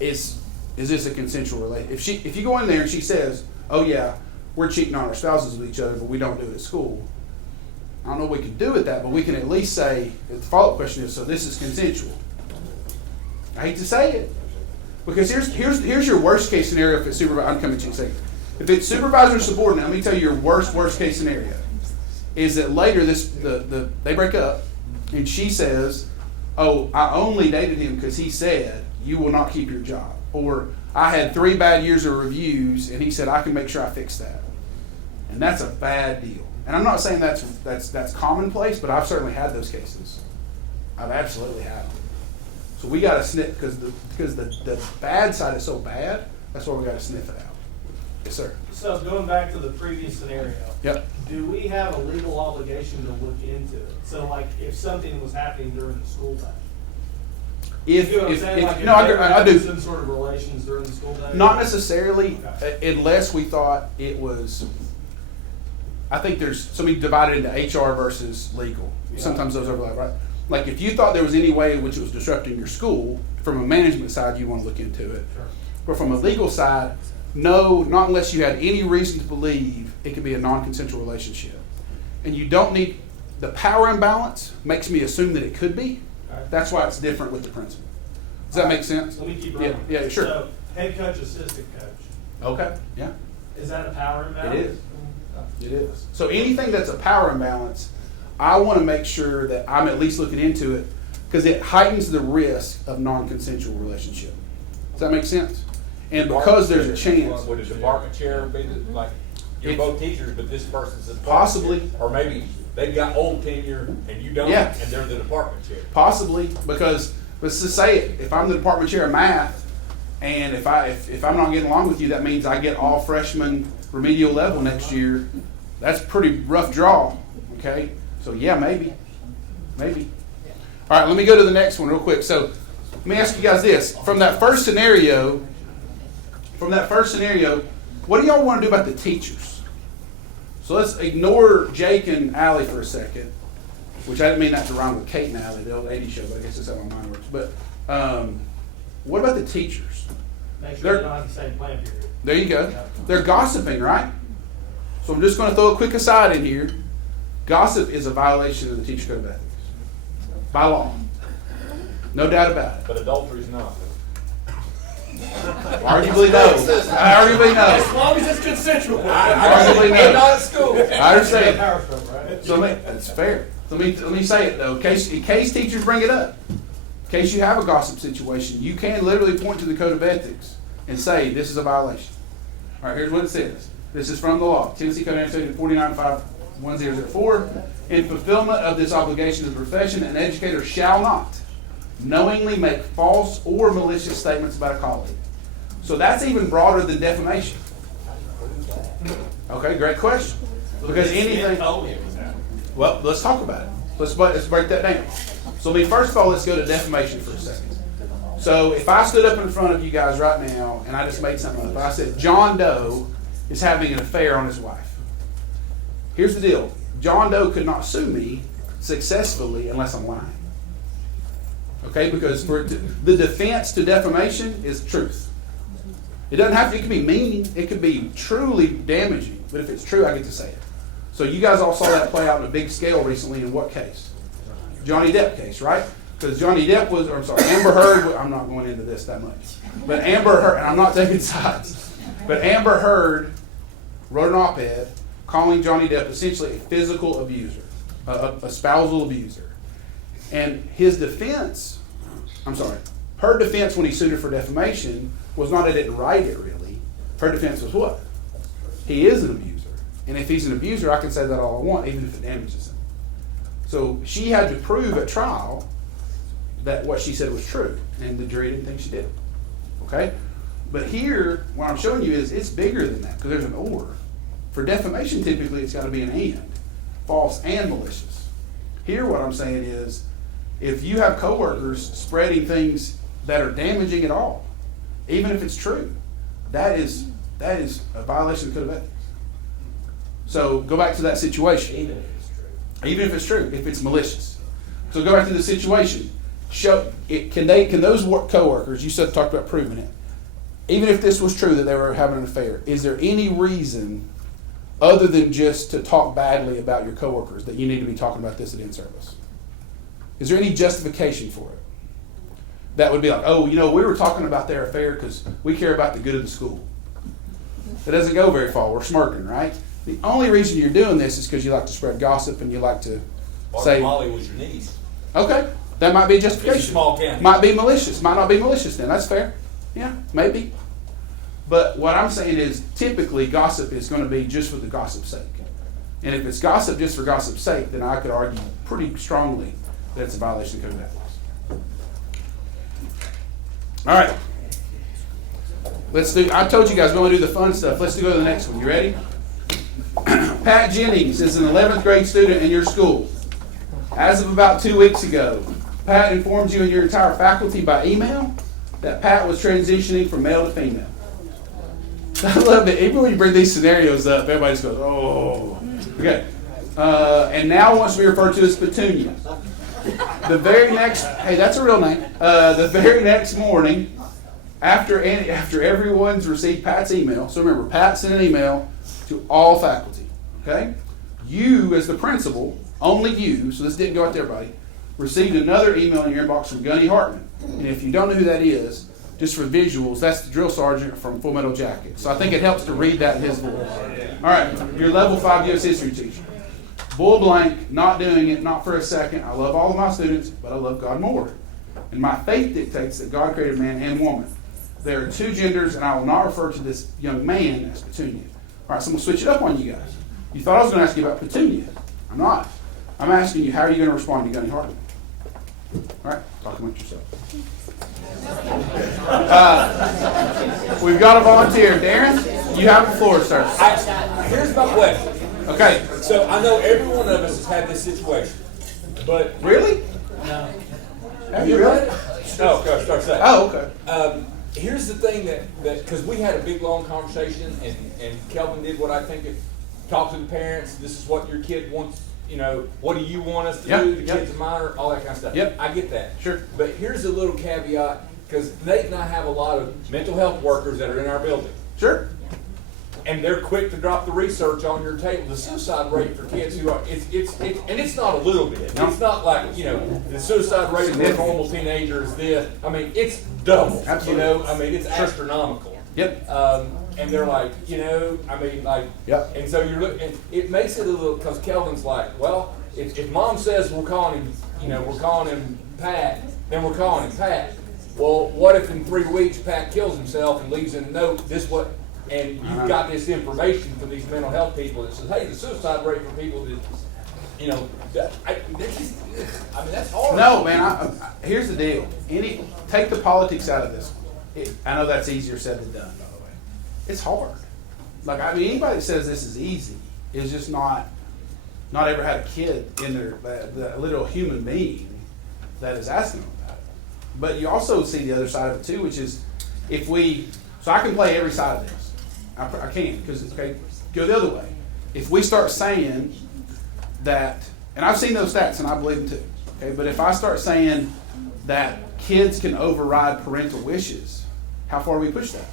is this a consensual relationship? If you go in there and she says, oh yeah, we're cheating on our spouses with each other, but we don't do it at school, I don't know what we can do with that, but we can at least say, the follow-up question is, so this is consensual. I hate to say it, because here's your worst case scenario if it's supervisor. I'm coming to you in a second. If it's supervisor subordinate, let me tell you your worst case scenario is that later they break up and she says, oh, I only dated him because he said you will not keep your job, or I had 3 bad years of reviews and he said I can make sure I fix that, and that's a bad deal. And I'm not saying that's commonplace, but I've certainly had those cases. I've absolutely had them. So we got to sniff, because the bad side is so bad. That's why we got to sniff it out. Yes, sir. So going back to the previous scenario. Yep. Do we have a legal obligation to look into it? So like if something was happening during the school day. You know what I'm saying? Like I do. Some sort of relations during the school day? Not necessarily, unless we thought it was. I think there's something divided into HR versus legal. Yeah. Sometimes those overlap, right? Like if you thought there was any way in which it was disrupting your school, from a management side, you want to look into it. Sure. But from a legal side, no, not unless you had any reason to believe it could be a non-consensual relationship. And you don't need, the power imbalance makes me assume that it could be. Right. That's why it's different with the principal. Does that make sense? Let me keep running. Yeah, sure. So head coach, assistant coach. Okay, yeah. Is that a power imbalance? It is. It is. So anything that's a power imbalance, I want to make sure that I'm at least looking into it, because it heightens the risk of non-consensual relationship. Does that make sense? And because there's a chance. Would a department chair be like, you're both teachers, but this person's the department possibly chair? Or maybe they've got old tenure and you don't, yeah, and they're the department chair. Possibly, because let's just say it. If I'm the department chair of math, and if I'm not getting along with you, that means I get all freshman remedial level next year. That's a pretty rough draw. Okay, so yeah, maybe. All right, let me go to the next one real quick. So let me ask you guys this: from that first scenario, what do y'all want to do about the teachers? So let's ignore Jake and Allie for a second, which I didn't mean that to rhyme with Kate and Allie, the old 80s show, but I guess that's how my mind works. But what about the teachers? Make sure they don't have the same plan period. There you go. They're gossiping, right? So I'm just going to throw a quick aside in here. Gossip is a violation of the Teacher Code of Ethics. By law. No doubt about it. But adultery is not. Arguably no. Arguably no. As long as it's consensual. Arguably no. Not at school. I understand. So that's fair. Let me say it though. In case teachers bring it up. In case you have a gossip situation, you can literally point to the Code of Ethics and say this is a violation. All right, here's what it says. This is from the law. Tennessee Code Annotated 49.51004. In fulfillment of this obligation of the profession, an educator shall not knowingly make false or malicious statements about a colleague. So that's even broader than defamation. Okay, great question. Because anything. Well, let's talk about it. Let's break that down. So, first of all, let's go to defamation for a second. So, if I stood up in front of you guys right now and I just made something up, I said John Doe is having an affair on his wife. Here's the deal: John Doe could not sue me successfully unless I'm lying. Okay, because for the defense to defamation is truth. It doesn't have to. It can be mean. It could be truly damaging. But if it's true, I get to say it. So you guys all saw that play out on a big scale recently in what case? Johnny Depp case, right? Because Johnny Depp was, or I'm sorry, Amber Heard. I'm not going into this that much, but Amber Heard. And I'm not taking sides. But Amber Heard wrote an op-ed calling Johnny Depp essentially a physical abuser, a spousal abuser, and his defense. Her defense when he sued her for defamation was not I didn't write it really. Her defense was what? He is an abuser. And if he's an abuser, I can say that all I want, even if it damages him. So she had to prove at trial that what she said was true. And the jury didn't think she did. Okay? But here, what I'm showing you is it's bigger than that because there's an or. For defamation, typically, it's got to be an and. False and malicious. Here, what I'm saying is if you have coworkers spreading things that are damaging at all, even if it's true, that is a violation of the code of ethics. So go back to that situation. Even if it's true, if it's malicious. So go back to the situation. Can those coworkers, you talked about proving it, even if this was true that they were having an affair, is there any reason other than just to talk badly about your coworkers that you need to be talking about this at in-service? Is there any justification for it? That would be like, oh, we were talking about their affair because we care about the good of the school. It doesn't go very far. We're smirking, right? The only reason you're doing this is because you like to spread gossip and you like to say. Molly was your niece. Okay, that might be a justification. It's a small county. Might be malicious. Might not be malicious then. That's fair. Yeah, maybe. But what I'm saying is typically gossip is going to be just for the gossip's sake. And if it's gossip just for gossip's sake, then I could argue pretty strongly that it's a violation of code of ethics. All right. I told you guys we want to do the fun stuff. Let's go to the next one. You ready? Pat Jennings is an 11th grade student in your school. As of about 2 weeks ago, Pat informed you and your entire faculty by email that Pat was transitioning from male to female. I love it. Even when you bring these scenarios up, everybody just goes, oh. Okay. And now wants to be referred to as Petunia. The very next, hey, that's a real name. The very next morning, after everyone's received Pat's email, so remember, Pat sent an email to all faculty, okay? You, as the principal, only you, so this didn't go out to everybody, received another email in your inbox from Gunny Hartman. And if you don't know who that is, just for visuals, that's the drill sergeant from Full Metal Jacket. So I think it helps to read that in his voice. All right, your level 5 U.S. history teacher. Bull blank, not doing it, not for a second. I love all of my students, but I love God more. And my faith dictates that God created man and woman. There are two genders, and I will not refer to this young man as Petunia. All right, so I'm going to switch it up on you guys. You thought I was going to ask you about Petunia. I'm not. I'm asking you, how are you going to respond to Gunny Hartman? All right, talk amongst yourself. We've got a volunteer. Darren, you have the floor, sir. Here's my question. Okay. So I know every one of us has had this situation, but really? No. Have you really? No, start saying. Oh, okay. Here's the thing that because we had a big long conversation and Kelvin did what I think talk to the parents. This is what your kid wants. What do you want us to do? The kid's a minor, all that kind of stuff. Yep. I get that. Sure. But here's a little caveat, because Nate and I have a lot of mental health workers that are in our building. Sure. And they're quick to drop the research on your table. The suicide rate for kids who are, it's not a little bit. No. It's not like, the suicide rate for a normal teenager is this. I mean, it's double. Absolutely. I mean, it's astronomical. Yep. And they're like, Yep. And so you're looking, it makes it a little, because Kelvin's like, well, if mom says we're calling him Pat, then we're calling him Pat. Well, what if in 3 weeks Pat kills himself and leaves a note, and you've got this information from these mental health people that says, hey, the suicide rate for people that, that's hard. No, man, here's the deal. Take the politics out of this. I know that's easier said than done, by the way. It's hard. Like, I mean, anybody that says this is easy is just not ever had a kid in their, the little human being that is asking them about it. But you also see the other side of it too, which is so I can play every side of this. I can, because, okay, go the other way. If we start saying that, and I've seen those stats and I believe them too, okay, but if I start saying that kids can override parental wishes, how far do we push that?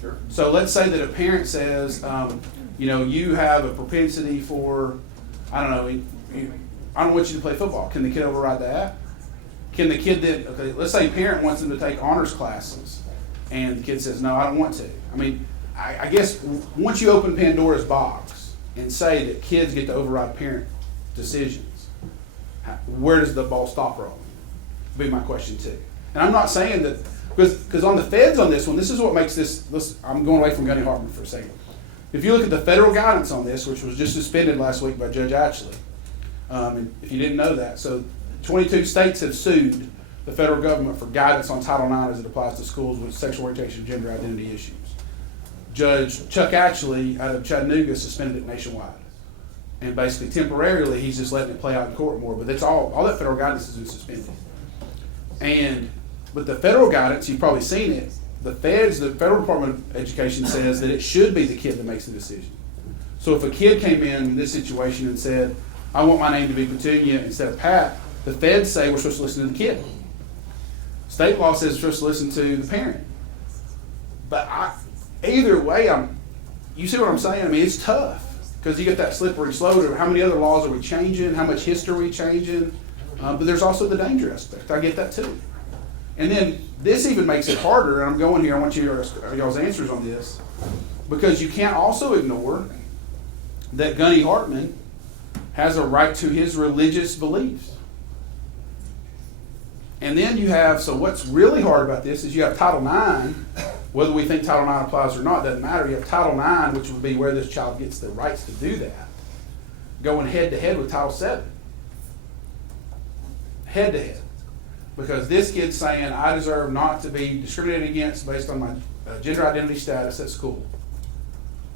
Sure. So let's say that a parent says, you have a propensity for, I don't want you to play football. Can the kid override that? Can the kid then, okay, let's say a parent wants them to take honors classes and the kid says, no, I don't want to. I mean, I guess once you open Pandora's box and say that kids get to override parent decisions, where does the ball stop rolling? Would be my question too. And I'm not saying that, because on the feds on this one, this is what makes this, I'm going away from Gunny Hartman for a second. If you look at the federal guidance on this, which was just suspended last week by Judge Ashley, and if you didn't know that, so 22 states have sued the federal government for guidance on Title IX as it applies to schools with sexual orientation and gender identity issues. Judge Chuck Ashley out of Chattanooga suspended it nationwide. And basically temporarily he's just letting it play out in court more, but it's all that federal guidance has been suspended. And with the federal guidance, you've probably seen it, the federal Department of Education says that it should be the kid that makes the decision. So if a kid came in this situation and said, I want my name to be Petunia instead of Pat, the feds say we're supposed to listen to the kid. State law says we're supposed to listen to the parent. But either way, you see what I'm saying? I mean, it's tough because you get that slippery slope of how many other laws are we changing, how much history are we changing, but there's also the danger aspect. I get that too. And then this even makes it harder, and I'm going here, I want y'all's answers on this, because you can't also ignore that Gunny Hartman has a right to his religious beliefs. And then you have, so what's really hard about this is you have Title IX, whether we think Title IX applies or not, doesn't matter. You have Title IX, which would be where this child gets the rights to do that, going head to head with Title VII. Head to head. Because this kid's saying, I deserve not to be discriminated against based on my gender identity status at school.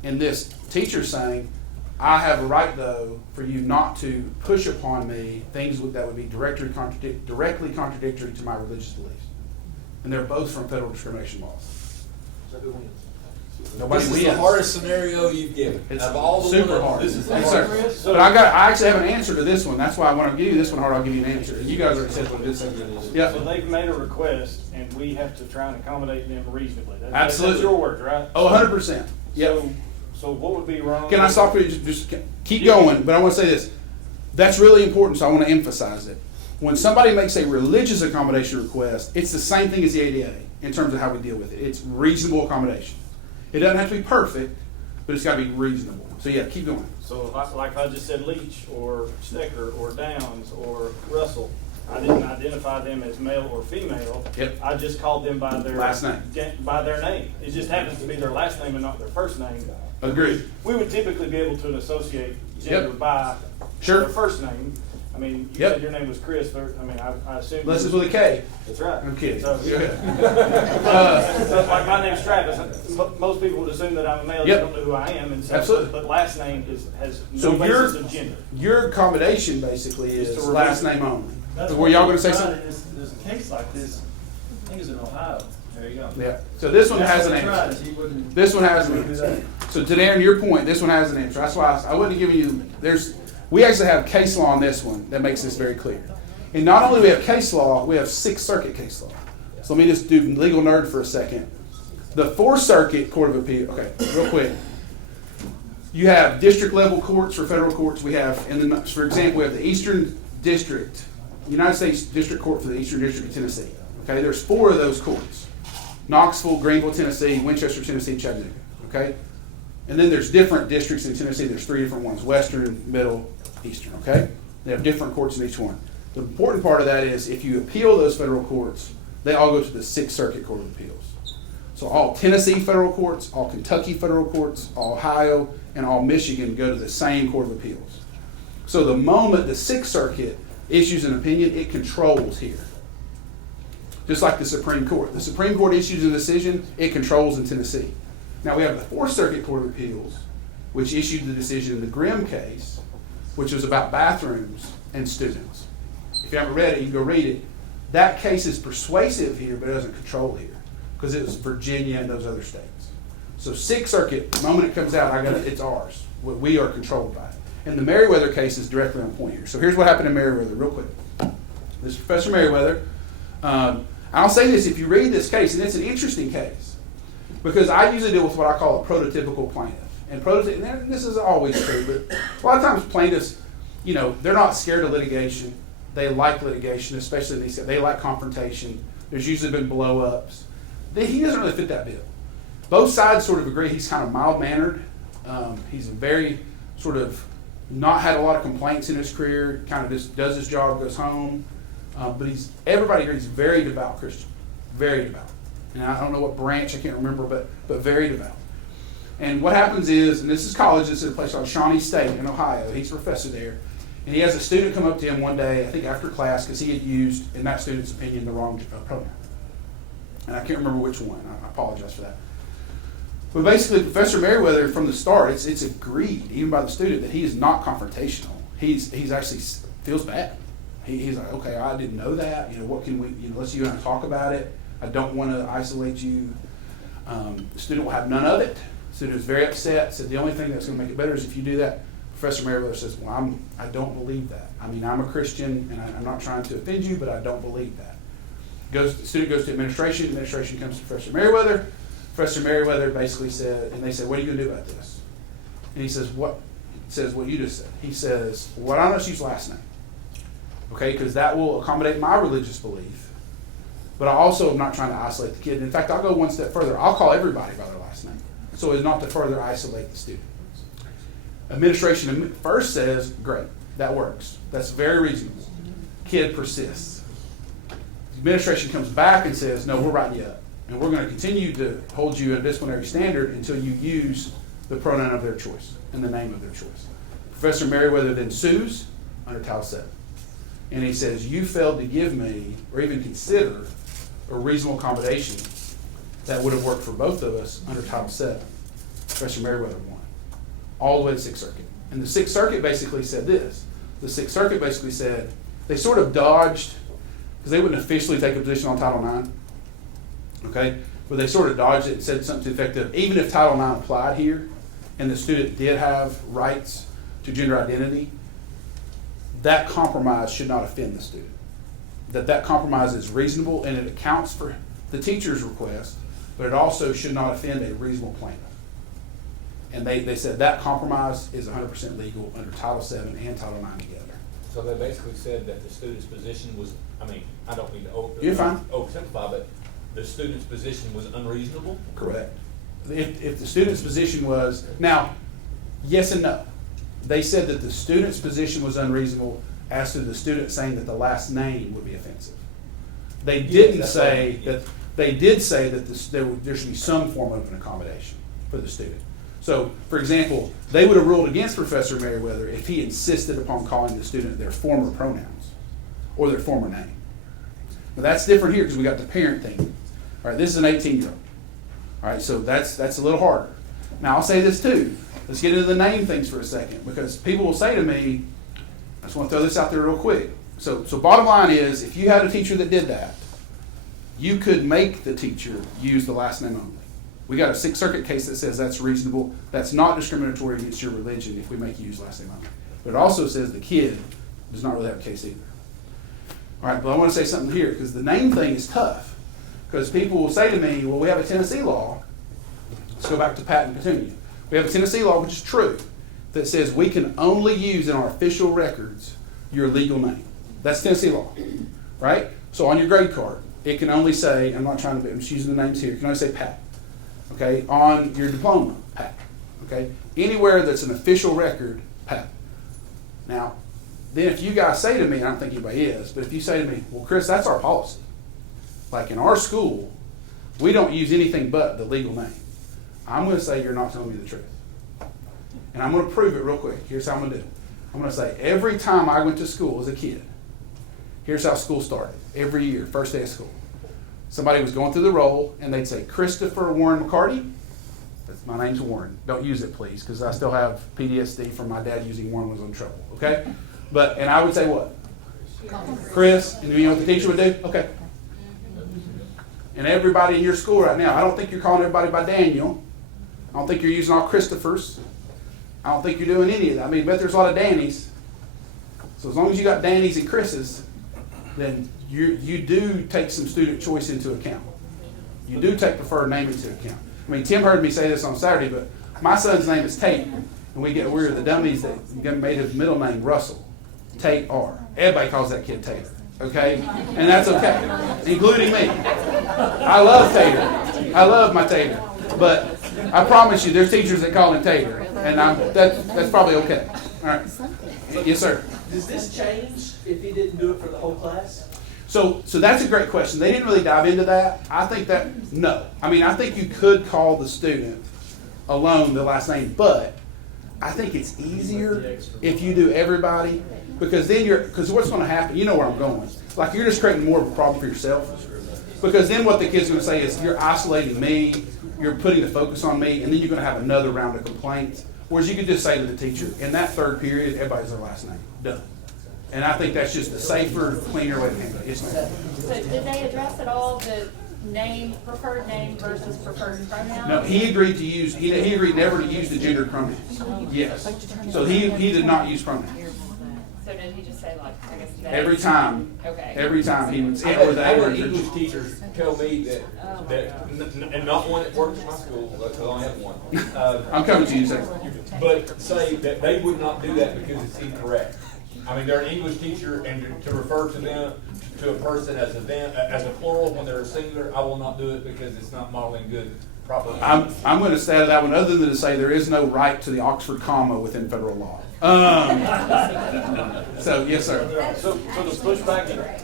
And this teacher's saying, I have a right, though, for you not to push upon me things that would be directly contradictory to my religious beliefs. And they're both from federal discrimination laws. Nobody This is wins. the hardest scenario you've given. It's of all the super ones, hard. This is the Yes, hardest. sir. But I actually have an answer to this one. That's why I want to give you this one hard. I'll give you an answer. You guys already said what this is. Yeah. So they've made a request, and we have to try and accommodate them reasonably. Absolutely. That's your words, right? Oh, 100%. Yep. So what would be wrong? Can I stop you? Just keep going. But I want to say this. That's really important, so I want to emphasize it. When somebody makes a religious accommodation request, it's the same thing as the ADA in terms of how we deal with it. It's reasonable accommodation. It doesn't have to be perfect, but it's got to be reasonable. So yeah, keep going. So if I just said Leach or Stecker or Downs or Russell, I didn't identify them as male or female. Yep. I just called them by their last name. By their name. It just happens to be their last name and not their first name. Agreed. We would typically be able to associate gender by their first name. I mean, you said your name was Chris. I assume. Unless it's with a K. That's right. I'm kidding. So, like my name's Travis. Most people would assume that I'm a male. They don't know who I am, and so, absolutely. But last name has no basis of gender. Your accommodation basically is last name only. That's Were y'all going to say something? There's a case like this. I think it's in Ohio. There you go. Yeah. So this one has an answer. This one has an answer. So to Darren, your point, this one has an answer. That's why I wouldn't have given you. We actually have case law on this one that makes this very clear. And not only do we have case law, we have Sixth Circuit case law. So let me just do legal nerd for a second. The Fourth Circuit Court of Appeal. Okay, real quick. You have district level courts for federal courts. We have, for example, we have the Eastern District, United States District Court for the Eastern District of Tennessee. Okay, there's 4 of those courts: Knoxville, Greenville, Tennessee, Winchester, Tennessee, Chattanooga. Okay, and then there's different districts in Tennessee. There's 3 different ones: Western, Middle, Eastern. Okay, they have different courts in each one. The important part of that is if you appeal those federal courts, they all go to the Sixth Circuit Court of Appeals. So all Tennessee federal courts, all Kentucky federal courts, all Ohio, and all Michigan go to the same Court of Appeals. So the moment the Sixth Circuit issues an opinion, it controls here. just like the Supreme Court. The Supreme Court issues a decision, it controls in Tennessee. Now we have the Fourth Circuit Court of Appeals, which issued the decision in the Grimm case, which was about bathrooms and students. If you haven't read it, you can go read it. That case is persuasive here, but it doesn't control here, because it was Virginia and those other states. So Sixth Circuit, the moment it comes out, it's ours. We are controlled by it. And the Merriweather case is directly on point here. So here's what happened in Merriweather, real quick. This is Professor Merriweather. I'll say this, if you read this case, and it's an interesting case, because I usually deal with what I call a prototypical plaintiff. And this is always true, but a lot of times plaintiffs, they're not scared of litigation. They like litigation, especially in these. They like confrontation. There's usually been blow-ups. He doesn't really fit that bill. Both sides sort of agree he's kind of mild-mannered. He's very sort of not had a lot of complaints in his career, kind of just does his job, goes home. But everybody agrees he's very devout Christian, very devout. And I don't know what branch, I can't remember, but very devout. And what happens is, and this is college, this is a place called Shawnee State in Ohio. He's a professor there. And he has a student come up to him one day, I think after class, because he had used, in that student's opinion, the wrong pronoun. And I can't remember which one. I apologize for that. But basically, Professor Merriweather, from the start, it's agreed, even by the student, that he is not confrontational. He's actually feels bad. He's like, okay, I didn't know that. What can we, let's you and I talk about it. I don't want to isolate you. The student will have none of it. The student is very upset, said the only thing that's going to make it better is if you do that. Professor Merriweather says, well, I don't believe that. I'm a Christian, and I'm not trying to offend you, but I don't believe that. The student goes to administration. Administration comes to Professor Merriweather. Professor Merriweather basically said, and they said, what are you going to do about this? And he says, what? He says, what you just said. He says, well, why don't I use last name? Okay, because that will accommodate my religious belief. But I also am not trying to isolate the kid. In fact, I'll go one step further. I'll call everybody by their last name, so as not to further isolate the student. Administration first says, great, that works. That's very reasonable. Kid persists. Administration comes back and says, no, we're writing you up. And we're going to continue to hold you in a disciplinary standard until you use the pronoun of their choice and the name of their choice. Professor Merriweather then sues under Title VII. And he says, you failed to give me or even consider a reasonable accommodation that would have worked for both of us under Title VII. Professor Merriweather won. All the way to the Sixth Circuit. And the Sixth Circuit basically said this. The Sixth Circuit basically said, they sort of dodged, because they wouldn't officially take a position on Title IX. Okay? But they sort of dodged it and said something to the effect of, even if Title IX applied here, and the student did have rights to gender identity, that compromise should not offend the student. That compromise is reasonable and it accounts for the teacher's request, but it also should not offend a reasonable plaintiff. And they said that compromise is 100% legal under Title VII and Title IX together. So they basically said that the student's position was, I don't mean to oversimplify, but the student's position was unreasonable? Correct. If the student's position was, now, yes and no. They said that the student's position was unreasonable as to the student saying that the last name would be offensive. They didn't say that, they did say that there should be some form of an accommodation for the student. So, for example, they would have ruled against Professor Merriweather if he insisted upon calling the student their former pronouns or their former name. Now that's different here because we got the parent thing. All right, this is an 18-year-old. All right, so that's a little harder. Now I'll say this too. Let's get into the name things for a second, because people will say to me, I just want to throw this out there real quick. So bottom line is, if you had a teacher that did that, you could make the teacher use the last name only. We got a Sixth Circuit case that says that's reasonable. That's not discriminatory against your religion if we make you use last name only. But it also says the kid does not really have a case either. All right, but I want to say something here, because the name thing is tough. Because people will say to me, well, we have a Tennessee law. Let's go back to Pat and Petunia. We have a Tennessee law, which is true, that says we can only use in our official records your legal name. That's Tennessee law, right? So on your grade card, it can only say, I'm not trying to, I'm just using the names here, it can only say Pat. Okay, on your diploma, Pat. Okay, anywhere that's an official record, Pat. Now, then if you guys say to me, I don't think anybody is, but if you say to me, well, Chris, that's our policy. Like in our school, we don't use anything but the legal name. I'm going to say you're not telling me the truth. And I'm going to prove it real quick. Here's how I'm going to do it. I'm going to say every time I went to school as a kid, here's how school started. Every year, first day of school. somebody was going through the roll and they'd say, Christopher Warren McCarty. That's my name's Warren. Don't use it, please, because I still have PTSD from my dad using Warren was in trouble. Okay? And I would say what? Chris. And you know what the teacher would do? Okay. And everybody in your school right now, I don't think you're calling everybody by Daniel. I don't think you're using all Christophers. I don't think you're doing any of that. I mean, but there's a lot of Dannys. So as long as you got Dannys and Chris's, then you do take some student choice into account. You do take preferred name into account. I mean, Tim heard me say this on Saturday, but my son's name is Tate, and we're the dummies that made his middle name Russell. Tate R. Everybody calls that kid Tater, okay? And that's okay, including me. I love Tater. I love my Tater. But I promise you, there's teachers that call him Tater, and that's probably okay. All right. Yes, sir. Does this change if he didn't do it for the whole class? So that's a great question. They didn't really dive into that. I think that, no. I mean, I think you could call the student alone the last name, but I think it's easier if you do everybody, because what's going to happen, you know where I'm going. Like, you're just creating more of a problem for yourself, because then what the kid's going to say is, you're isolating me, you're putting the focus on me, and then you're going to have another round of complaints. Whereas you could just say to the teacher, in that third period, everybody's their last name. Done. And I think that's just a safer, cleaner way to handle it. Yes, ma'am. So did they address at all the preferred name versus preferred pronoun? No, he agreed to use, he agreed never to use the gendered pronouns. Yes. So he did not use pronouns. So did he just say, like, I guess they? Every time. Okay. Every time he would say, I had English teachers tell me that, and not one that works in my school, because I only have one. I'm coming to you, sir. But say that they would not do that because it's incorrect. I mean, they're an English teacher, and to refer to them, to a person as a plural when they're a singular, I will not do it because it's not modeling good, proper. I'm going to stay out of that one, other than to say there is no right to the Oxford comma within federal law. So yes, sir. So to push back, at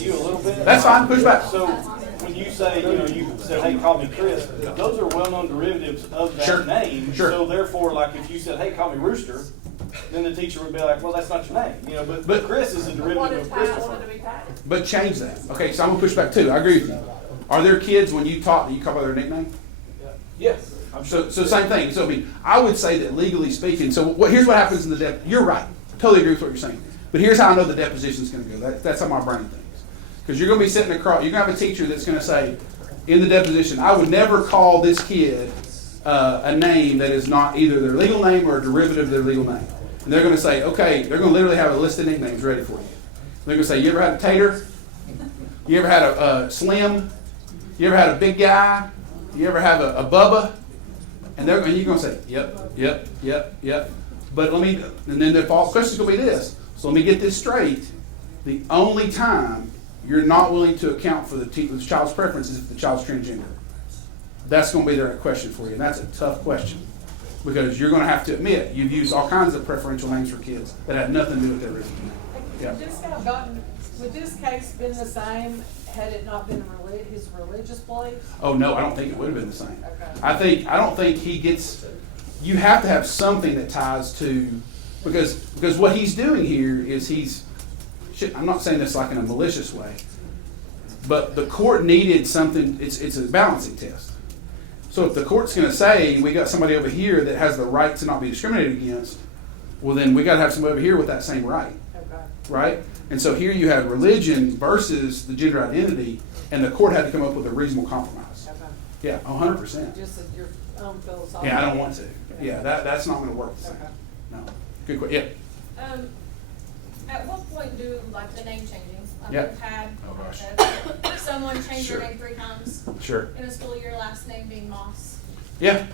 you a little bit. That's fine. Push back. So when you say, you said, hey, call me Chris, those are well-known derivatives of that name. Sure. So therefore, like if you said, hey, call me Rooster, then the teacher would be like, well, that's not your name. But Chris is a derivative of Christopher. But change that. Okay, so I'm going to push back too. I agree with you. Are there kids when you taught that you call by their nickname? Yes. So same thing. So I mean, I would say that legally speaking, here's what happens in the you're right. Totally agree with what you're saying. But here's how I know the deposition is going to go. That's how my brain thinks. Because you're going to be sitting across, you're going to have a teacher that's going to say, in the deposition, I would never call this kid a name that is not either their legal name or a derivative of their legal name. And they're going to say, okay, they're going to literally have a list of nicknames ready for you. They're going to say, you ever had a tater? You ever had a slim? You ever had a big guy? You ever have a Bubba? And you're going to say, yep. But and then the follow-up question is going to be this. So let me get this straight. The only time you're not willing to account for the child's preference is if the child's transgender. That's going to be their question for you. And that's a tough question. Because you're going to have to admit you've used all kinds of preferential names for kids that had nothing to do with their original name. Would this case been the same had it not been his religious beliefs? Oh no, I don't think it would have been the same. Okay. I don't think he gets. You have to have something that ties to, because what he's doing here is I'm not saying this like in a malicious way, but the court needed something. It's a balancing test. So if the court's going to say we got somebody over here that has the right to not be discriminated against, well then we got to have somebody over here with that same right, right? And so here you have religion versus the gender identity, and the court had to come up with a reasonable compromise. Yeah, 100%. Just your own philosophy. Yeah, I don't want to. Yeah, that's not going to work the same. No. Good question. Yeah. At what point do, like, the name changing? Yeah. We've had someone change Sure. their name 3 times Sure. in a school year, last name being Moss. Yeah.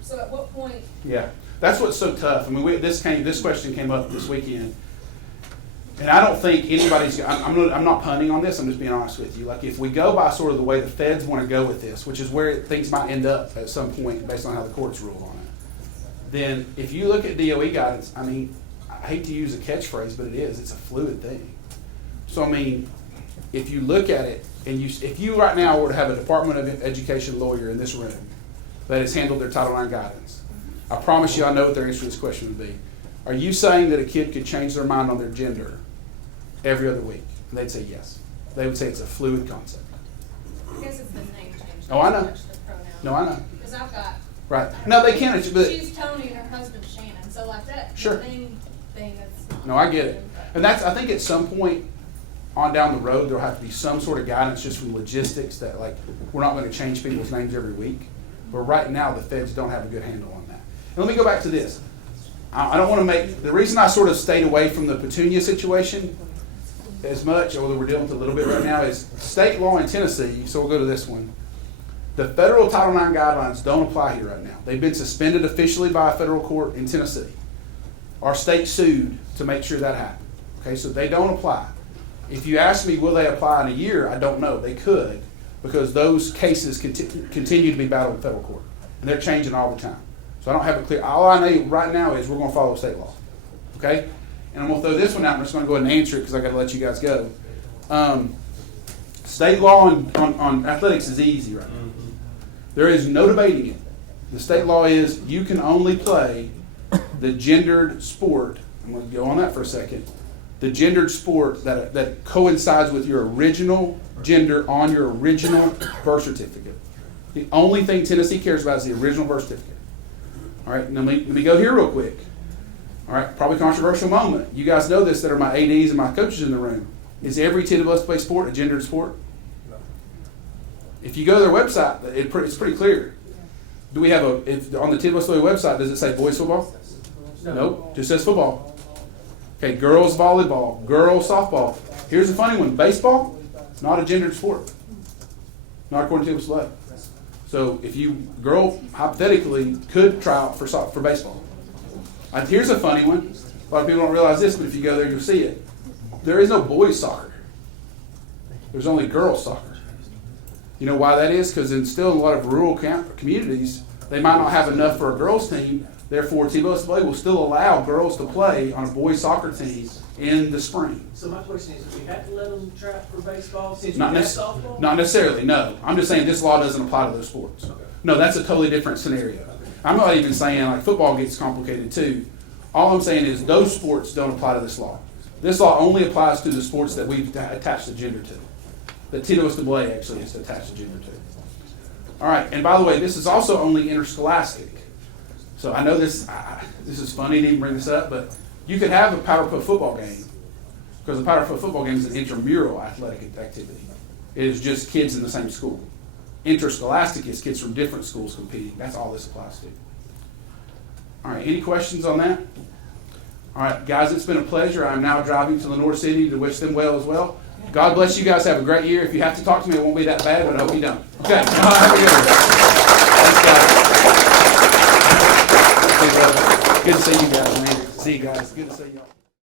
So at what point? Yeah. That's what's so tough. I mean, this question came up this weekend, and I don't think anybody's. I'm not punting on this. I'm just being honest with you. Like, if we go by sort of the way the feds want to go with this, which is where things might end up at some point based on how the courts rule on it, then if you look at DOE guidance, I mean, I hate to use a catchphrase, but it is. It's a fluid thing. So I mean, if you look at it, and if you right now were to have a Department of Education lawyer in this room that has handled their Title IX guidance, I promise you I know what their answer to this question would be. Are you saying that a kid could change their mind on their gender every other week? And they'd say yes. They would say it's a fluid concept. I guess it's the name change. Oh, I not know. so much the pronoun. No, I know. Because I've got. Right. No, they can't. But She's Tony and her husband's Shannon, so like that. Sure. The name thing that's. no, I get it. And that's, I think at some point on down the road, there'll have to be some sort of guidance just from logistics that, like, we're not going to change people's names every week. But right now, the feds don't have a good handle on that. And let me go back to this. I don't want to make, the reason I sort of stayed away from the Petunia situation as much, although we're dealing with it a little bit right now, is state law in Tennessee, so we'll go to this one. The federal Title IX guidelines don't apply here right now. They've been suspended officially by a federal court in Tennessee. Our state sued to make sure that happened. Okay, so they don't apply. If you ask me, will they apply in a year? I don't know. They could, because those cases continue to be battled in federal court, and they're changing all the time. So I don't have it clear. All I know right now is we're going to follow state law. Okay? And I'm going to throw this one out. I'm just going to go ahead and answer it because I got to let you guys go. State law on athletics is easy right now. There is no debating it. The state law is you can only play the gendered sport. I'm going to go on that for a second. The gendered sport that coincides with your original gender on your original birth certificate. The only thing Tennessee cares about is the original birth certificate. All right, now let me go here real quick. All right, probably controversial moment. You guys know this that are my ADs and my coaches in the room. Is every kid of us play sport a gendered sport? No. If you go to their website, it's pretty clear. Do we have on the Tid West Play website, does it say boys football? No. Nope, just says football. Okay, girls volleyball, girls softball. Here's a funny one. Baseball, not a gendered sport. Not according to Tid West Play. So if girl hypothetically could try out for baseball. Here's a funny one. A lot of people don't realize this, but if you go there, you'll see it. There is no boys soccer. There's only girls soccer. You know why that is? Because in still a lot of rural communities, they might not have enough for a girls team. Therefore, Tid West Play will still allow girls to play on a boys soccer team in the spring. So my question is, do we have to let them try for baseball since Not we have softball? Not necessarily, no. I'm just saying this law doesn't apply to those sports. Okay. No, that's a totally different scenario. I'm not even saying like football gets complicated too. All I'm saying is those sports don't apply to this law. This law only applies to the sports that we've attached the gender to. That Tid West Play actually is attached the gender to. All right, and by the way, this is also only interscholastic. So I know this is funny to even bring this up, but you could have a powder puff football game because a powder puff football game is an intramural athletic activity. It is just kids in the same school. Interscholastic is kids from different schools competing. That's all this applies to. All right, any questions on that? All right, guys, it's been a pleasure. I'm now driving to Lenore City to wish them well as well. God bless you guys. Have a great year. If you have to talk to me, it won't be that bad, but I hope you don't. Okay. Have a good one. Thanks, guys. Good to see you guys, man. See you guys. Good to see y'all.